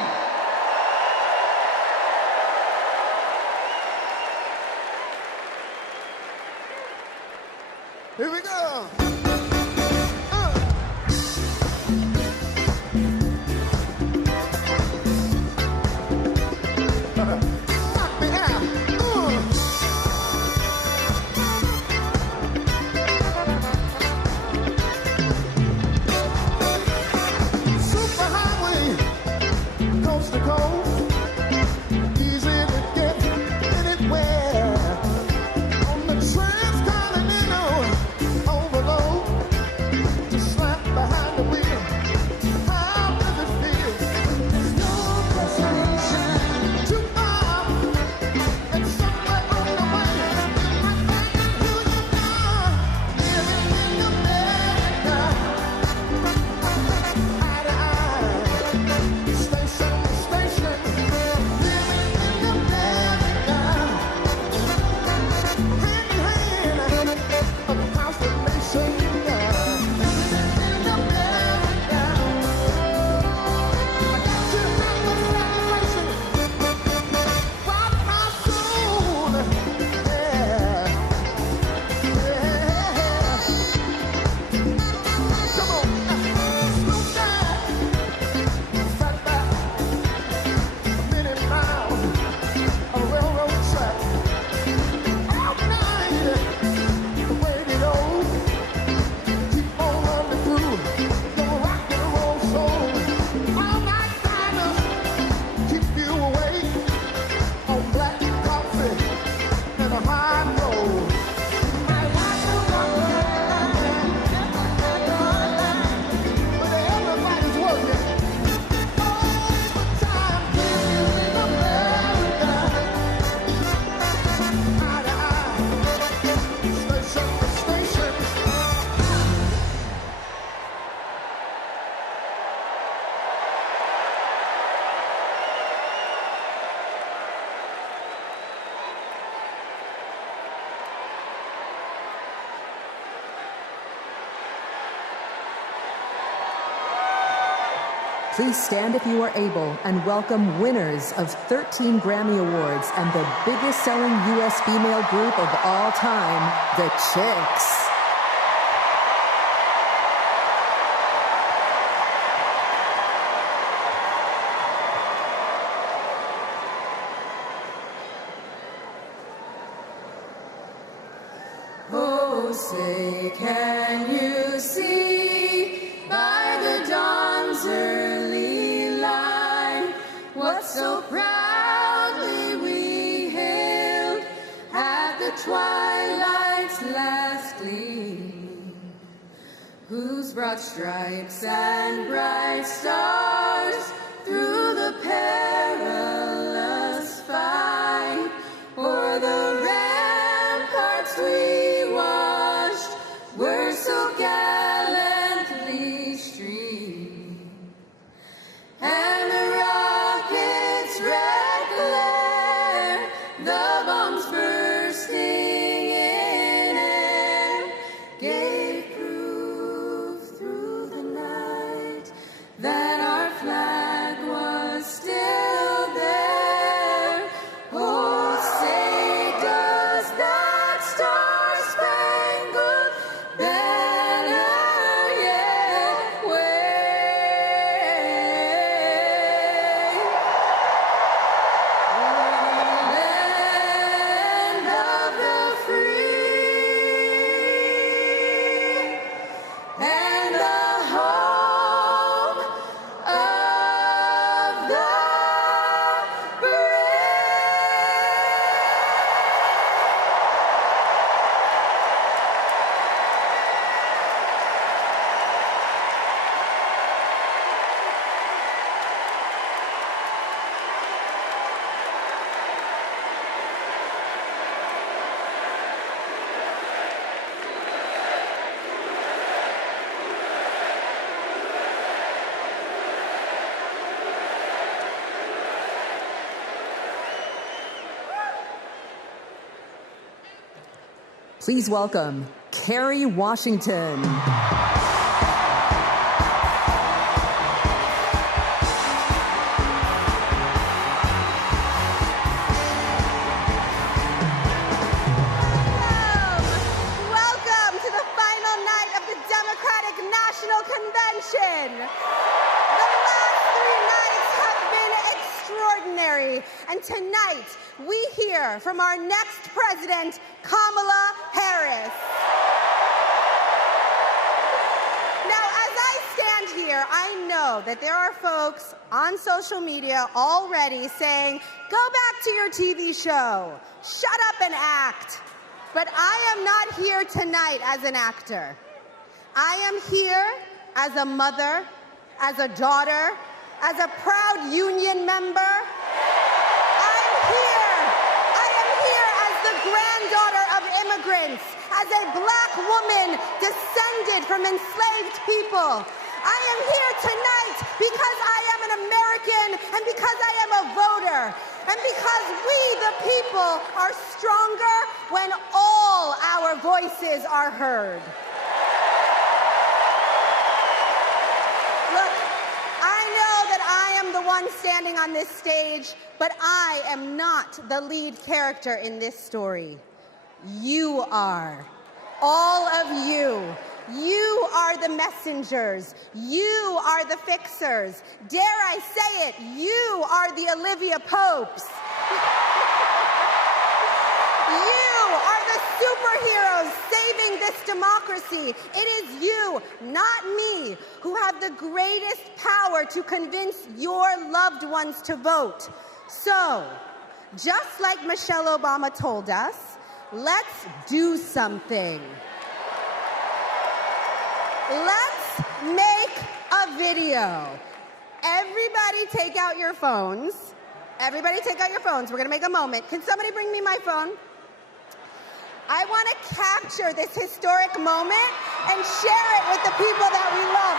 Here we go. Knock me out. Please stand if you are able and welcome winners of 13 Grammy Awards and the biggest selling U.S. female group of all time, the Chicks. say, can you see by the dawn's early light what so proudly we hailed at the twilight's last gleam, whose broad stripes and bright stars through the perilous fight o'er the ramparts we watched were so gallantly streamed, and the rocket's red glare, the bombs bursting in air, gave proof through the night that our flag was still there. Oh, say does that star-spangled banner yet wave? Land of the free and the home of the Please welcome Kerry Washington. Welcome to the final night of the Democratic National Convention. The last 3 nights have been extraordinary, and tonight we hear from our next president, Kamala Harris. Now, as I stand here, I know that there are folks on social media already saying, go back to your TV show, shut up and act. But I am not here tonight as an actor. I am here as a mother, as a daughter, as a proud union member. I am here as the granddaughter of immigrants, as a black woman descended from enslaved people. I am here tonight because I am an American and because I am a voter and because we, the people, are stronger when all our voices are heard. Look, I know that I am the one standing on this stage, but I am not the lead character in this story. You are. All of you. You are the messengers. You are the fixers. Dare I say it, you are the Olivia Popes. You are the superheroes saving this democracy. It is you, not me, who have the greatest power to convince your loved ones to vote. So, just like Michelle Obama told us, let's do something. Let's make a video. Everybody take out your phones. Everybody take out your phones. We're going to make a moment. Can somebody bring me my phone? I want to capture this historic moment and share it with the people that we love.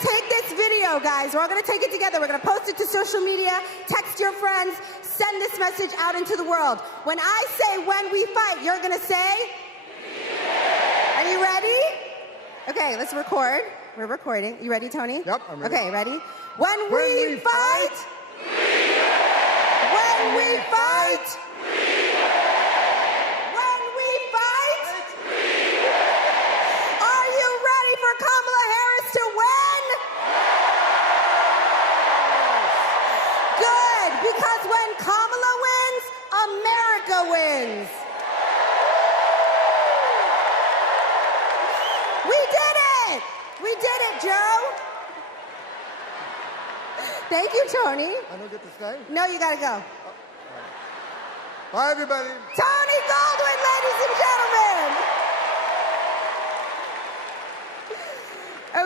Take this video, guys. We're all going to take it together. We're going to post it to social media, text your friends, send this message out into the world. When I say when we fight, you're going to say? Are you ready? Okay, let's record. We're recording. You ready, Tony? Yep, I'm ready. Okay, ready? When we fight, when we fight, when we fight, We did it, Joe. Thank you, Tony. I don't get to stay? No, you gotta go. Bye, everybody. Tony Goldwyn, ladies and gentlemen.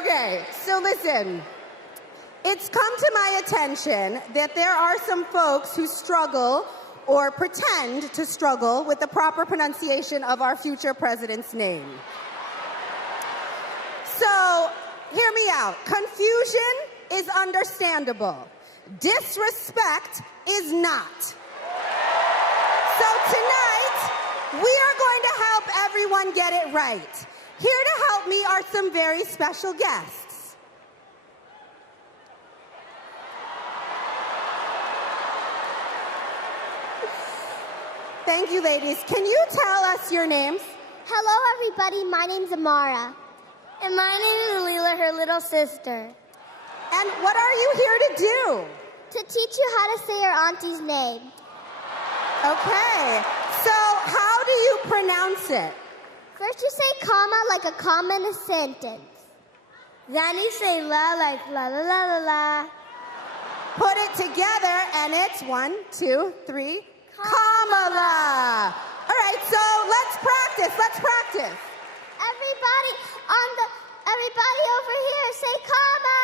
Okay, so listen. It's come to my attention that there are some folks who struggle or pretend to struggle with the proper pronunciation of our future president's name. So, hear me out. Confusion is understandable. Disrespect is not. So tonight, we are going to help everyone get it right. Here to help me are some very special guests. Thank you, ladies. Can you tell us your names? Hello, everybody. My name's Amara. And my name is Leela, her little sister. And what are you here to do? To teach you how to say your auntie's name. Okay. So how do you pronounce it? First you say comma like a comma in a sentence. Then you say la like la la la la la. Put it together and it's 1, 2, 3, Kamala. All right, so let's practice. Let's practice. Everybody over here say comma.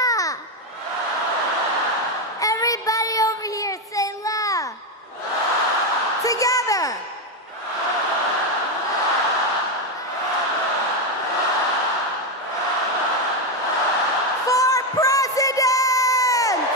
Everybody over here say la. Together. For president.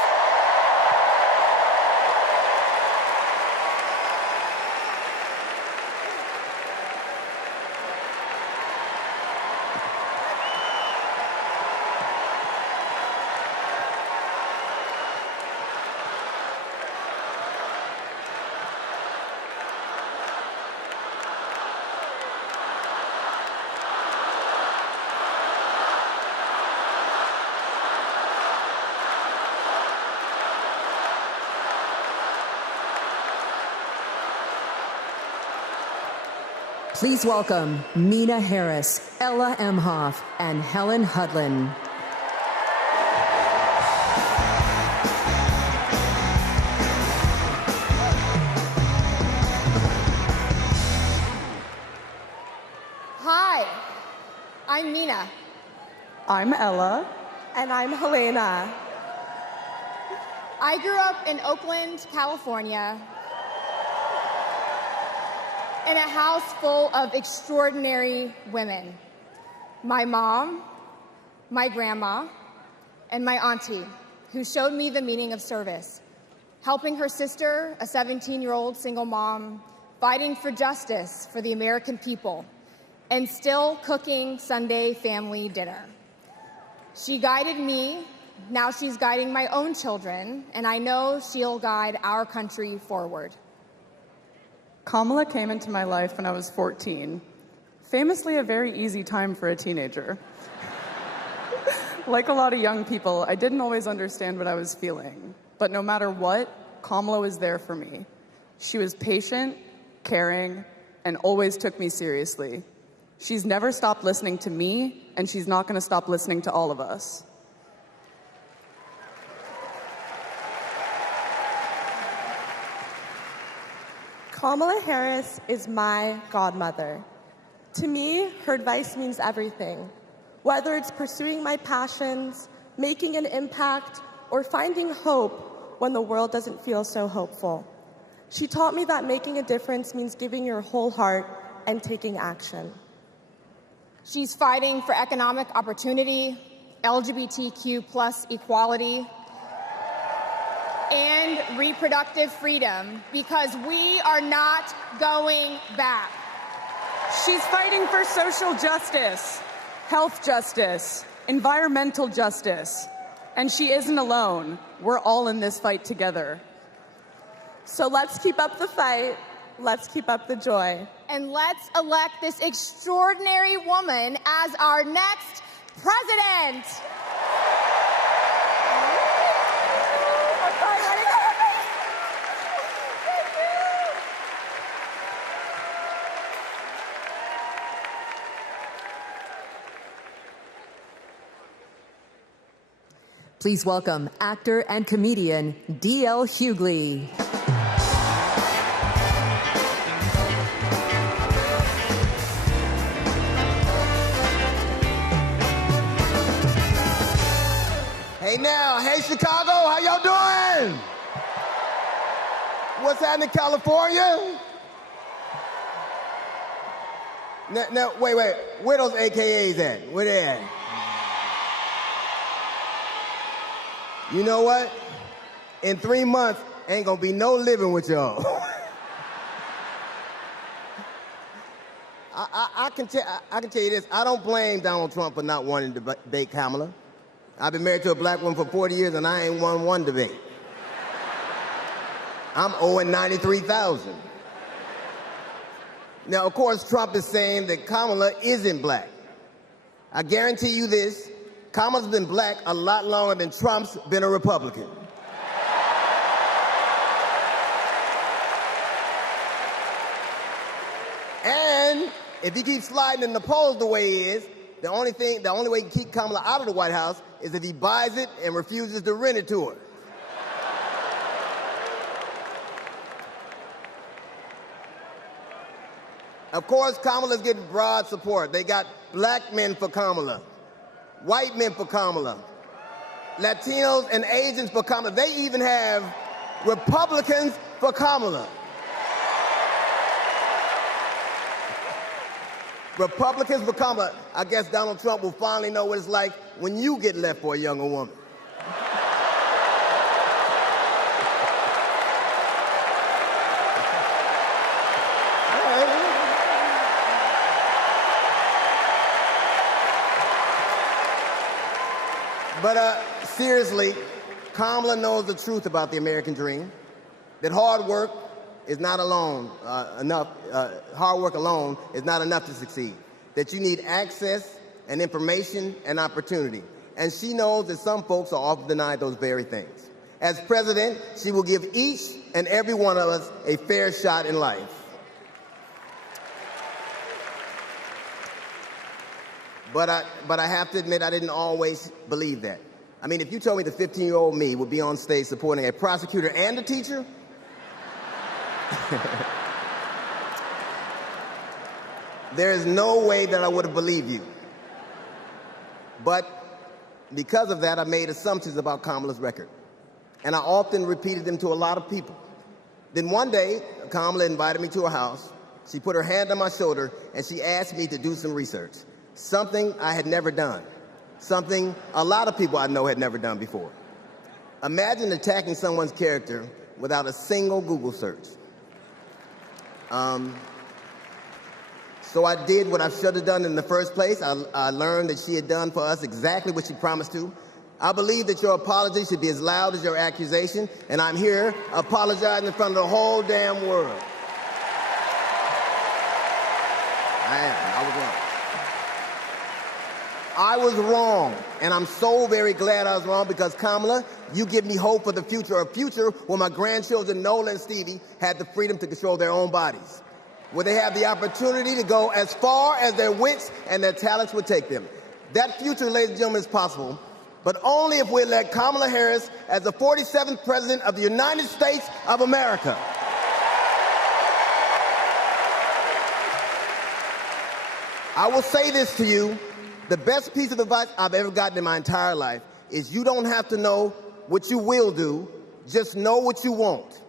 Please welcome Mina Harris, Ella Emhoff, and Helen Hudlin. Hi, I'm Mina. I'm Ella. And I'm Helena. I grew up in Oakland, California, in a house full of extraordinary women. My mom, my grandma, and my auntie, who showed me the meaning of service, helping her sister, a 17-year-old single mom, fighting for justice for the American people, and still cooking Sunday family dinner. She guided me, now she's guiding my own children, and I know she'll guide our country forward. Kamala came into my life when I was 14. Famously a very easy time for a teenager. Like a lot of young people, I didn't always understand what I was feeling. But no matter what, Kamala was there for me. She was patient, caring, and always took me seriously. She's never stopped listening to me, and she's not going to stop listening to all of us. Kamala Harris is my godmother. To me, her advice means everything. Whether it's pursuing my passions, making an impact, or finding hope when the world doesn't feel so hopeful. She taught me that making a difference means giving your whole heart and taking action. She's fighting for economic opportunity, LGBTQ plus equality, and reproductive freedom, because we are not going back. She's fighting for social justice, health justice, environmental justice, and she isn't alone. We're all in this fight together. So let's keep up the fight, let's keep up the joy. And let's elect this extraordinary woman as our next president. Please welcome actor and comedian D.L. Hughley. Hey now, hey Chicago, how y'all doing? What's happening, California? Now, wait, where those AKAs at? Where they at? You know what? In 3 months, ain't gonna be no living with y'all. I can tell you this, I don't blame Donald Trump for not wanting to debate Kamala. I've been married to a black woman for 40 years and I ain't won one debate. I'm owing $93,000. Now, of course, Trump is saying that Kamala isn't black. I guarantee you this, Kamala's been black a lot longer than Trump's been a Republican. And if he keeps sliding in the polls the way he is, the only way he can keep Kamala out of the White House is if he buys it and refuses to rent it to her. Of course, Kamala's getting broad support. They got black men for Kamala, white men for Kamala, Latinos and Asians for Kamala. They even have Republicans for Kamala. Republicans for Kamala. I guess Donald Trump will finally know what it's like when you get left for a younger woman. But seriously, Kamala knows the truth about the American dream, that hard work is not enough. Hard work alone is not enough to succeed, that you need access and information and opportunity. And she knows that some folks are often denied those very things. As president, she will give each and every one of us a fair shot in life. But I have to admit, I didn't always believe that. I mean, if you told me the 15-year-old me would be on stage supporting a prosecutor and a teacher, there is no way that I would have believed you. But because of that, I made assumptions about Kamala's record. And I often repeated them to a lot of people. Then one day, Kamala invited me to her house. She put her hand on my shoulder and she asked me to do some research. Something I had never done. Something a lot of people I know had never done before. Imagine attacking someone's character without a single Google search. So I did what I should have done in the first place. I learned that she had done for us exactly what she promised to. I believe that your apology should be as loud as your accusation, and I'm here apologizing in front of the whole damn world. I was wrong. I was wrong, and I'm so very glad I was wrong because, Kamala, you give me hope for the future, a future where my grandchildren, Nola and Stevie, had the freedom to control their own bodies, where they have the opportunity to go as far as their wits and their talents would take them. That future, ladies and gentlemen, is possible, but only if we elect Kamala Harris as the 47th President of the United States of America. I will say this to you. The best piece of advice I've ever gotten in my entire life is you don't have to know what you will do, just know what you won't.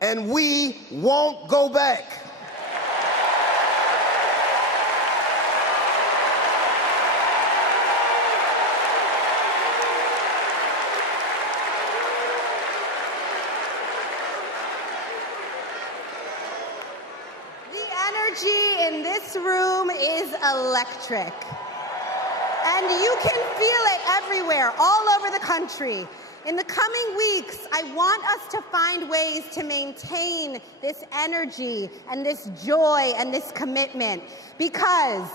And we won't go back. The energy in this room is electric. And you can feel it everywhere, all over the country. In the coming weeks, I want us to find ways to maintain this energy and this joy and this commitment, because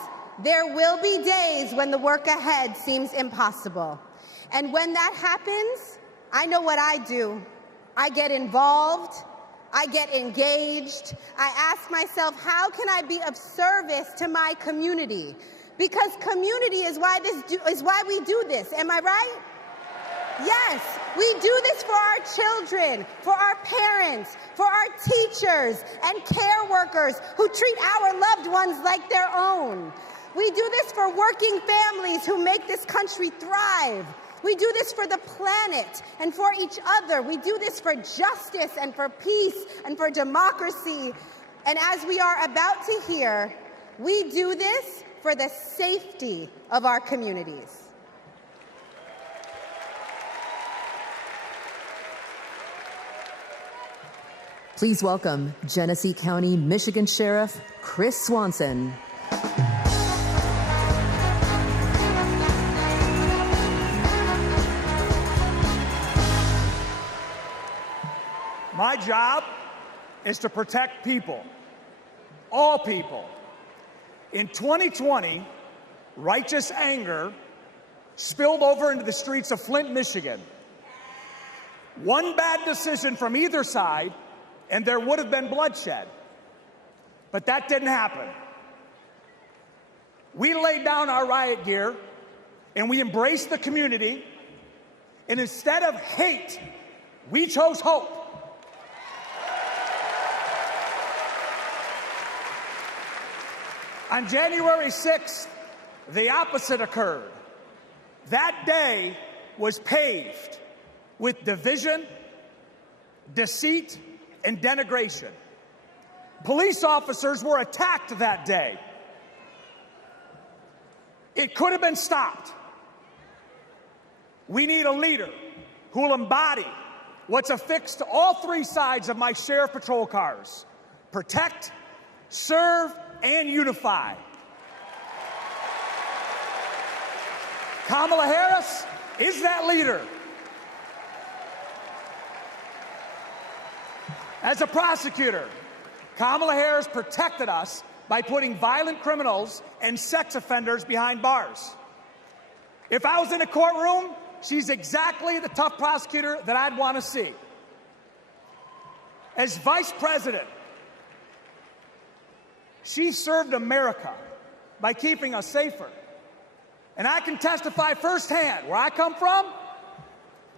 there will be days when the work ahead seems impossible. And when that happens, I know what I do. I get involved. I get engaged. I ask myself, how can I be of service to my community? Because community is why we do this. Am I right? Yes, we do this for our children, for our parents, for our teachers and care workers who treat our loved ones like their own. We do this for working families who make this country thrive. We do this for the planet and for each other. We do this for justice and for peace and for democracy. And as we are about to hear, we do this for the safety of our communities. Please welcome Genesee County, Michigan Sheriff Chris Swanson. My job is to protect people, all people. In 2020, righteous anger spilled over into the streets of Flint, Michigan. One bad decision from either side, and there would have been bloodshed. But that didn't happen. We laid down our riot gear, and we embraced the community, and instead of hate, we chose hope. On January 6th, the opposite occurred. That day was paved with division, deceit, and denigration. Police officers were attacked that day. It could have been stopped. We need a leader who will embody what's affixed to all three sides of my sheriff patrol cars: protect, serve, and unify. Kamala Harris is that leader. As a prosecutor, Kamala Harris protected us by putting violent criminals and sex offenders behind bars. If I was in a courtroom, she's exactly the tough prosecutor that I'd want to see. As vice president, she served America by keeping us safer. And I can testify firsthand, where I come from,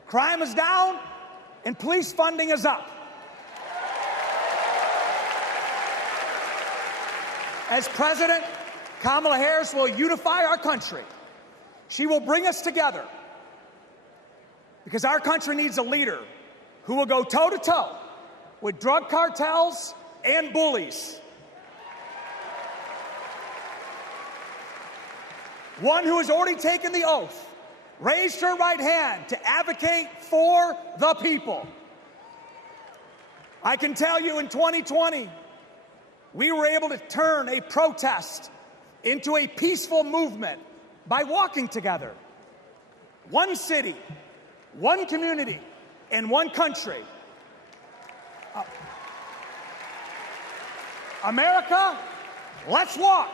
crime is down and police funding is up. As president, Kamala Harris will unify our country. She will bring us together because our country needs a leader who will go toe-to-toe with drug cartels and bullies. One who has already taken the oath, raised her right hand to advocate for the people. I can tell you in 2020, we were able to turn a protest into a peaceful movement by walking together. One city, one community, and one country. America, let's walk.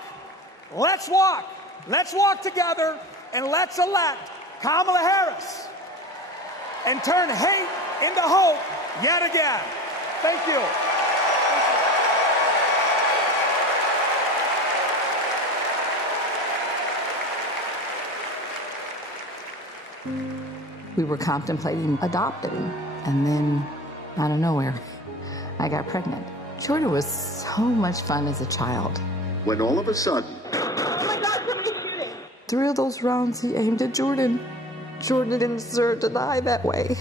Let's walk. Let's walk together and let's elect Kamala Harris and turn hate into hope yet again. Thank you. We were contemplating adopting, and then, out of nowhere, I got pregnant. Jordan was so much fun as a child. When all of a sudden... Oh my God, somebody shooting! 3 of those rounds he aimed at Jordan. Jordan didn't deserve to die that way.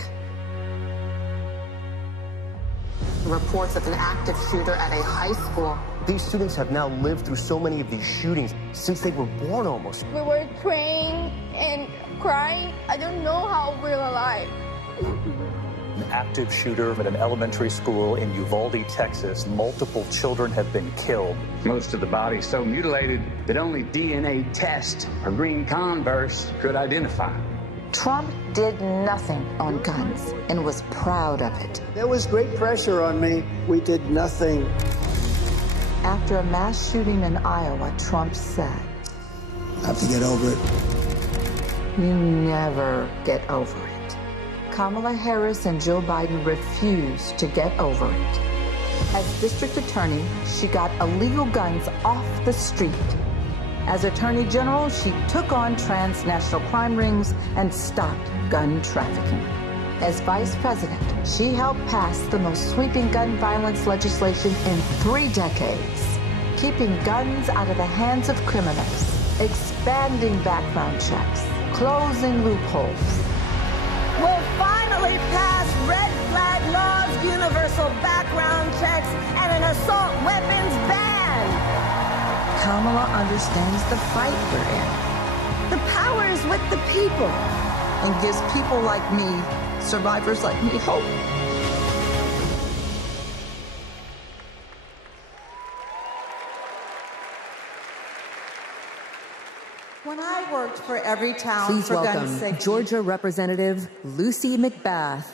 Reports of an active shooter at a high school. These students have now lived through so many of these shootings since they were born almost. We were praying and crying. I don't know how we're alive. An active shooter at an elementary school in Uvalde, Texas. Multiple children have been killed. Most of the body so mutilated that only DNA tests or green Converse could identify. Trump did nothing on guns and was proud of it. There was great pressure on me. We did nothing. After a mass shooting in Iowa, Trump said, I have to get over it. You never get over it. Kamala Harris and Joe Biden refused to get over it. As district attorney, she got illegal guns off the street. As Attorney General, she took on transnational crime rings and stopped gun trafficking. As Vice President, she helped pass the most sweeping gun violence legislation in 3 decades, keeping guns out of the hands of criminals, expanding background checks, closing loopholes. We'll finally pass red flag laws, universal background checks, and an assault weapons ban. Kamala understands the fight we're in. The power is with the people. And gives people like me, survivors like me, hope. When I worked for every town Please for gun welcome safety. Georgia Representative Lucy McBath.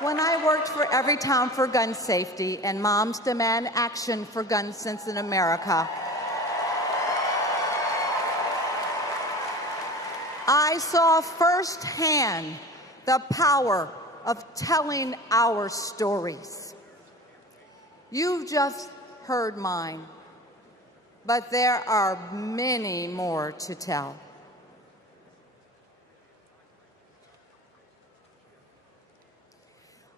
When I worked for every town for gun safety and moms demand action for gun sense in America, I saw firsthand the power of telling our stories. You've just heard mine, but there are many more to tell.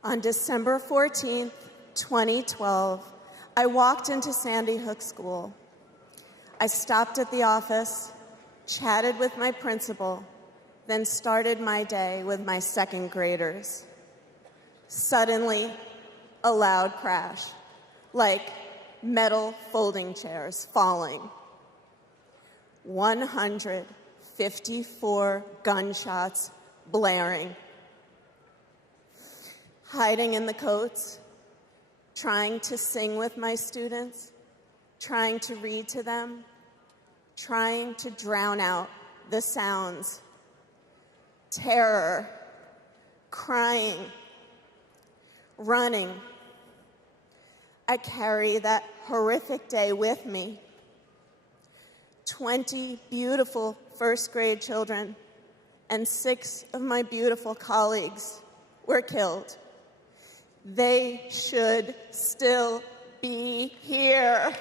On December 14th, 2012, I walked into Sandy Hook School. I stopped at the office, chatted with my principal, then started my day with my second graders. Suddenly, a loud crash, like metal folding chairs falling. 154 gunshots blaring. Hiding in the coats, trying to sing with my students, trying to read to them, trying to drown out the sounds. Terror, crying, running. I carry that horrific day with me. 20 beautiful first grade children and 6 of my beautiful colleagues were killed. They should still be here.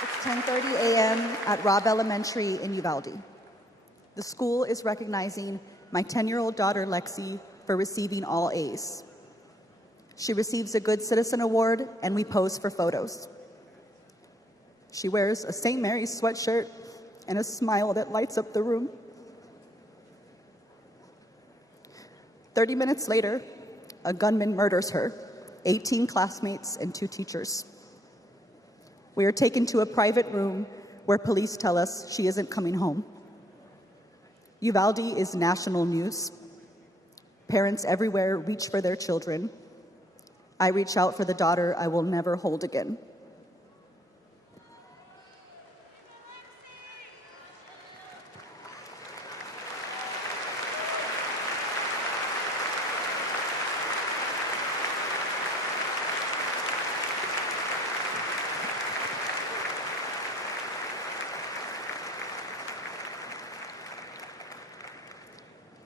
It's 10:30 a.m. at Robb Elementary in Uvalde. The school is recognizing my 10-year-old daughter, Lexi, for receiving all A's. She receives a Good Citizen Award, and we pose for photos. She wears a St. Mary's sweatshirt and a smile that lights up the room. 30 minutes later, a gunman murders her, 18 classmates, and 2 teachers. We are taken to a private room where police tell us she isn't coming home. Uvalde is national news. Parents everywhere reach for their children. I reach out for the daughter I will never hold again.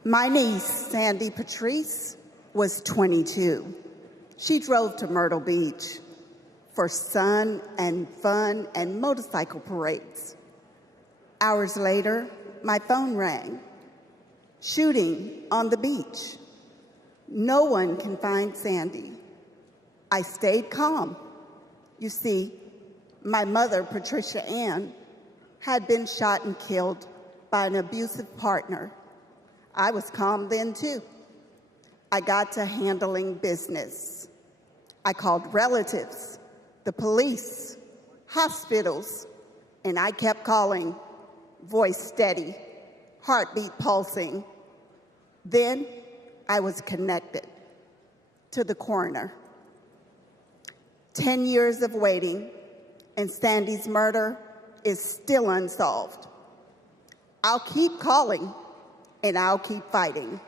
My niece, Sandy Patrice, was 22. She drove to Myrtle Beach for sun and fun and motorcycle parades. Hours later, my phone rang. Shooting on the beach. No one can find Sandy. I stayed calm. You see, my mother, Patricia Ann, had been shot and killed by an abusive partner. I was calm then, too. I got to handling business. I called relatives, the police, hospitals, and I kept calling, voice steady, heartbeat pulsing. Then I was connected to the coroner. 10 years of waiting, and Sandy's murder is still unsolved. I'll keep calling, and I'll keep fighting.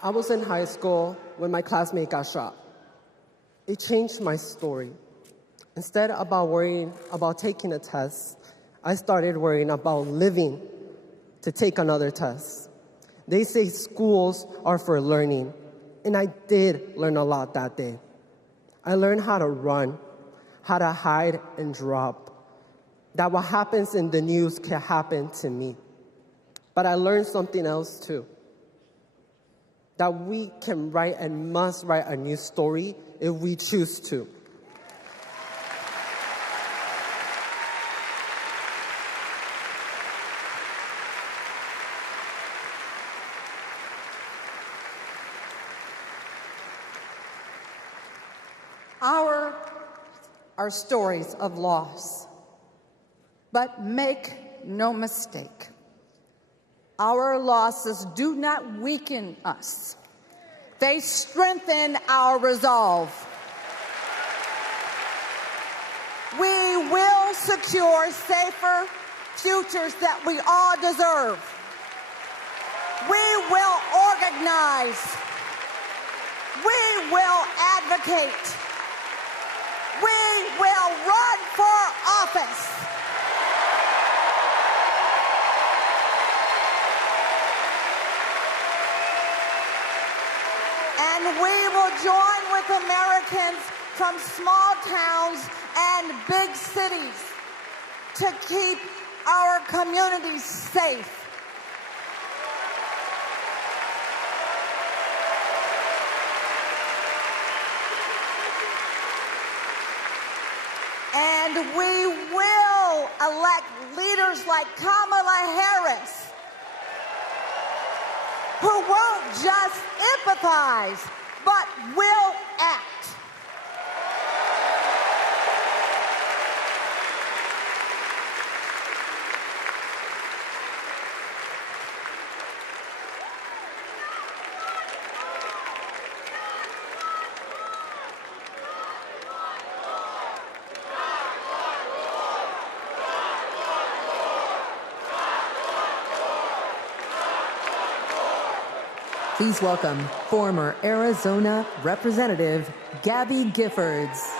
I was in high school when my classmate got shot. It changed my story. Instead of worrying about taking a test, I started worrying about living to take another test. They say schools are for learning, and I did learn a lot that day. I learned how to run, how to hide and drop, that what happens in the news can happen to me. But I learned something else too, that we can write and must write a new story if we choose to. Our are stories of loss. But make no mistake, our losses do not weaken us. They strengthen our resolve. We will secure safer futures that we all deserve. We will organize. We will advocate. We will run for office. And we will join with Americans from small towns and big cities to keep our communities safe. And we will elect leaders like Kamala Harris, who won't just empathize, but will act. Please welcome former Arizona Representative Gabby Giffords.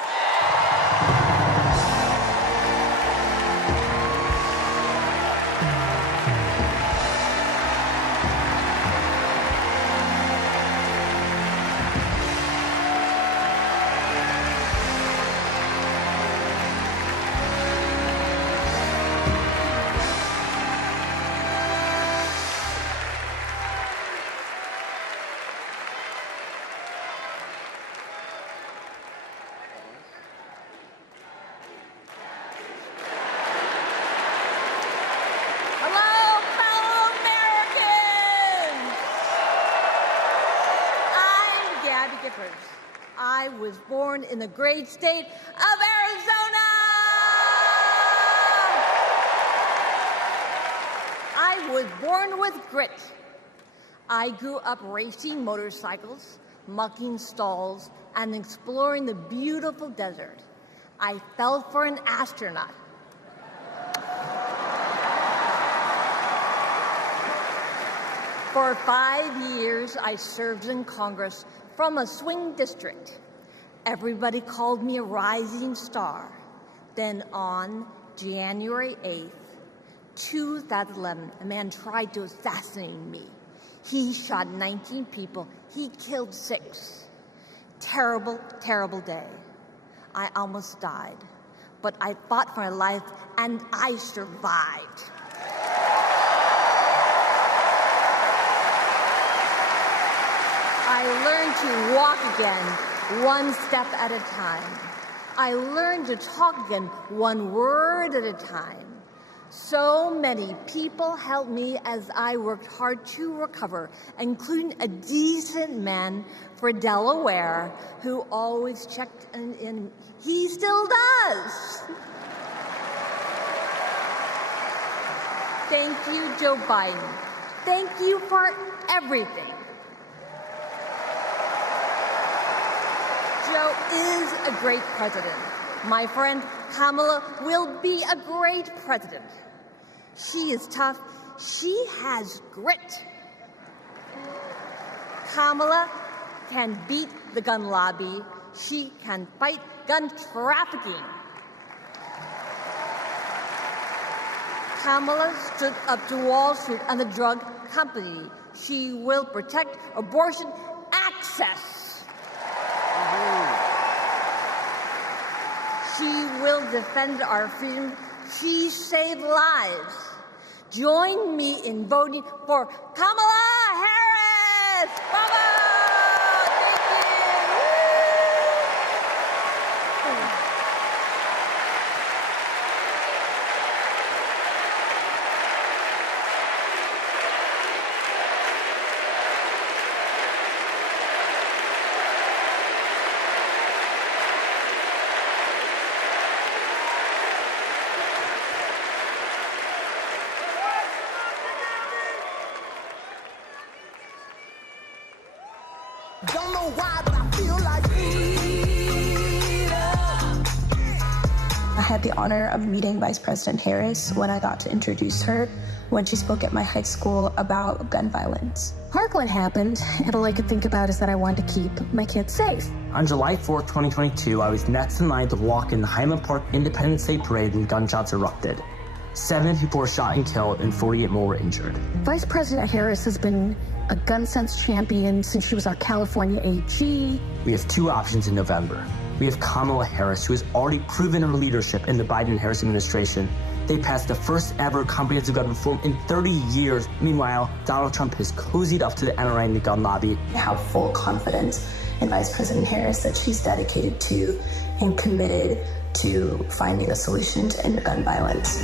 I was born in the great state of Arizona. I was born with grit. I grew up racing motorcycles, mucking stalls, and exploring the beautiful desert. I fell for an astronaut. For 5 years, I served in Congress from a swing district. Everybody called me a rising star. Then on January 8th, 2011, a man tried to assassinate me. He shot 19 people. He killed 6. Terrible, terrible day. I almost died, but I fought for my life and I survived. I learned to walk again, one step at a time. I learned to talk again, one word at a time. So many people helped me as I worked hard to recover, including a decent man for Delaware who always checked in. He still does. Thank you, Joe Biden. Thank you for everything. Joe is a great president. My friend Kamala will be a great president. She is tough. She has grit. Kamala can beat the gun lobby. She can fight gun trafficking. Kamala stood up to Wall Street and the drug company. She will protect abortion access. She will defend our freedom. She saved lives. Join me in voting for Kamala Harris. Mama! Don't know why, but I feel like I had the honor of meeting Vice President Harris when I got to introduce her when she spoke at my high school about gun violence. Parkland happened, and all I could think about is that I wanted to keep my kids safe. On July 4th, 2022, I was next in line to walk in the Highland Park Independence Day Parade when gunshots erupted. 7 people were shot and killed, and 48 more were injured. Vice President Harris has been a gun sense champion since she was our California AG. We have 2 options in November. We have Kamala Harris, who has already proven her leadership in the Biden-Harris administration. They passed the first ever comprehensive gun reform in 30 years. Meanwhile, Donald Trump has cozied up to the NRA and the gun lobby. I have full confidence in Vice President Harris that she's dedicated to and committed to finding a solution to end gun violence.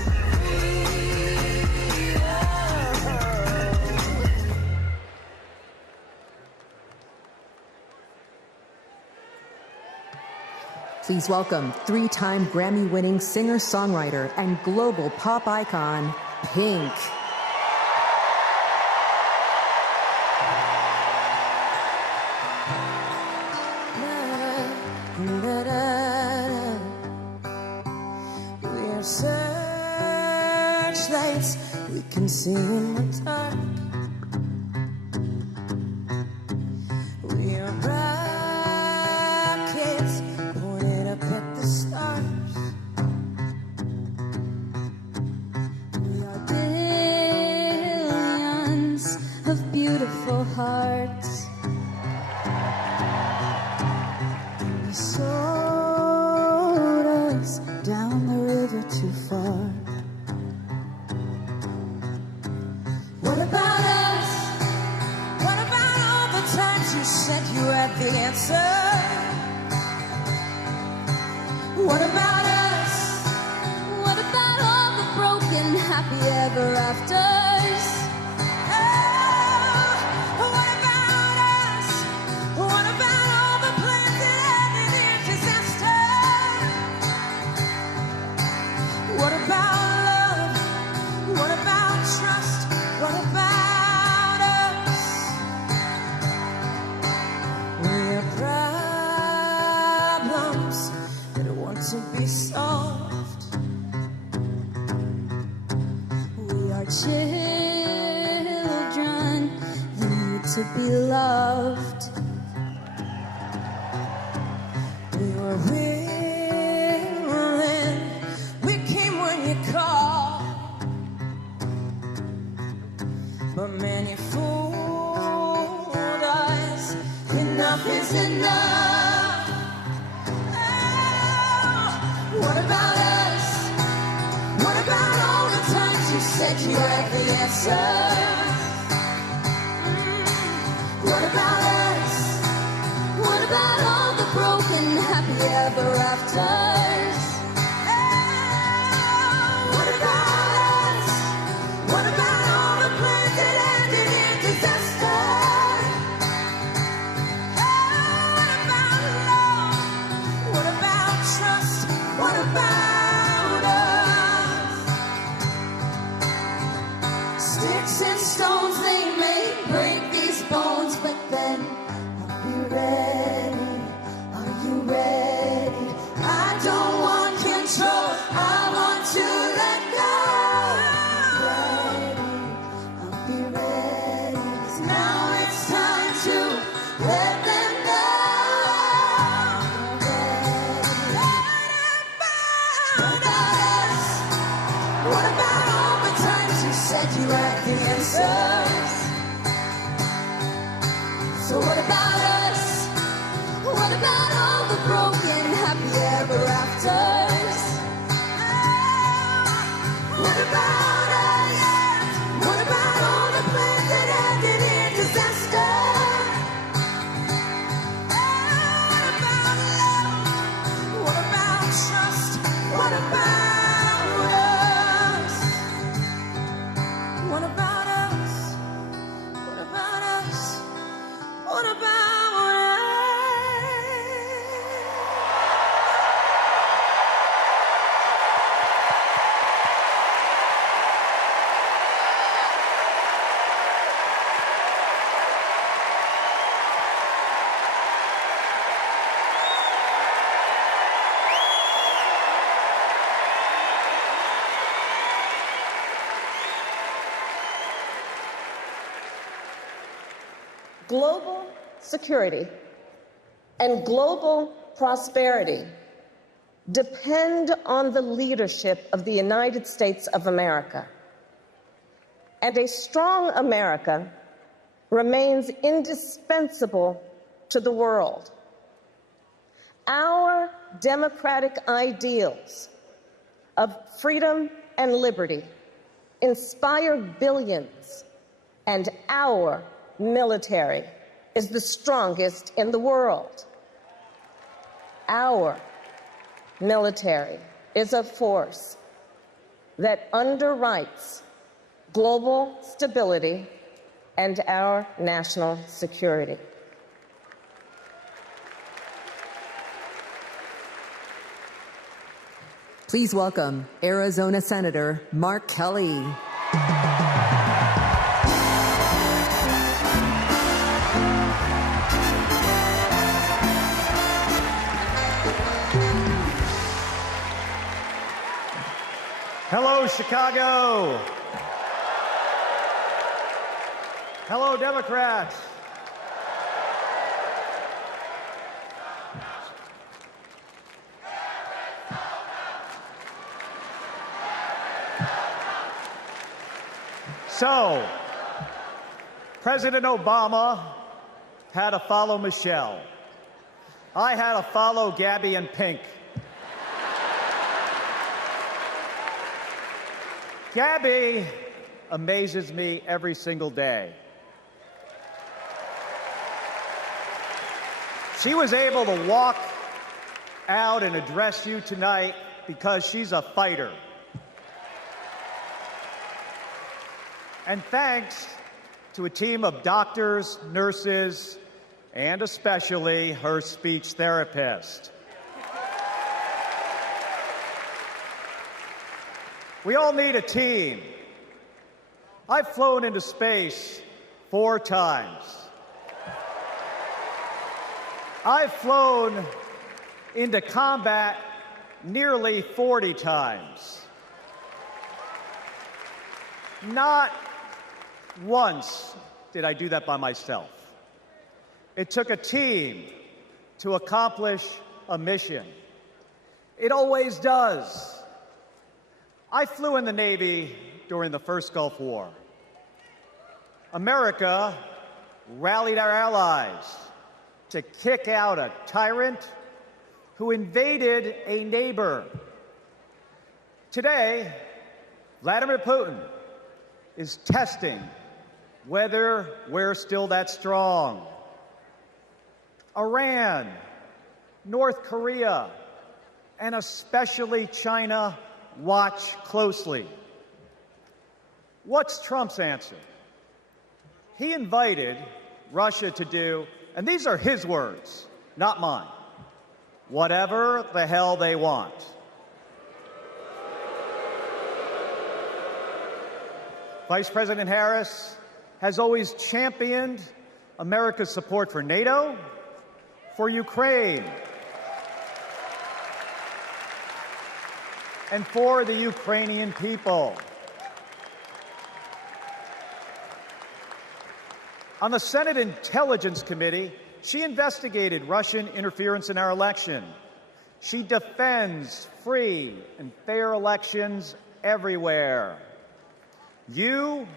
Please welcome 3-time Grammy-winning singer-songwriter and global pop icon, Pink. we are searchlights we can see in the dark. We are rockets pointed up at the stars. We are billions of beautiful hearts. You sold us down the river too far. What about us? What about all the times you said you had the answer? What about us? What about all the broken happy ever afters? Oh, what about us? What about all the plans that ended in disaster? What about love? What about trust? What about us? We are problems that want to be solved. We are children that need to be loved. We were willing, we came when you called. But man, you fooled us. Enough is enough. Oh, what about us? What about all the times you said you had the answer? What about us? What about all the broken happy ever afters? What about us? What about all the plans that ended in disaster? What about love? What about trust? What about us? Sticks and stones, they Let them know. What about us? What about all the times you said you had the answers? So what about us? What about all the broken happy ever afters? What about us? What about all the plans that ended in disaster? What about love? What about trust? What about us? What about us? What about us? What about us? Global security and global prosperity depend on the leadership of the United States of America. And a strong America remains indispensable to the world. Our democratic ideals of freedom and liberty inspire billions, and our military is the strongest in the world. Our military is a force that underwrites global stability and our national security. Please welcome Arizona Senator Mark Kelly. Hello, Chicago. Hello, Democrats. So, President Obama had to follow Michelle. I had to follow Gabby and Pink. Gabby amazes me every single day. She was able to walk out and address you tonight because she's a fighter. And thanks to a team of doctors, nurses, and especially her speech therapist. We all need a team. I've flown into space 4 times. I've flown into combat nearly 40 times. Not once did I do that by myself. It took a team to accomplish a mission. It always does. I flew in the Navy during the first Gulf War. America rallied our allies to kick out a tyrant who invaded a neighbor. Today, Vladimir Putin is testing whether we're still that strong. Iran, North Korea, and especially China watch closely. What's Trump's answer? He invited Russia to do, and these are his words, not mine, whatever the hell they want. Vice President Harris has always championed America's support for NATO, for Ukraine, and for the Ukrainian people. On the Senate Intelligence Committee, she investigated Russian interference in our election. She defends free and fair elections everywhere. You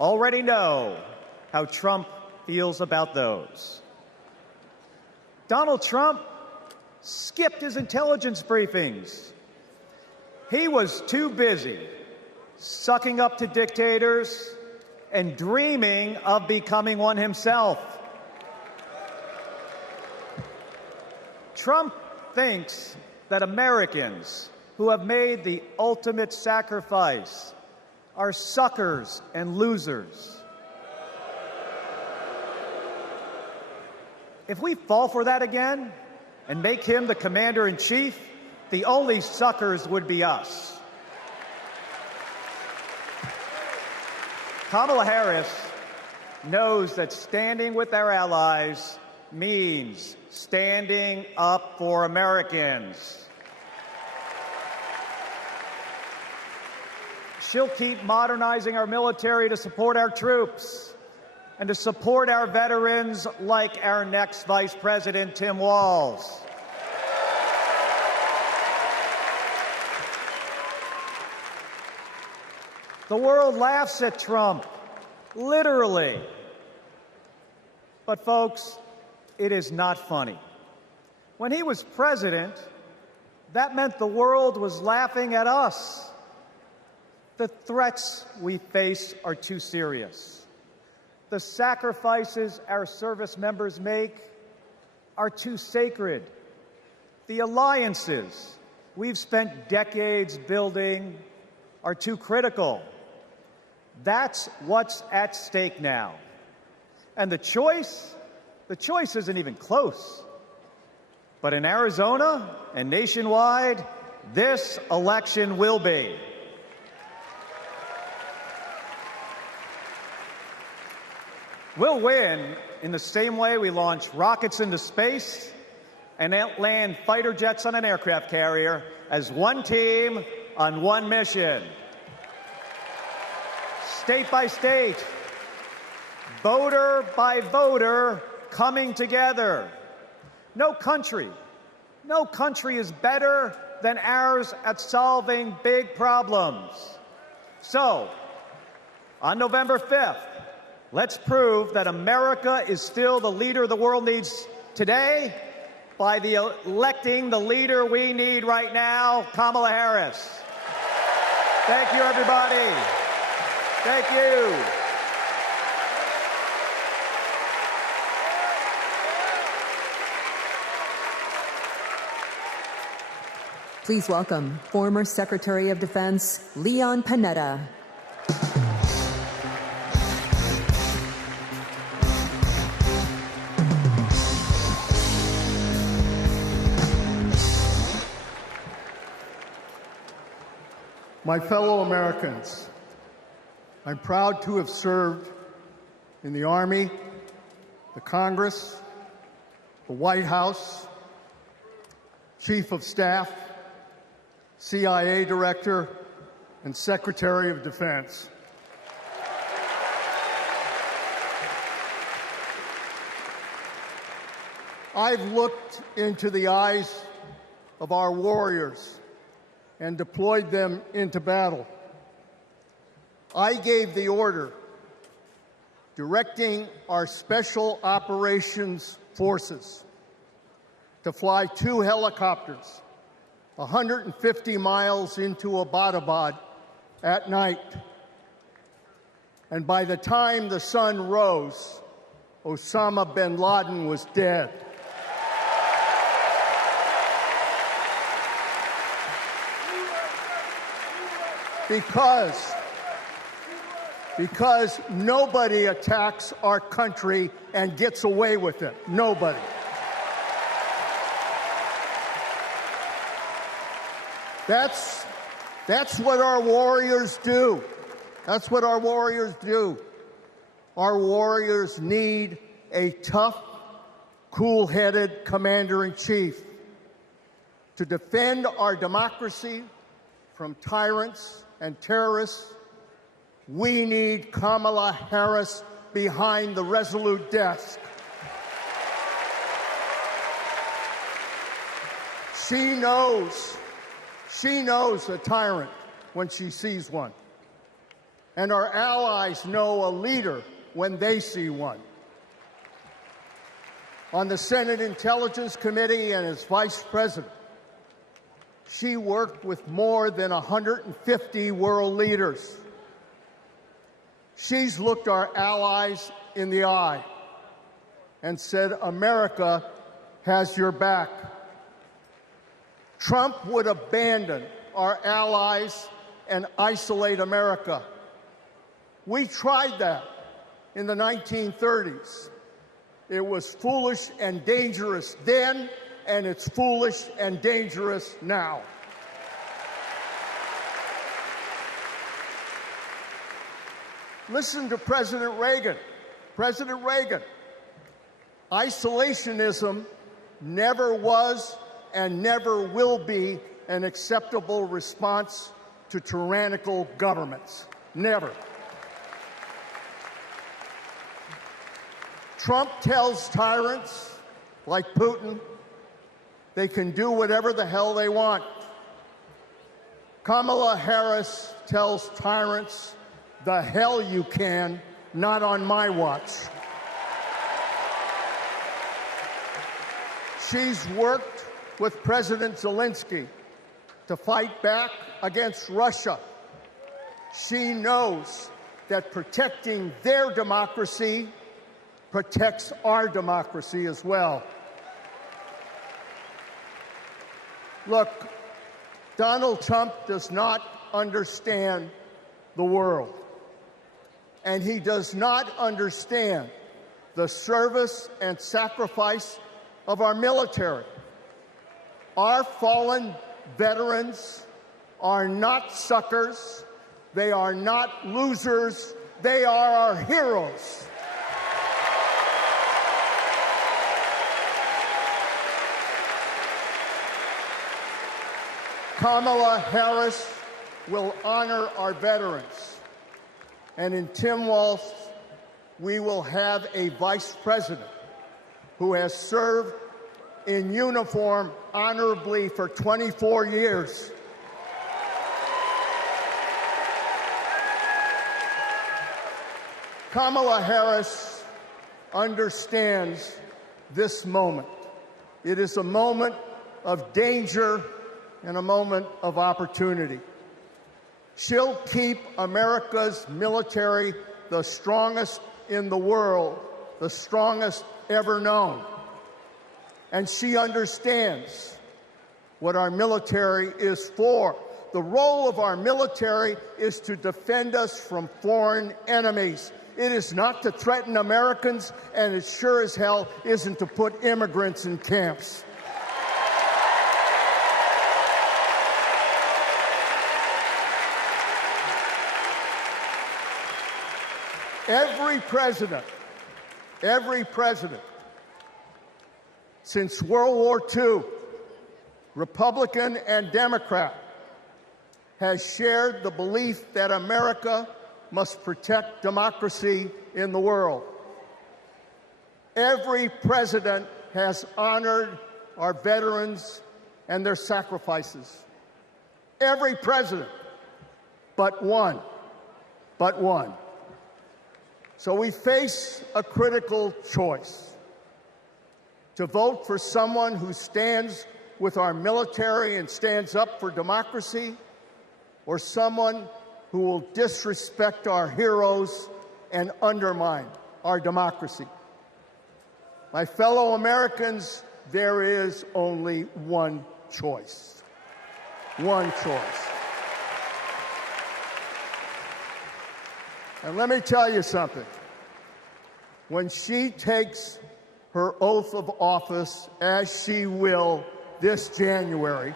already know how Trump feels about those. Donald Trump skipped his intelligence briefings. He was too busy sucking up to dictators and dreaming of becoming one himself. Trump thinks that Americans who have made the ultimate sacrifice are suckers and losers. If we fall for that again and make him the commander-in-chief, the only suckers would be us. Kamala Harris knows that standing with our allies means standing up for Americans. She'll keep modernizing our military to support our troops and to support our veterans like our next Vice President, Tim Walz. The world laughs at Trump, literally. But folks, it is not funny. When he was president, that meant the world was laughing at us. The threats we face are too serious. The sacrifices our service members make are too sacred. The alliances we've spent decades building are too critical. That's what's at stake now. And the choice isn't even close. But in Arizona and nationwide, this election will be. We'll win in the same way we launch rockets into space and land fighter jets on an aircraft carrier as one team on one mission. State by state, voter by voter, coming together. No country is better than ours at solving big problems. So, on November 5th, let's prove that America is still the leader the world needs today by electing the leader we need right now, Kamala Harris. Thank you, everybody. Thank you. Please welcome former Secretary of Defense Leon Panetta. My fellow Americans, I'm proud to have served in the Army, the Congress, the White House, Chief of Staff, CIA Director, and Secretary of Defense. I've looked into the eyes of our warriors and deployed them into battle. I gave the order directing our Special Operations Forces to fly 2 helicopters 150 miles into Abbottabad at night. And by the time the sun rose, Osama bin Laden was dead. Because nobody attacks our country and gets away with it. Nobody. That's what our warriors do. That's what our warriors do. Our warriors need a tough, cool-headed commander-in-chief to defend our democracy from tyrants and terrorists. We need Kamala Harris, behind the resolute desk. She knows a tyrant when she sees one. And our allies know a leader when they see one. On the Senate Intelligence Committee and as vice president, she worked with more than 150 world leaders. She's looked our allies in the eye and said, America has your back. Trump would abandon our allies and isolate America. We tried that in the 1930s. It was foolish and dangerous then, and it's foolish and dangerous now. Listen to President Reagan. President Reagan. Isolationism never was and never will be an acceptable response to tyrannical governments. Never. Trump tells tyrants like Putin they can do whatever the hell they want. Kamala Harris tells tyrants, the hell you can, not on my watch. She's worked with President Zelensky to fight back against Russia. She knows that protecting their democracy protects our democracy as well. Look, Donald Trump does not understand the world, and he does not understand the service and sacrifice of our military. Our fallen veterans are not suckers. They are not losers. They are our heroes. Kamala Harris will honor our veterans. And in Tim Walz, we will have a vice president who has served in uniform honorably for 24 years. Kamala Harris understands this moment. It is a moment of danger and a moment of opportunity. She'll keep America's military the strongest in the world, the strongest ever known. And she understands what our military is for. The role of our military is to defend us from foreign enemies. It is not to threaten Americans, and it sure as hell isn't to put immigrants in camps. Every president since World War II, Republican and Democrat, has shared the belief that America must protect democracy in the world. Every president has honored our veterans and their sacrifices. Every president, but one. So we face a critical choice: to vote for someone who stands with our military and stands up for democracy, or someone who will disrespect our heroes and undermine our democracy. My fellow Americans, there is only one choice. One choice. And let me tell you something. When she takes her oath of office, as she will this January,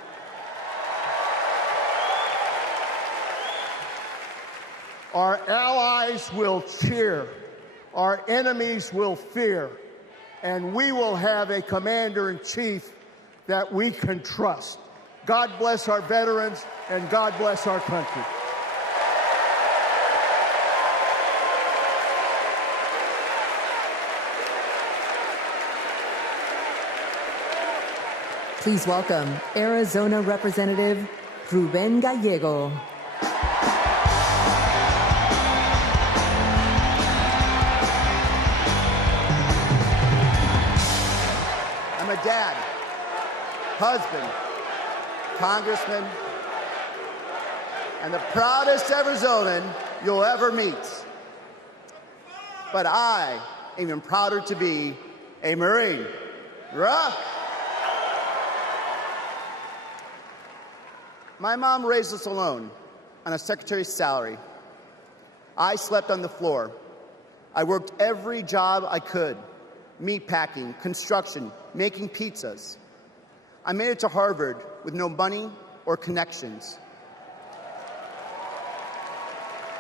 our allies will cheer, our enemies will fear, and we will have a commander-in-chief that we can trust. God bless our veterans, and God bless our country. Please welcome Arizona Representative Ruben Gallego. I'm a dad, husband, congressman, and the proudest Arizonan you'll ever meet. But I am even prouder to be a Marine. Rah! My mom raised us alone on a secretary's salary. I slept on the floor. I worked every job I could: meat packing, construction, making pizzas. I made it to Harvard with no money or connections.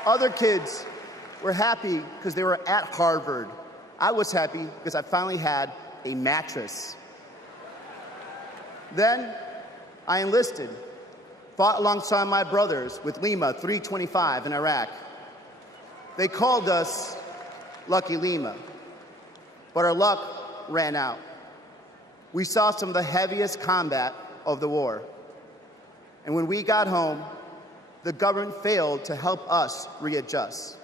Other kids were happy because they were at Harvard. I was happy because I finally had a mattress. Then I enlisted, fought alongside my brothers with Lima 325 in Iraq. They called us Lucky Lima, but our luck ran out. We saw some of the heaviest combat of the war. And when we got home, the government failed to help us readjust.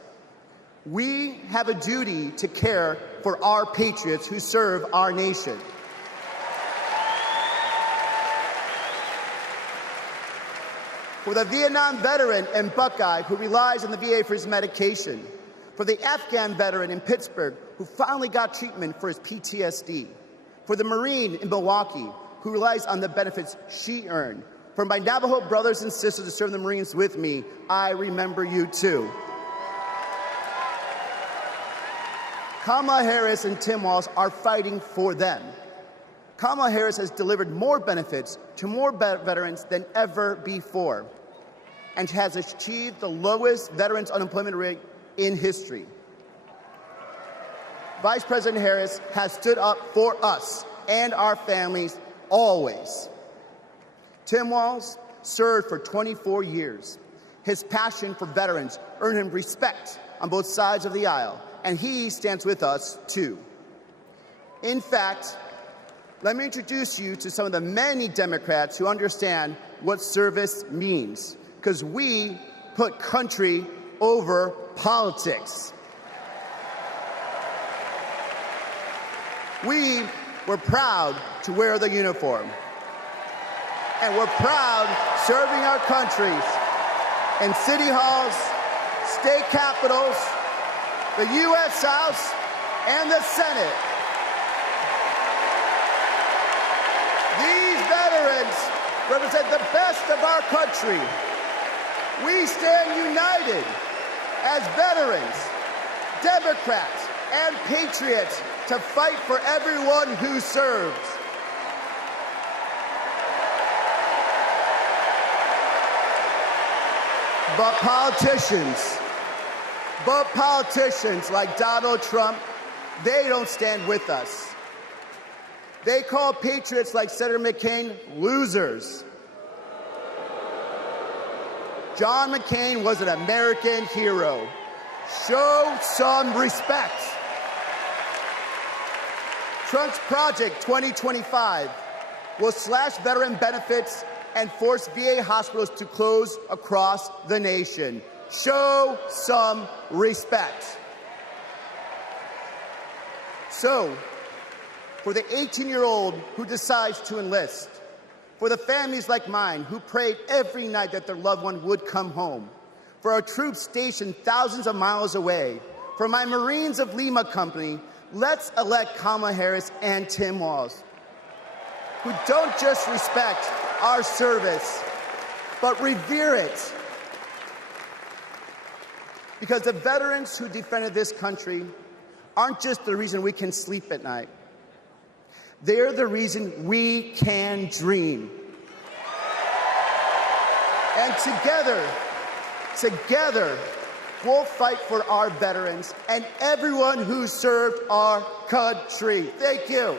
We have a duty to care for our patriots who serve our nation. For the Vietnam veteran in Buckeye who relies on the VA for his medication. For the Afghan veteran in Pittsburgh who finally got treatment for his PTSD. For the Marine in Milwaukee who relies on the benefits she earned. For my Navajo brothers and sisters who serve the Marines with me, I remember you too. Kamala Harris and Tim Walz are fighting for them. Kamala Harris has delivered more benefits to more veterans than ever before, and has achieved the lowest veterans unemployment rate in history. Vice President Harris has stood up for us and our families always. Tim Walz served for 24 years. His passion for veterans earned him respect on both sides of the aisle, and he stands with us too. In fact, let me introduce you to some of the many Democrats who understand what service means, because we put country over politics. We were proud to wear the uniform, and we're proud serving our countries in city halls, state capitals, the U.S. House, and the Senate. These veterans represent the best of our country. We stand united as veterans, Democrats, and patriots to fight for everyone who serves. But politicians like Donald Trump, they don't stand with us. They call patriots like Senator McCain losers. John McCain was an American hero. Show some respect. Trump's Project 2025 will slash veteran benefits and force VA hospitals to close across the nation. Show some respect. So, for the 18-year-old who decides to enlist, for the families like mine who prayed every night that their loved one would come home, for our troops stationed thousands of miles away, for my Marines of Lima Company, let's elect Kamala Harris and Tim Walz, who don't just respect our service, but revere it. Because the veterans who defended this country aren't just the reason we can sleep at night. They're the reason we can dream. And together, we'll fight for our veterans and everyone who served our country. Thank you.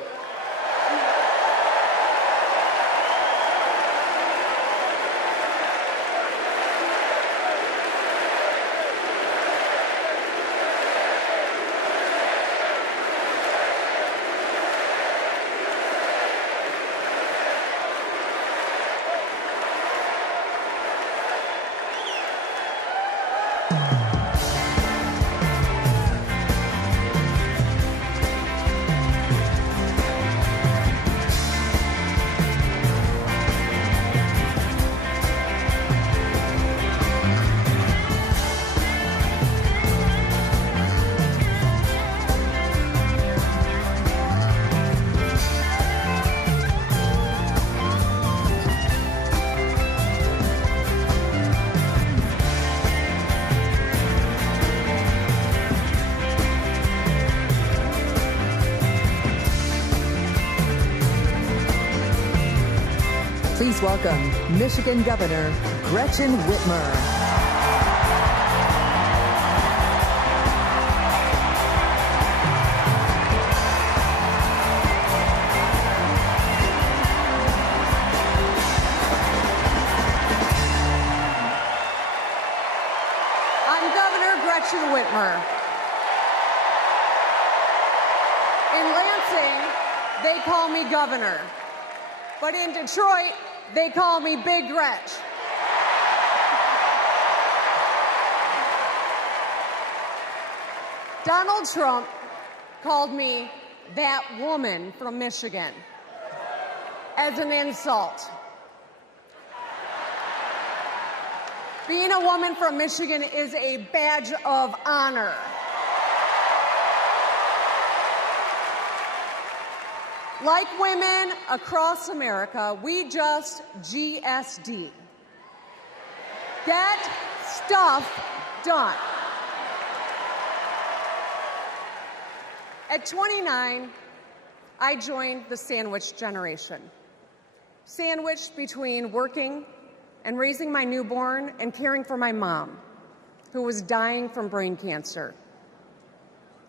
Please welcome Michigan Governor Gretchen Whitmer. Whitmer. In Lansing, they call me governor, but in Detroit, they call me Big Gretch. Donald Trump called me that woman from Michigan as an insult. Being a woman from Michigan is a badge of honor. Like women across America, we just GSD. Get stuff done. At 29, I joined the sandwich generation. Sandwiched between working and raising my newborn and caring for my mom, who was dying from brain cancer.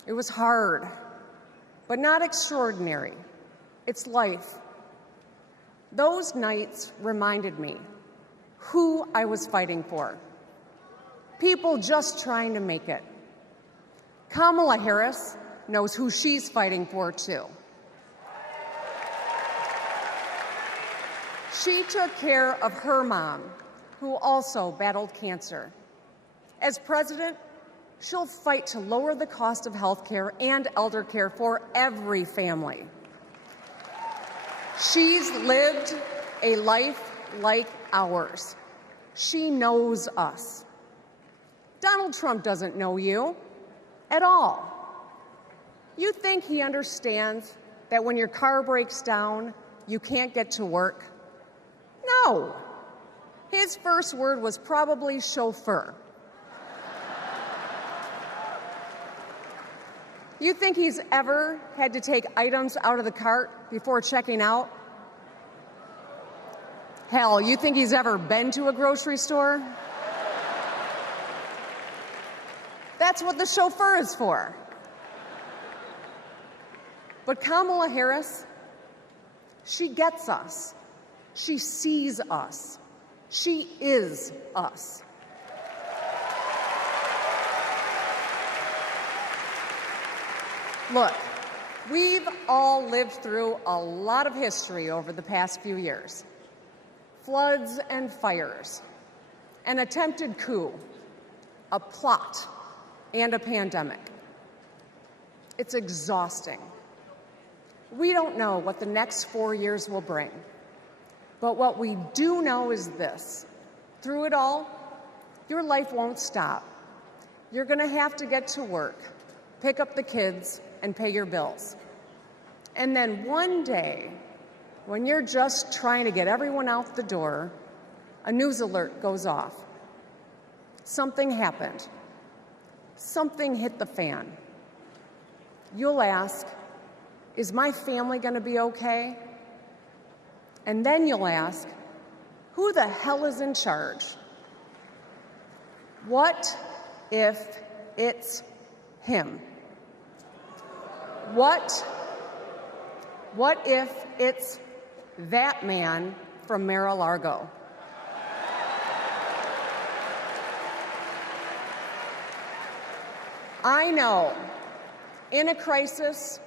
It was hard, but not extraordinary. It's life. Those nights reminded me who I was fighting for. People just trying to make it. Kamala Harris knows who she's fighting for, too. She took care of her mom, who also battled cancer. As president, she'll fight to lower the cost of health care and elder care for every family. She's lived a life like ours. She knows us. Donald Trump doesn't know you at all. You think he understands that when your car breaks down, you can't get to work? No. His first word was probably chauffeur. You think he's ever had to take items out of the cart before checking out? Hell, you think he's ever been to a grocery store? That's what the chauffeur is for. But Kamala Harris, she gets us. She sees us. She is us. Look, we've all lived through a lot of history over the past few years. Floods and fires, an attempted coup, a plot, and a pandemic. It's exhausting. We don't know what the next 4 years will bring. But what we do know is this. Through it all, your life won't stop. You're going to have to get to work, pick up the kids, and pay your bills. And then one day, when you're just trying to get everyone out the door, a news alert goes off. Something happened. Something hit the fan. You'll ask, is my family going to be okay? And then you'll ask, who the hell is in charge? What if it's him? What if it's that man from Mar-a-Lago? I know, in a crisis,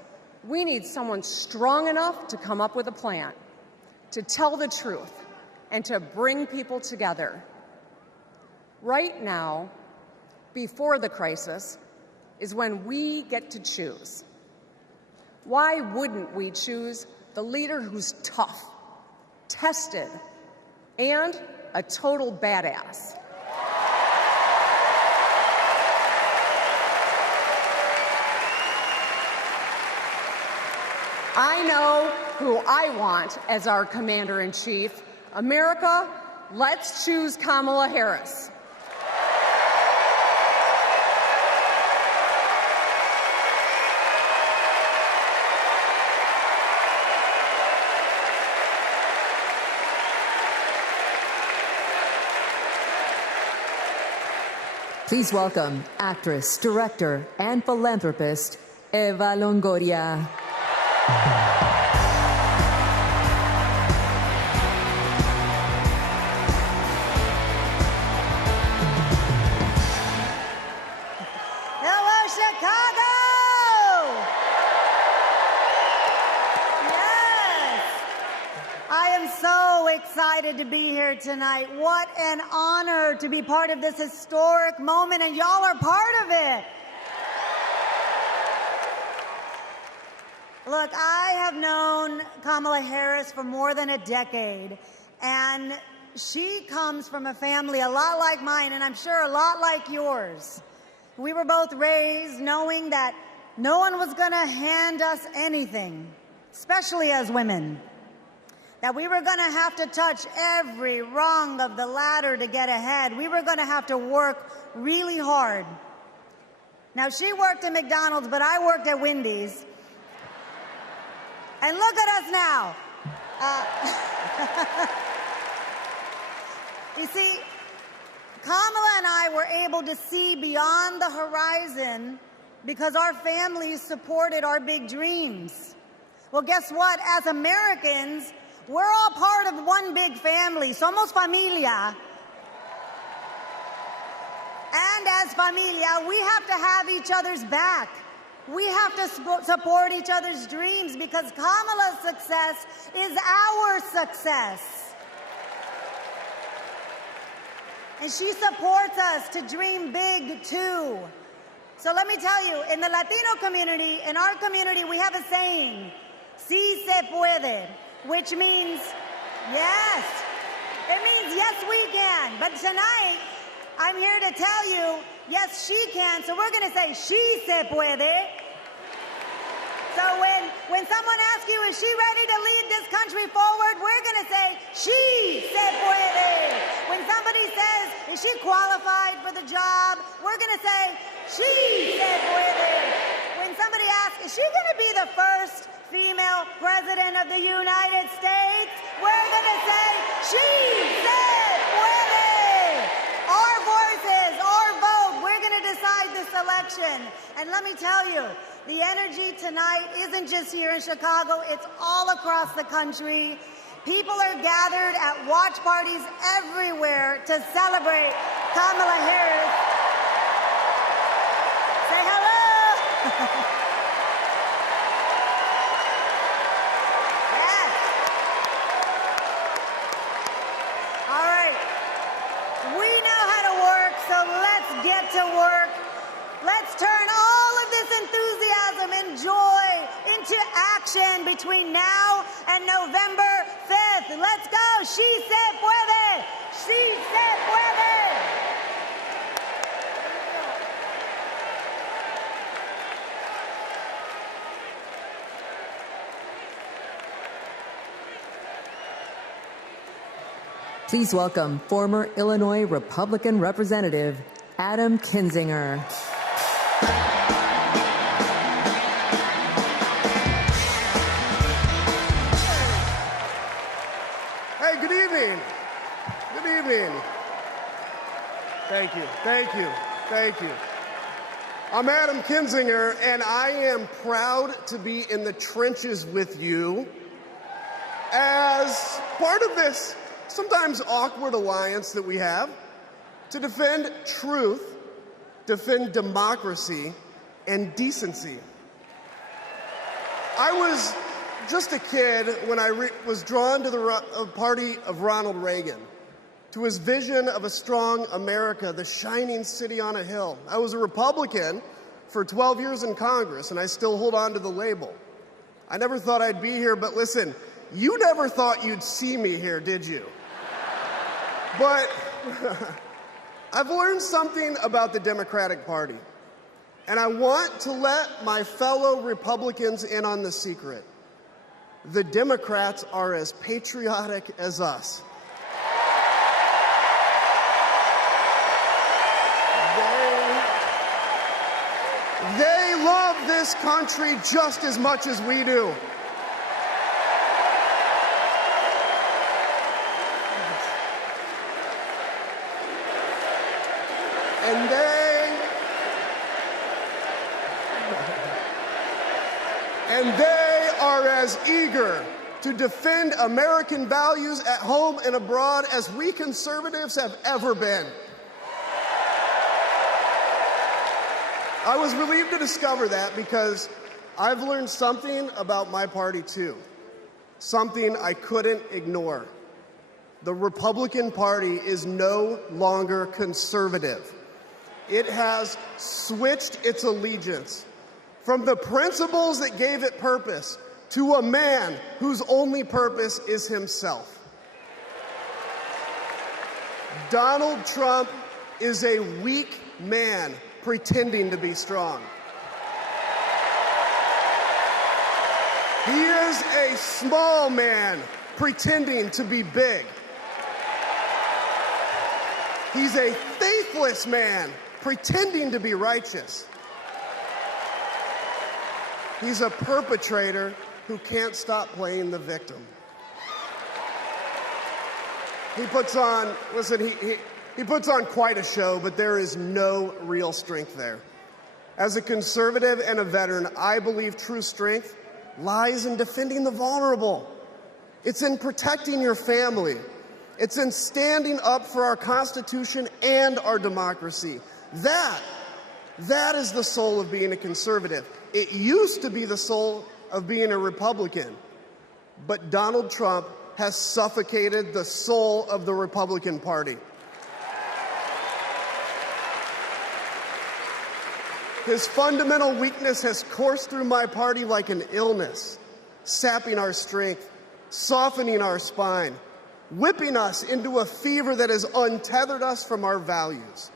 we need someone strong enough to come up with a plan, to tell the truth, and to bring people together. Right now, before the crisis, is when we get to choose. Why wouldn't we choose the leader who's tough, tested, and a total badass? I know who I want as our commander-in-chief. America, let's choose Kamala Harris. Please welcome actress, director, and philanthropist, Eva Longoria. Hello, Chicago! Yes! I am so excited to be here tonight. What an honor to be part of this historic moment, and y'all are part of it. Look, I have known Kamala Harris for more than a decade, and she comes from a family a lot like mine, and I'm sure a lot like yours. We were both raised knowing that no one was going to hand us anything, especially as women. That we were going to have to touch every rung of the ladder to get ahead. We were going to have to work really hard. Now, she worked at McDonald's, but I worked at Wendy's. And look at us now. You see, Kamala and I were able to see beyond the horizon because our families supported our big dreams. Well, guess what? As Americans, we're all part of one big family. Somos familia. And as familia, we have to have each other's back. We have to support each other's dreams because Kamala's success is our success. And she supports us to dream big, too. So let me tell you, in the Latino community, in our community, we have a saying, sí se puede, which means yes. It means yes, we can. But tonight, I'm here to tell you, yes, she can. So we're going to say, she se puede. So when someone asks you, is she ready to lead this country forward, we're going to say, she se puede. When somebody says, is she qualified for the job, we're going to say, she se puede. When somebody asks, is she going to be the first female president of the United States, we're going to say, she se puede. Our voices, our vote, we're going to decide this election. And let me tell you, the energy tonight isn't just here in Chicago, it's all across the country. People are gathered at watch parties everywhere to celebrate Kamala Harris. Say hello. Yes. All right. We know how to work, so let's get to work. Let's turn all of this enthusiasm and joy into action between now and November 5th. Let's go. She se puede. She se puede. Please welcome former Illinois Republican Representative Adam Kinzinger. Hey, good evening. Good evening. Thank you, thank you, thank you. I'm Adam Kinzinger, and I am proud to be in the trenches with you as part of this sometimes awkward alliance that we have to defend truth, defend democracy, and decency. I was just a kid when I was drawn to the party of Ronald Reagan, to his vision of a strong America, the shining city on a hill. I was a Republican for 12 years in Congress, and I still hold on to the label. I never thought I'd be here, but listen, you never thought you'd see me here, did you? But I've learned something about the Democratic Party, and I want to let my fellow Republicans in on the secret. The Democrats are as patriotic as us. They love this country just as much as we do. And as eager to defend American values at home and abroad as we conservatives have ever been. I was relieved to discover that because I've learned something about my party too, something I couldn't ignore. The Republican Party is no longer conservative. It has switched its allegiance from the principles that gave it purpose to a man whose only purpose is himself. Donald Trump is a weak man pretending to be strong. He is a small man pretending to be big. He's a faithless man pretending to be righteous. He's a perpetrator who can't stop playing the victim. He puts on, he puts on quite a show, but there is no real strength there. As a conservative and a veteran, I believe true strength lies in defending the vulnerable. It's in protecting your family. It's in standing up for our Constitution and our democracy. That is the soul of being a conservative. It used to be the soul of being a Republican, but Donald Trump has suffocated the soul of the Republican Party. His fundamental weakness has coursed through my party like an illness, sapping our strength, softening our spine, whipping us into a fever that has untethered us from our values.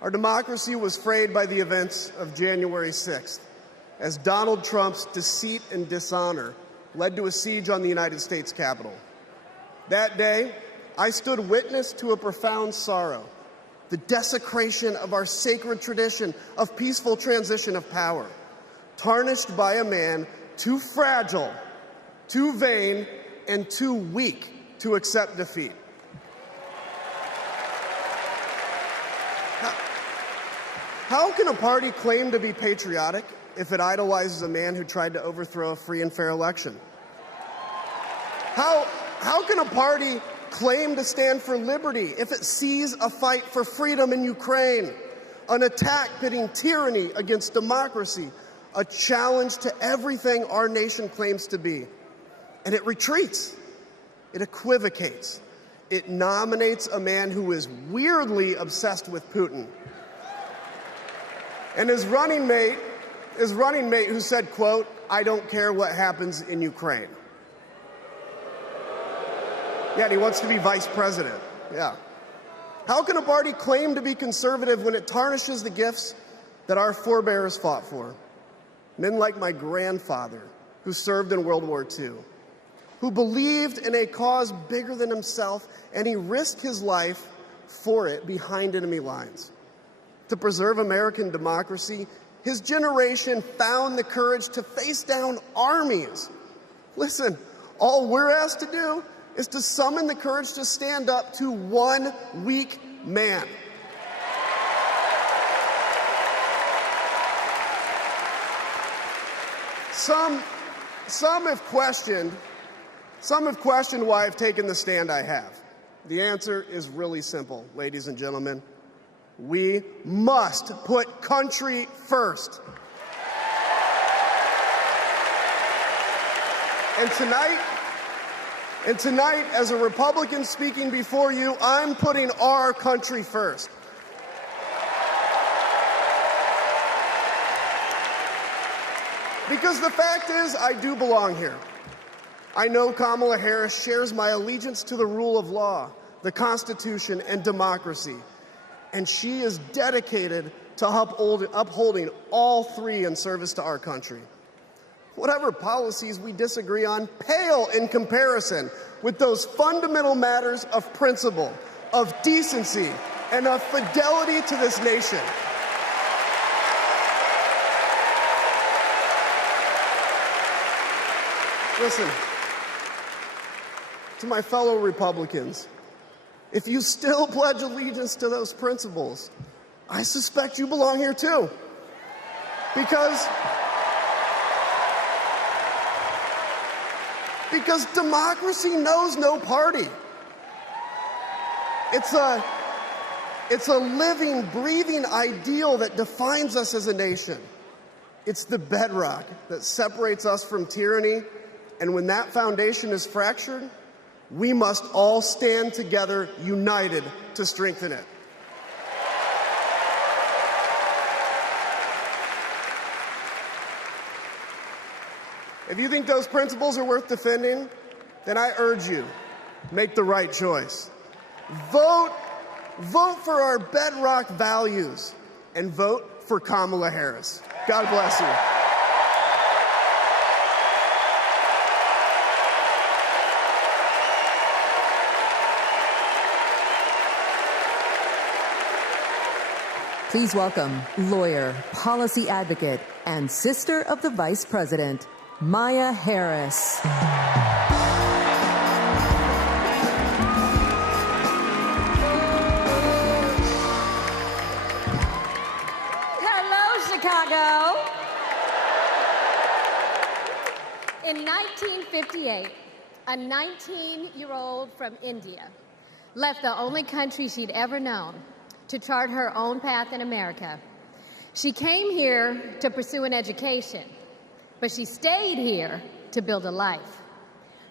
Our democracy was frayed by the events of January 6th, as Donald Trump's deceit and dishonor led to a siege on the United States Capitol. That day, I stood witness to a profound sorrow, the desecration of our sacred tradition of peaceful transition of power, tarnished by a man too fragile, too vain, and too weak to accept defeat. How can a party claim to be patriotic if it idolizes a man who tried to overthrow a free and fair election? How can a party claim to stand for liberty if it sees a fight for freedom in Ukraine, an attack pitting tyranny against democracy, a challenge to everything our nation claims to be, and it retreats, it equivocates, it nominates a man who is weirdly obsessed with Putin, and his running mate who said, quote, "I don't care what happens in Ukraine." Yeah, and he wants to be vice president. Yeah. How can a party claim to be conservative when it tarnishes the gifts that our forebears fought for? Men like my grandfather, who served in World War II, who believed in a cause bigger than himself, and he risked his life for it behind enemy lines. To preserve American democracy, his generation found the courage to face down armies. Listen, all we're asked to do is to summon the courage to stand up to one weak man. Some have questioned why I've taken the stand I have. The answer is really simple, ladies and gentlemen. We must put country first. And tonight, as a Republican speaking before you, I'm putting our country first. Because the fact is, I do belong here. I know Kamala Harris shares my allegiance to the rule of law, the Constitution, and democracy. And she is dedicated to upholding all three in service to our country. Whatever policies we disagree on pale in comparison with those fundamental matters of principle, of decency, and of fidelity to this nation. Listen, to my fellow Republicans, if you still pledge allegiance to those principles, I suspect you belong here too. Because Because democracy knows no party. It's a living, breathing ideal that defines us as a nation. It's the bedrock that separates us from tyranny, and when that foundation is fractured, we must all stand together, united, to strengthen it. If you think those principles are worth defending, then I urge you, make the right choice. Vote for our bedrock values and vote for Kamala Harris. God bless you. Please welcome lawyer, policy advocate, and sister of the Vice President, Maya Harris. Hello, Chicago. In 1958, a 19-year-old from India left the only country she'd ever known to chart her own path in America. She came here to pursue an education, but she stayed here to build a life.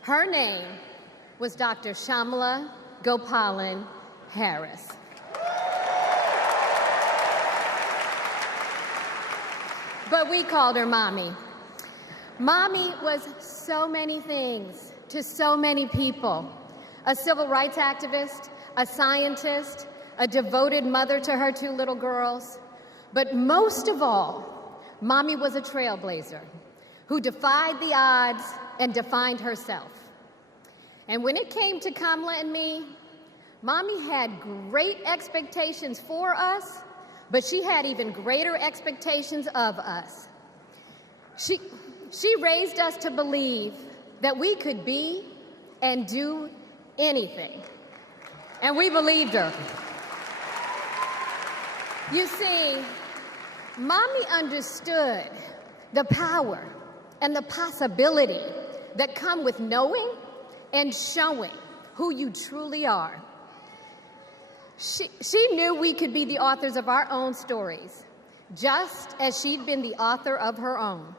Her name was Dr. Kamala Gopalan Harris. But we called her Mommy. Mommy was so many things to so many people. A civil rights activist, a scientist, a devoted mother to her 2 little girls. But most of all, Mommy was a trailblazer who defied the odds and defined herself. And when it came to Kamala and me, Mommy had great expectations for us, but she had even greater expectations of us. She raised us to believe that we could be and do anything. And we believed her. You see, Mommy understood the power and the possibility that come with knowing and showing who you truly are. She knew we could be the authors of our own stories, just as she'd been the author of her own.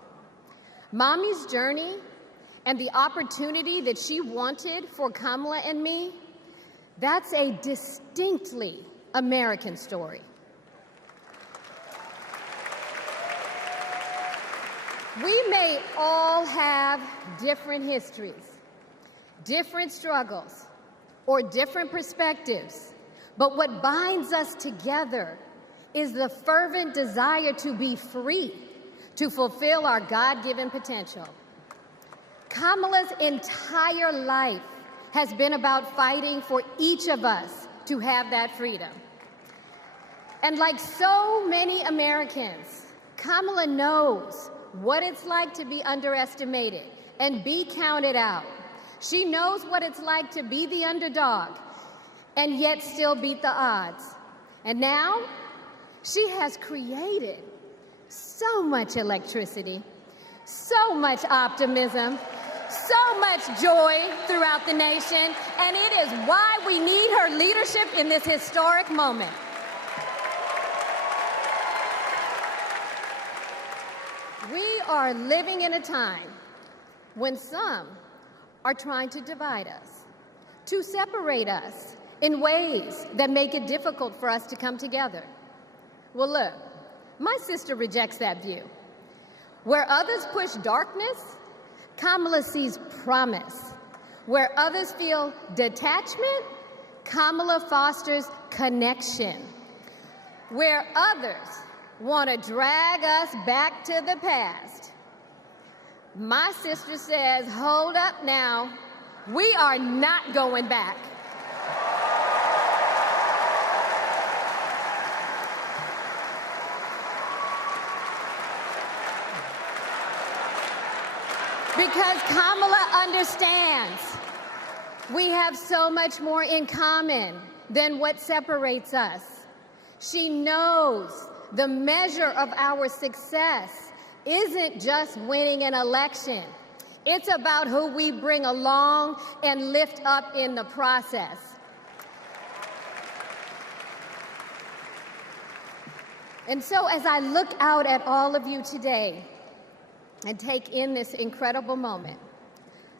Mommy's journey and the opportunity that she wanted for Kamala and me, that's a distinctly American story. We may all have different histories, different struggles, or different perspectives, but what binds us together is the fervent desire to be free, to fulfill our God-given potential. Kamala's entire life has been about fighting for each of us to have that freedom. And like so many Americans, Kamala knows what it's like to be underestimated and be counted out. She knows what it's like to be the underdog and yet still beat the odds. And now, she has created so much electricity, so much optimism, so much joy throughout the nation, and it is why we need her leadership in this historic moment. We are living in a time when some are trying to divide us, to separate us in ways that make it difficult for us to come together. Well, look, my sister rejects that view. Where others push darkness, Kamala sees promise. Where others feel detachment, Kamala fosters connection. Where others want to drag us back to the past, my sister says, hold up now, we are not going back. Because Kamala understands we have so much more in common than what separates us. She knows the measure of our success isn't just winning an election. It's about who we bring along and lift up in the process. And so as I look out at all of you today and take in this incredible moment,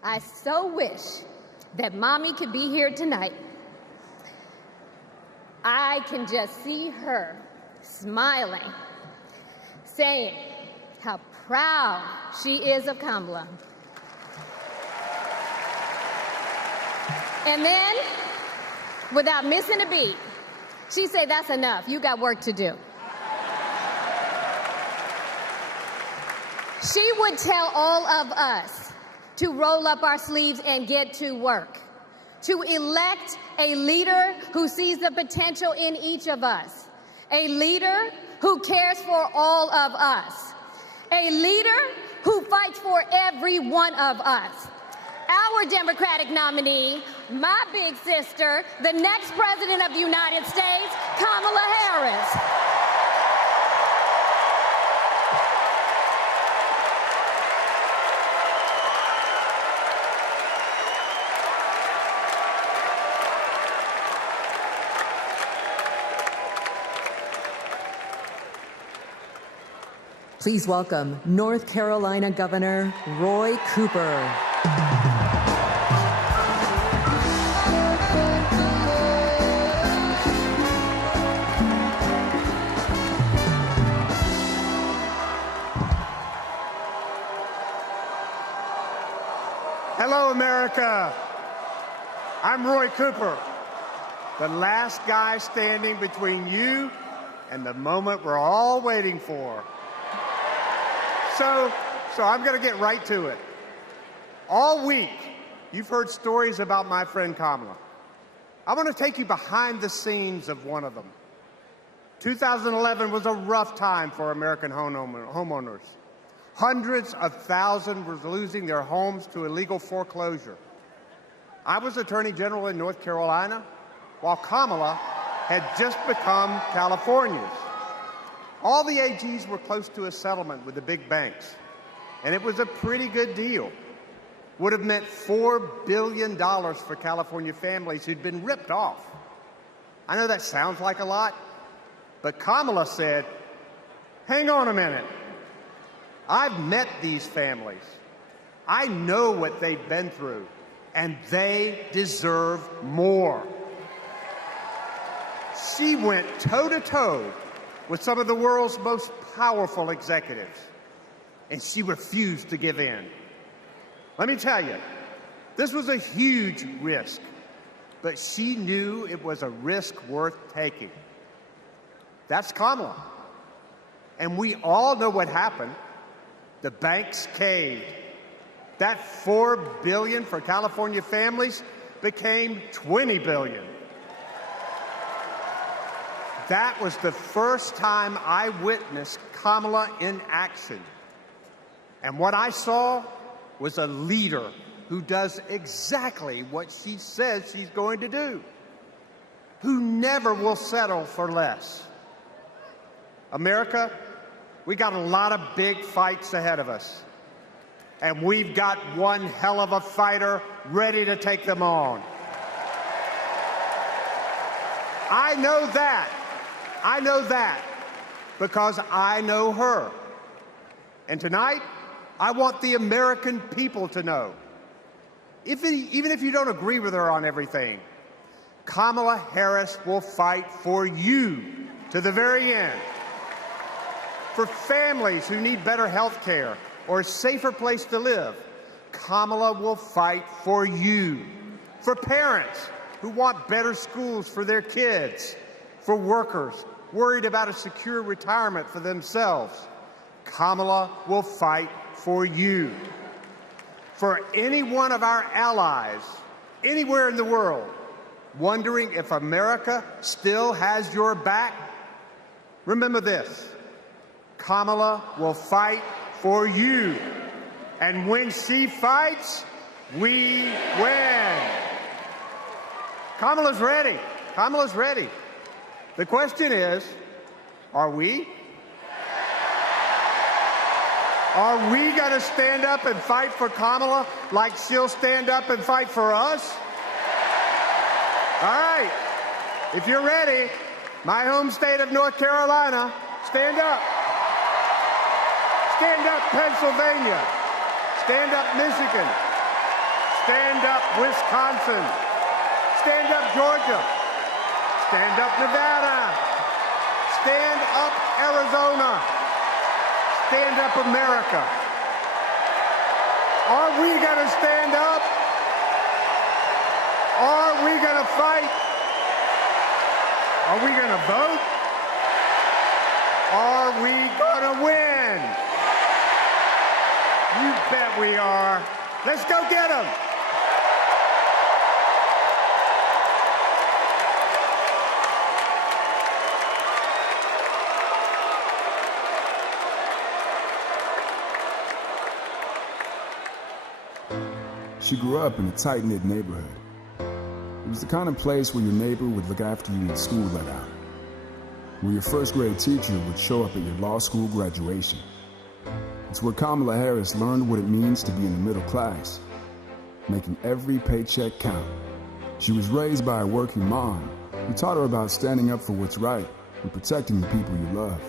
I so wish that Mommy could be here tonight. I can just see her smiling, saying how proud she is of Kamala. And then, without missing a beat, she said, "That's enough. You got work to do." She would tell all of us to roll up our sleeves and get to work, to elect a leader who sees the potential in each of us, a leader who cares for all of us, a leader who fights for every one of us. Our Democratic nominee, my big sister, the next President of the United States, Kamala Harris. Please welcome North Carolina Governor Roy Cooper. Hello, America. I'm Roy Cooper, the last guy standing between you and the moment we're all waiting for. So I'm going to get right to it. All week, you've heard stories about my friend Kamala. I want to take you behind the scenes of one of them. 2011 was a rough time for American homeowners. Hundreds of thousands were losing their homes to illegal foreclosure. I was Attorney General in North Carolina, while Kamala had just become California's. All the AGs were close to a settlement with the big banks, and it was a pretty good deal. Would have meant $4 billion for California families who'd been ripped off. I know that sounds like a lot, but Kamala said, "Hang on a minute. I've met these families. I know what they've been through, and they deserve more." She went toe-to-toe with some of the world's most powerful executives, and she refused to give in. Let me tell you, this was a huge risk, but she knew it was a risk worth taking. That's Kamala. And we all know what happened. The banks caved. That $4 billion for California families became $20 billion. That was the first time I witnessed Kamala in action. And what I saw was a leader who does exactly what she says she's going to do, who never will settle for less. America, we got a lot of big fights ahead of us, and we've got one hell of a fighter ready to take them on. I know that because I know her. And tonight, I want the American people to know, even if you don't agree with her on everything, Kamala Harris will fight for you to the very end. For families who need better health care or a safer place to live, Kamala will fight for you. For parents who want better schools for their kids, for workers worried about a secure retirement for themselves, Kamala will fight for you. For any one of our allies, anywhere in the world, wondering if America still has your back, remember this: Kamala will fight for you. And when she fights, we win. Kamala's ready. Kamala's ready. The question is, are we? Are we going to stand up and fight for Kamala like she'll stand up and fight for us? All right. If you're ready, my home state of North Carolina, stand up. Stand up, Pennsylvania. Stand up, Michigan. Stand up, Wisconsin. Stand up, Georgia. Stand up, Nevada. Stand up, Arizona. Stand up, America. Are we going to stand up? Are we going to fight? Are we going to vote? Are we going to win? You bet we are. Let's go get them. She grew up in a tight-knit neighborhood. It was the kind of place where your neighbor would look after you when school let out, where your first-grade teacher would show up at your law school graduation. It's where Kamala Harris learned what it means to be in the middle class, making every paycheck count. She was raised by a working mom who taught her about standing up for what's right and protecting the people you love.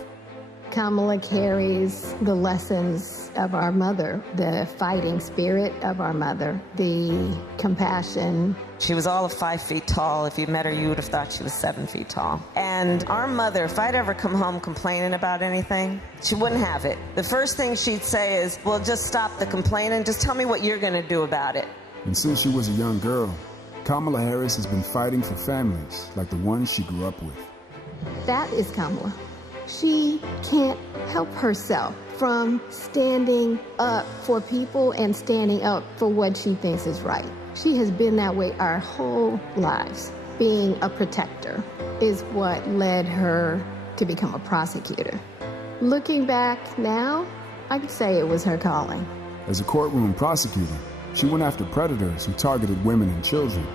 Kamala carries the lessons of our mother, the fighting spirit of our mother, the compassion. She was all of 5 feet tall. If you met her, you would have thought she was 7 feet tall. And our mother, if I'd ever come home complaining about anything, she wouldn't have it. The first thing she'd say is, well, just stop the complaining. Just tell me what you're going to do about it. And since she was a young girl, Kamala Harris has been fighting for families like the ones she grew up with. That is Kamala. She can't help herself from standing up for people and standing up for what she thinks is right. She has been that way our whole lives. Being a protector is what led her to become a prosecutor. Looking back now, I could say it was her calling. As a courtroom prosecutor, she went after predators who targeted women and children,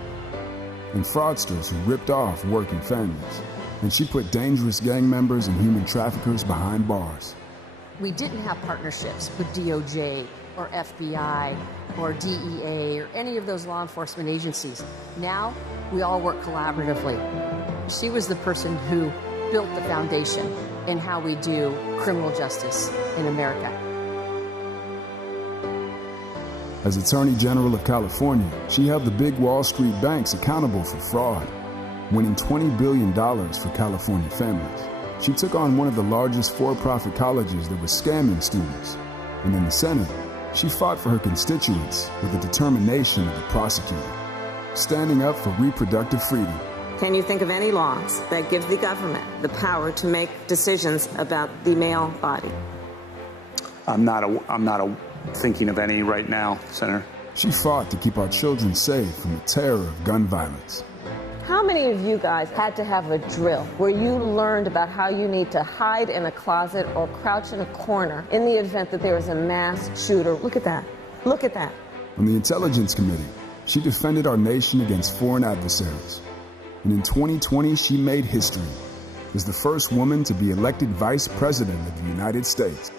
and fraudsters who ripped off working families. And she put dangerous gang members and human traffickers behind bars. We didn't have partnerships with DOJ or FBI or DEA or any of those law enforcement agencies. Now, we all work collaboratively. She was the person who built the foundation in how we do criminal justice in America. As Attorney General of California, she held the big Wall Street banks accountable for fraud, winning $20 billion for California families. She took on one of the largest for-profit colleges that was scamming students. And in the Senate, she fought for her constituents with the determination of a prosecutor, standing up for reproductive freedom. Can you think of any laws that give the government the power to make decisions about the male body? I'm not thinking of any right now, Senator. She fought to keep our children safe from the terror of gun violence. How many of you guys had to have a drill where you learned about how you need to hide in a closet or crouch in a corner in the event that there is a mass shooter? Look at that. Look at that. On the Intelligence Committee, she defended our nation against foreign adversaries. And in 2020, she made history as the first woman to be elected Vice President of the United States.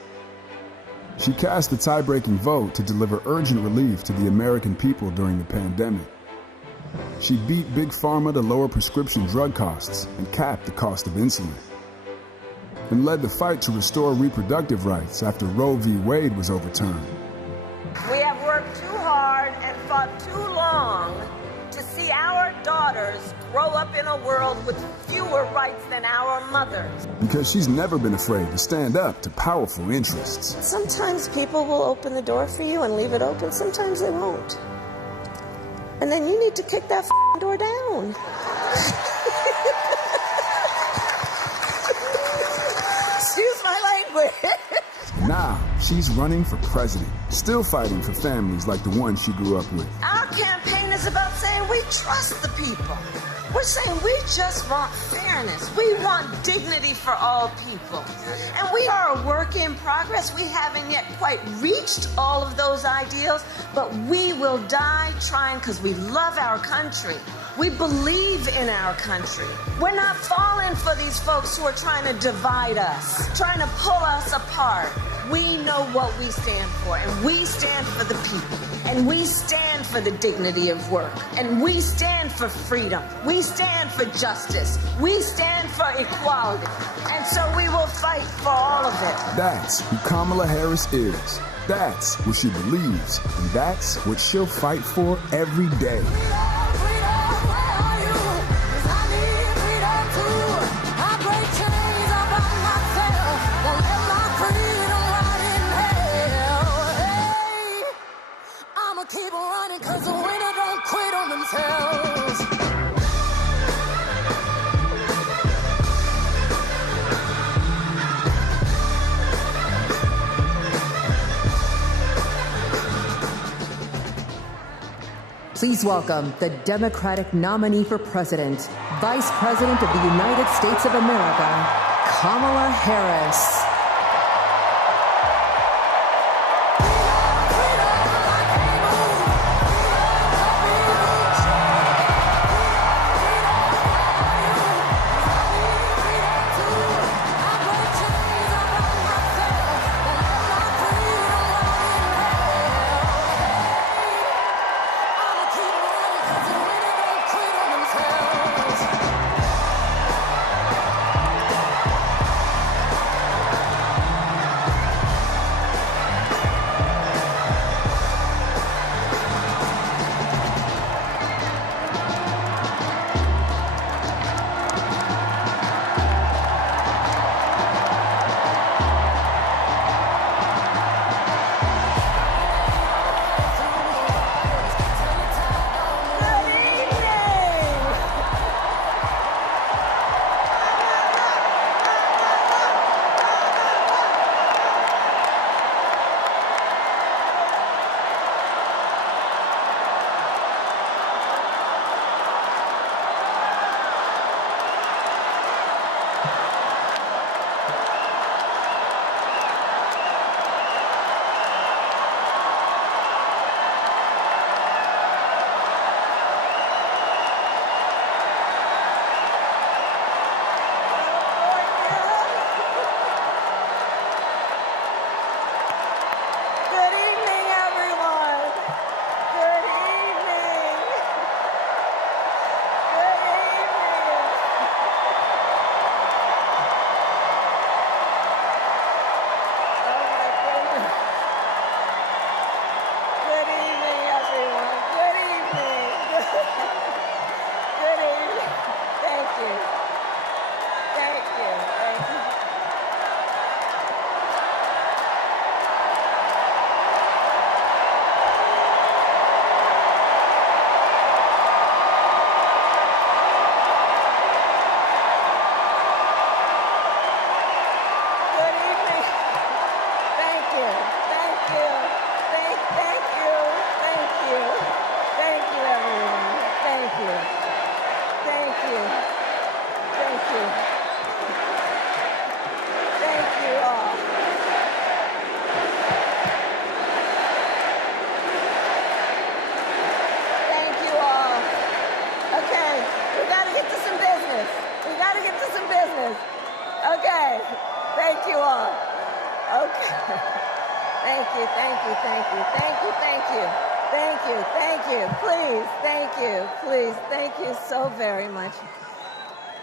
She cast the tie-breaking vote to deliver urgent relief to the American people during the pandemic. She beat Big Pharma to lower prescription drug costs and capped the cost of insulin, and led the fight to restore reproductive rights after Roe v. Wade was overturned. We have worked too hard and fought too long to see our daughters grow up in a world with fewer rights than our mothers. Because she's never been afraid to stand up to powerful interests. Sometimes people will open the door for you and leave it open, sometimes they won't. And then you need to kick that door down. Excuse my language. Now, she's running for president, still fighting for families like the one she grew up with. Our campaign is about saying we trust the people. We're saying we just want fairness. We want dignity for all people. And we are a work in progress. We haven't yet quite reached all of those ideals, but we will die trying because we love our country. We believe in our country. We're not falling for these folks who are trying to divide us, trying to pull us apart. We know what we stand for, and we stand for the people, and we stand for the dignity of work, and we stand for freedom. We stand for justice. We stand for equality. And so we will fight for all of it. That's who Kamala Harris is. That's what she believes, and that's what she'll fight for every day. Keep running, cause the winner don't quit on themselves. Please welcome the Democratic nominee for president, Vice President of the United States of America, Kamala Harris.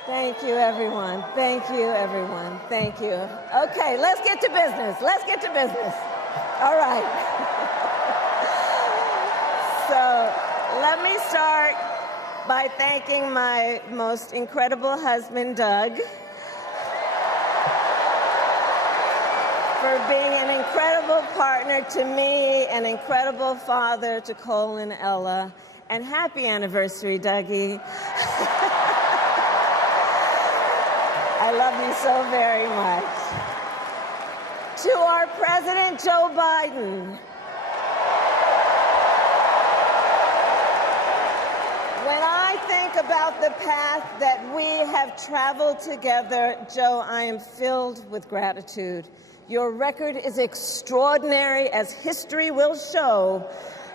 Thank you, everyone. Thank you, everyone. Thank you. Okay, let's get to business. Let's get to business. All right. So let me start by thanking my most incredible husband, Doug, for being an incredible partner to me, an incredible father to Cole and Ella, and happy anniversary, Dougie. I love you so very much. To our President Joe Biden, when I think about the path that we have traveled together, Joe, I am filled with gratitude. Your record is extraordinary, as history will show,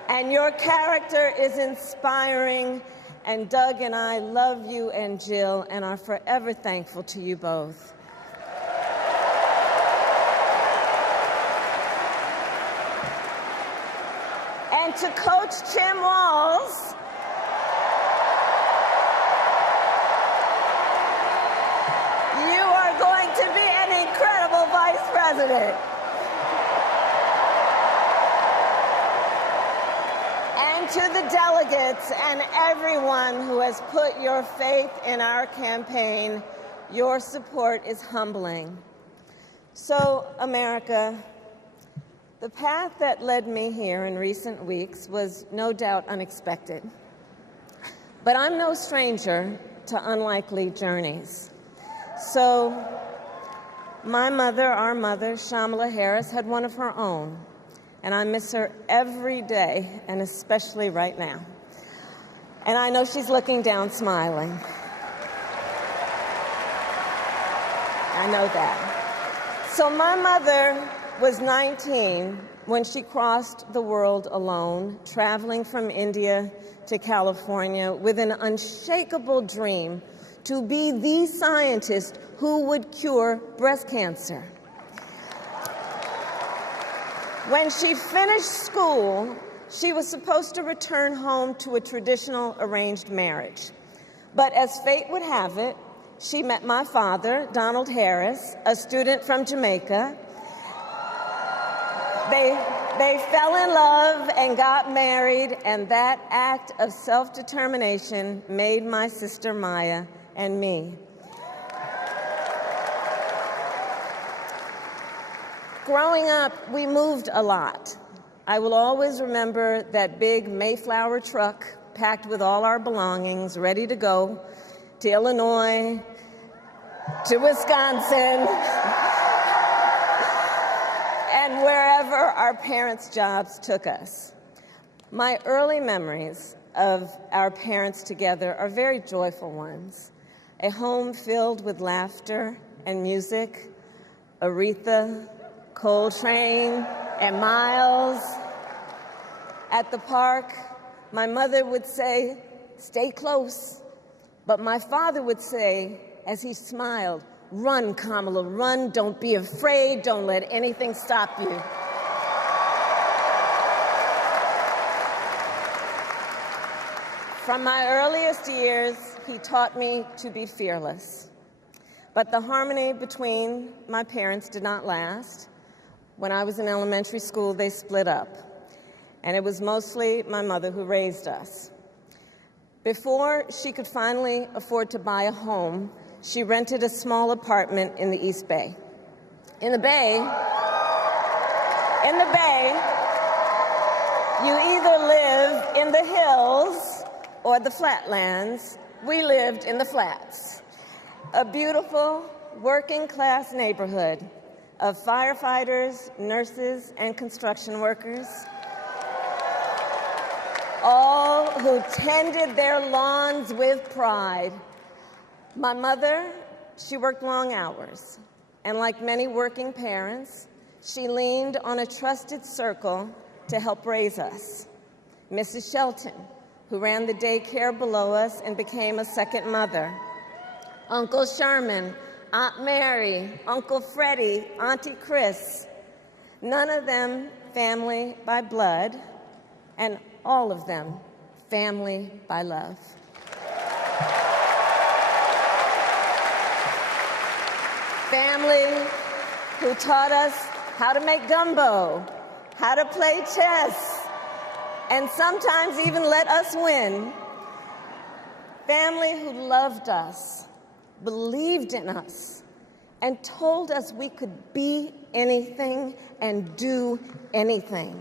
and your character is inspiring. And Doug and I love you and Jill and are forever thankful to you both. And to Coach Tim Walz, you are going to be an incredible vice president. And to the delegates and everyone who has put your faith in our campaign, your support is humbling. So, America, the path that led me here in recent weeks was no doubt unexpected. But I'm no stranger to unlikely journeys. So, my mother, our mother, Kamala Harris, had one of her own. And I miss her every day, and especially right now. And I know she's looking down smiling. I know that. So my mother was 19 when she crossed the world alone, traveling from India to California with an unshakable dream to be the scientist who would cure breast cancer. When she finished school, she was supposed to return home to a traditional arranged marriage. But as fate would have it, she met my father, Donald Harris, a student from Jamaica. They fell in love and got married, and that act of self-determination made my sister Maya and me. Growing up, we moved a lot. I will always remember that big Mayflower truck packed with all our belongings, ready to go to Illinois, to Wisconsin, and wherever our parents' jobs took us. My early memories of our parents together are very joyful ones. A home filled with laughter and music, Aretha, Coltrane, and Miles. At the park, my mother would say, "Stay close." But my father would say, as he smiled, "Run, Kamala, run. Don't be afraid. Don't let anything stop you." From my earliest years, he taught me to be fearless. But the harmony between my parents did not last. When I was in elementary school, they split up, and it was mostly my mother who raised us. Before she could finally afford to buy a home, she rented a small apartment in the East Bay. In the Bay, you either live in the hills or the flatlands. We lived in the flats. A beautiful working-class neighborhood of firefighters, nurses, and construction workers, all who tended their lawns with pride. My mother, she worked long hours, and like many working parents, she leaned on a trusted circle to help raise us. Mrs. Shelton, who ran the daycare below us and became a second mother. Uncle Sherman, Aunt Mary, Uncle Freddie, Auntie Chris, none of them family by blood, and all of them family by love. Family who taught us how to make gumbo, how to play chess, and sometimes even let us win. Family who loved us, believed in us, and told us we could be anything and do anything.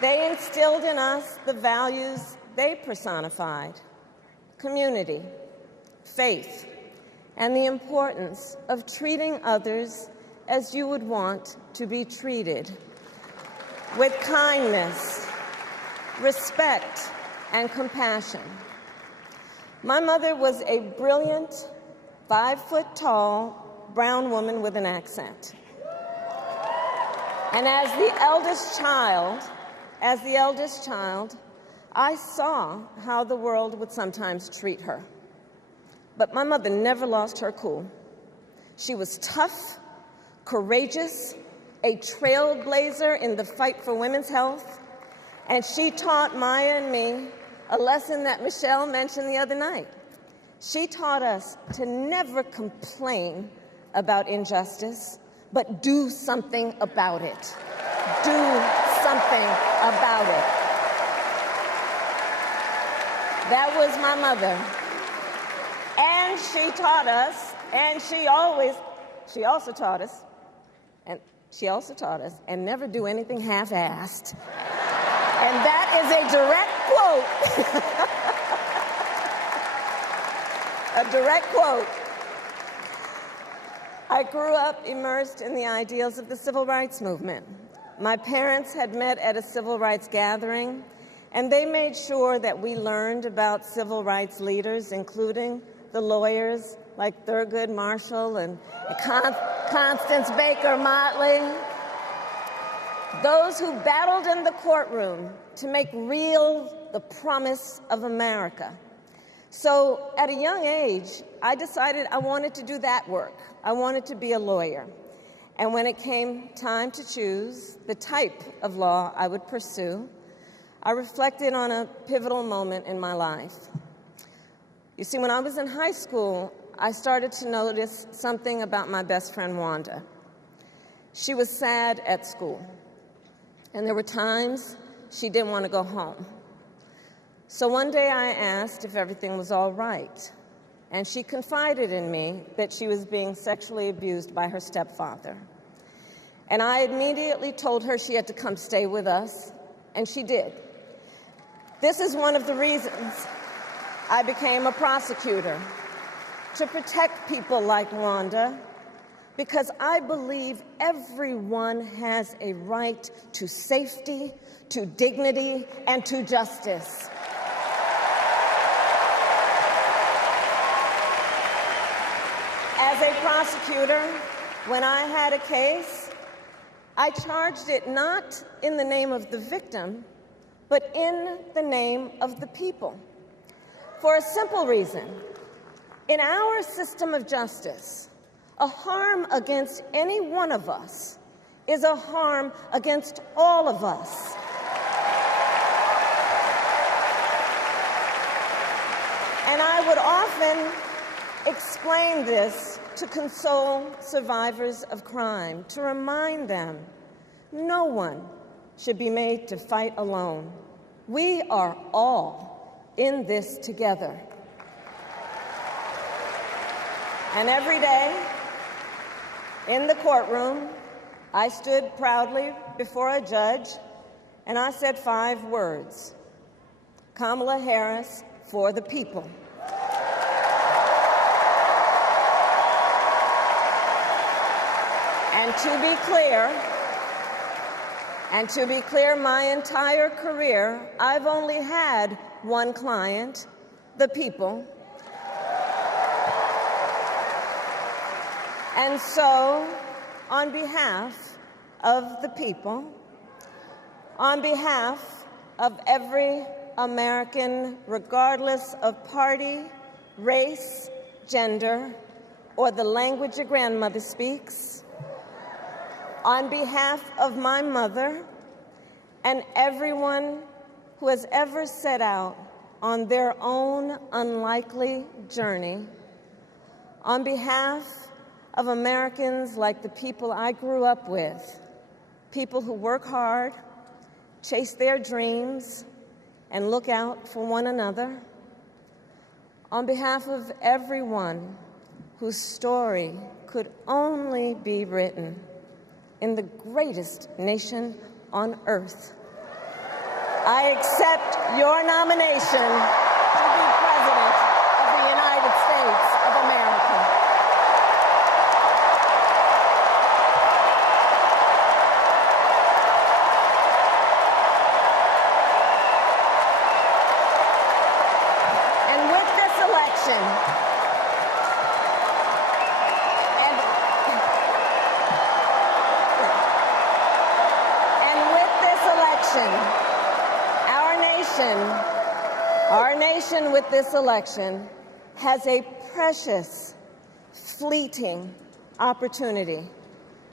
They instilled in us the values they personified: community, faith, and the importance of treating others as you would want to be treated, with kindness, respect, and compassion. My mother was a brilliant, 5-foot-tall, brown woman with an accent. And as the eldest child, I saw how the world would sometimes treat her. But my mother never lost her cool. She was tough, courageous, a trailblazer in the fight for women's health, and she taught Maya and me a lesson that Michelle mentioned the other night. She taught us to never complain about injustice, but do something about it. Do something about it. That was my mother. And she taught us, and she also taught us, and never do anything half-assed. And that is a direct quote. A direct quote. I grew up immersed in the ideals of the civil rights movement. My parents had met at a civil rights gathering, and they made sure that we learned about civil rights leaders, including the lawyers like Thurgood Marshall and Constance Baker Motley, those who battled in the courtroom to make real the promise of America. So at a young age, I decided I wanted to do that work. I wanted to be a lawyer. And when it came time to choose the type of law I would pursue, I reflected on a pivotal moment in my life. You see, when I was in high school, I started to notice something about my best friend, Wanda. She was sad at school, and there were times she didn't want to go home. So one day I asked if everything was all right, and she confided in me that she was being sexually abused by her stepfather. And I immediately told her she had to come stay with us, and she did. This is one of the reasons I became a prosecutor, to protect people like Wanda, because I believe everyone has a right to safety, to dignity, and to justice. As a prosecutor, when I had a case, I charged it not in the name of the victim, but in the name of the people. For a simple reason. In our system of justice, a harm against any one of us is a harm against all of us. And I would often explain this to console survivors of crime, to remind them no one should be made to fight alone. We are all in this together. And every day, in the courtroom, I stood proudly before a judge, and I said 5 words: Kamala Harris for the people. And to be clear, my entire career, I've only had one client, the people. And so, on behalf of the people, on behalf of every American, regardless of party, race, gender, or the language your grandmother speaks, on behalf of my mother and everyone who has ever set out on their own unlikely journey, on behalf of Americans like the people I grew up with, people who work hard, chase their dreams, and look out for one another, on behalf of everyone whose story could only be written in the greatest nation on earth, I accept your nomination to be President of the United States of America. And with this election, our nation with this election has a precious, fleeting opportunity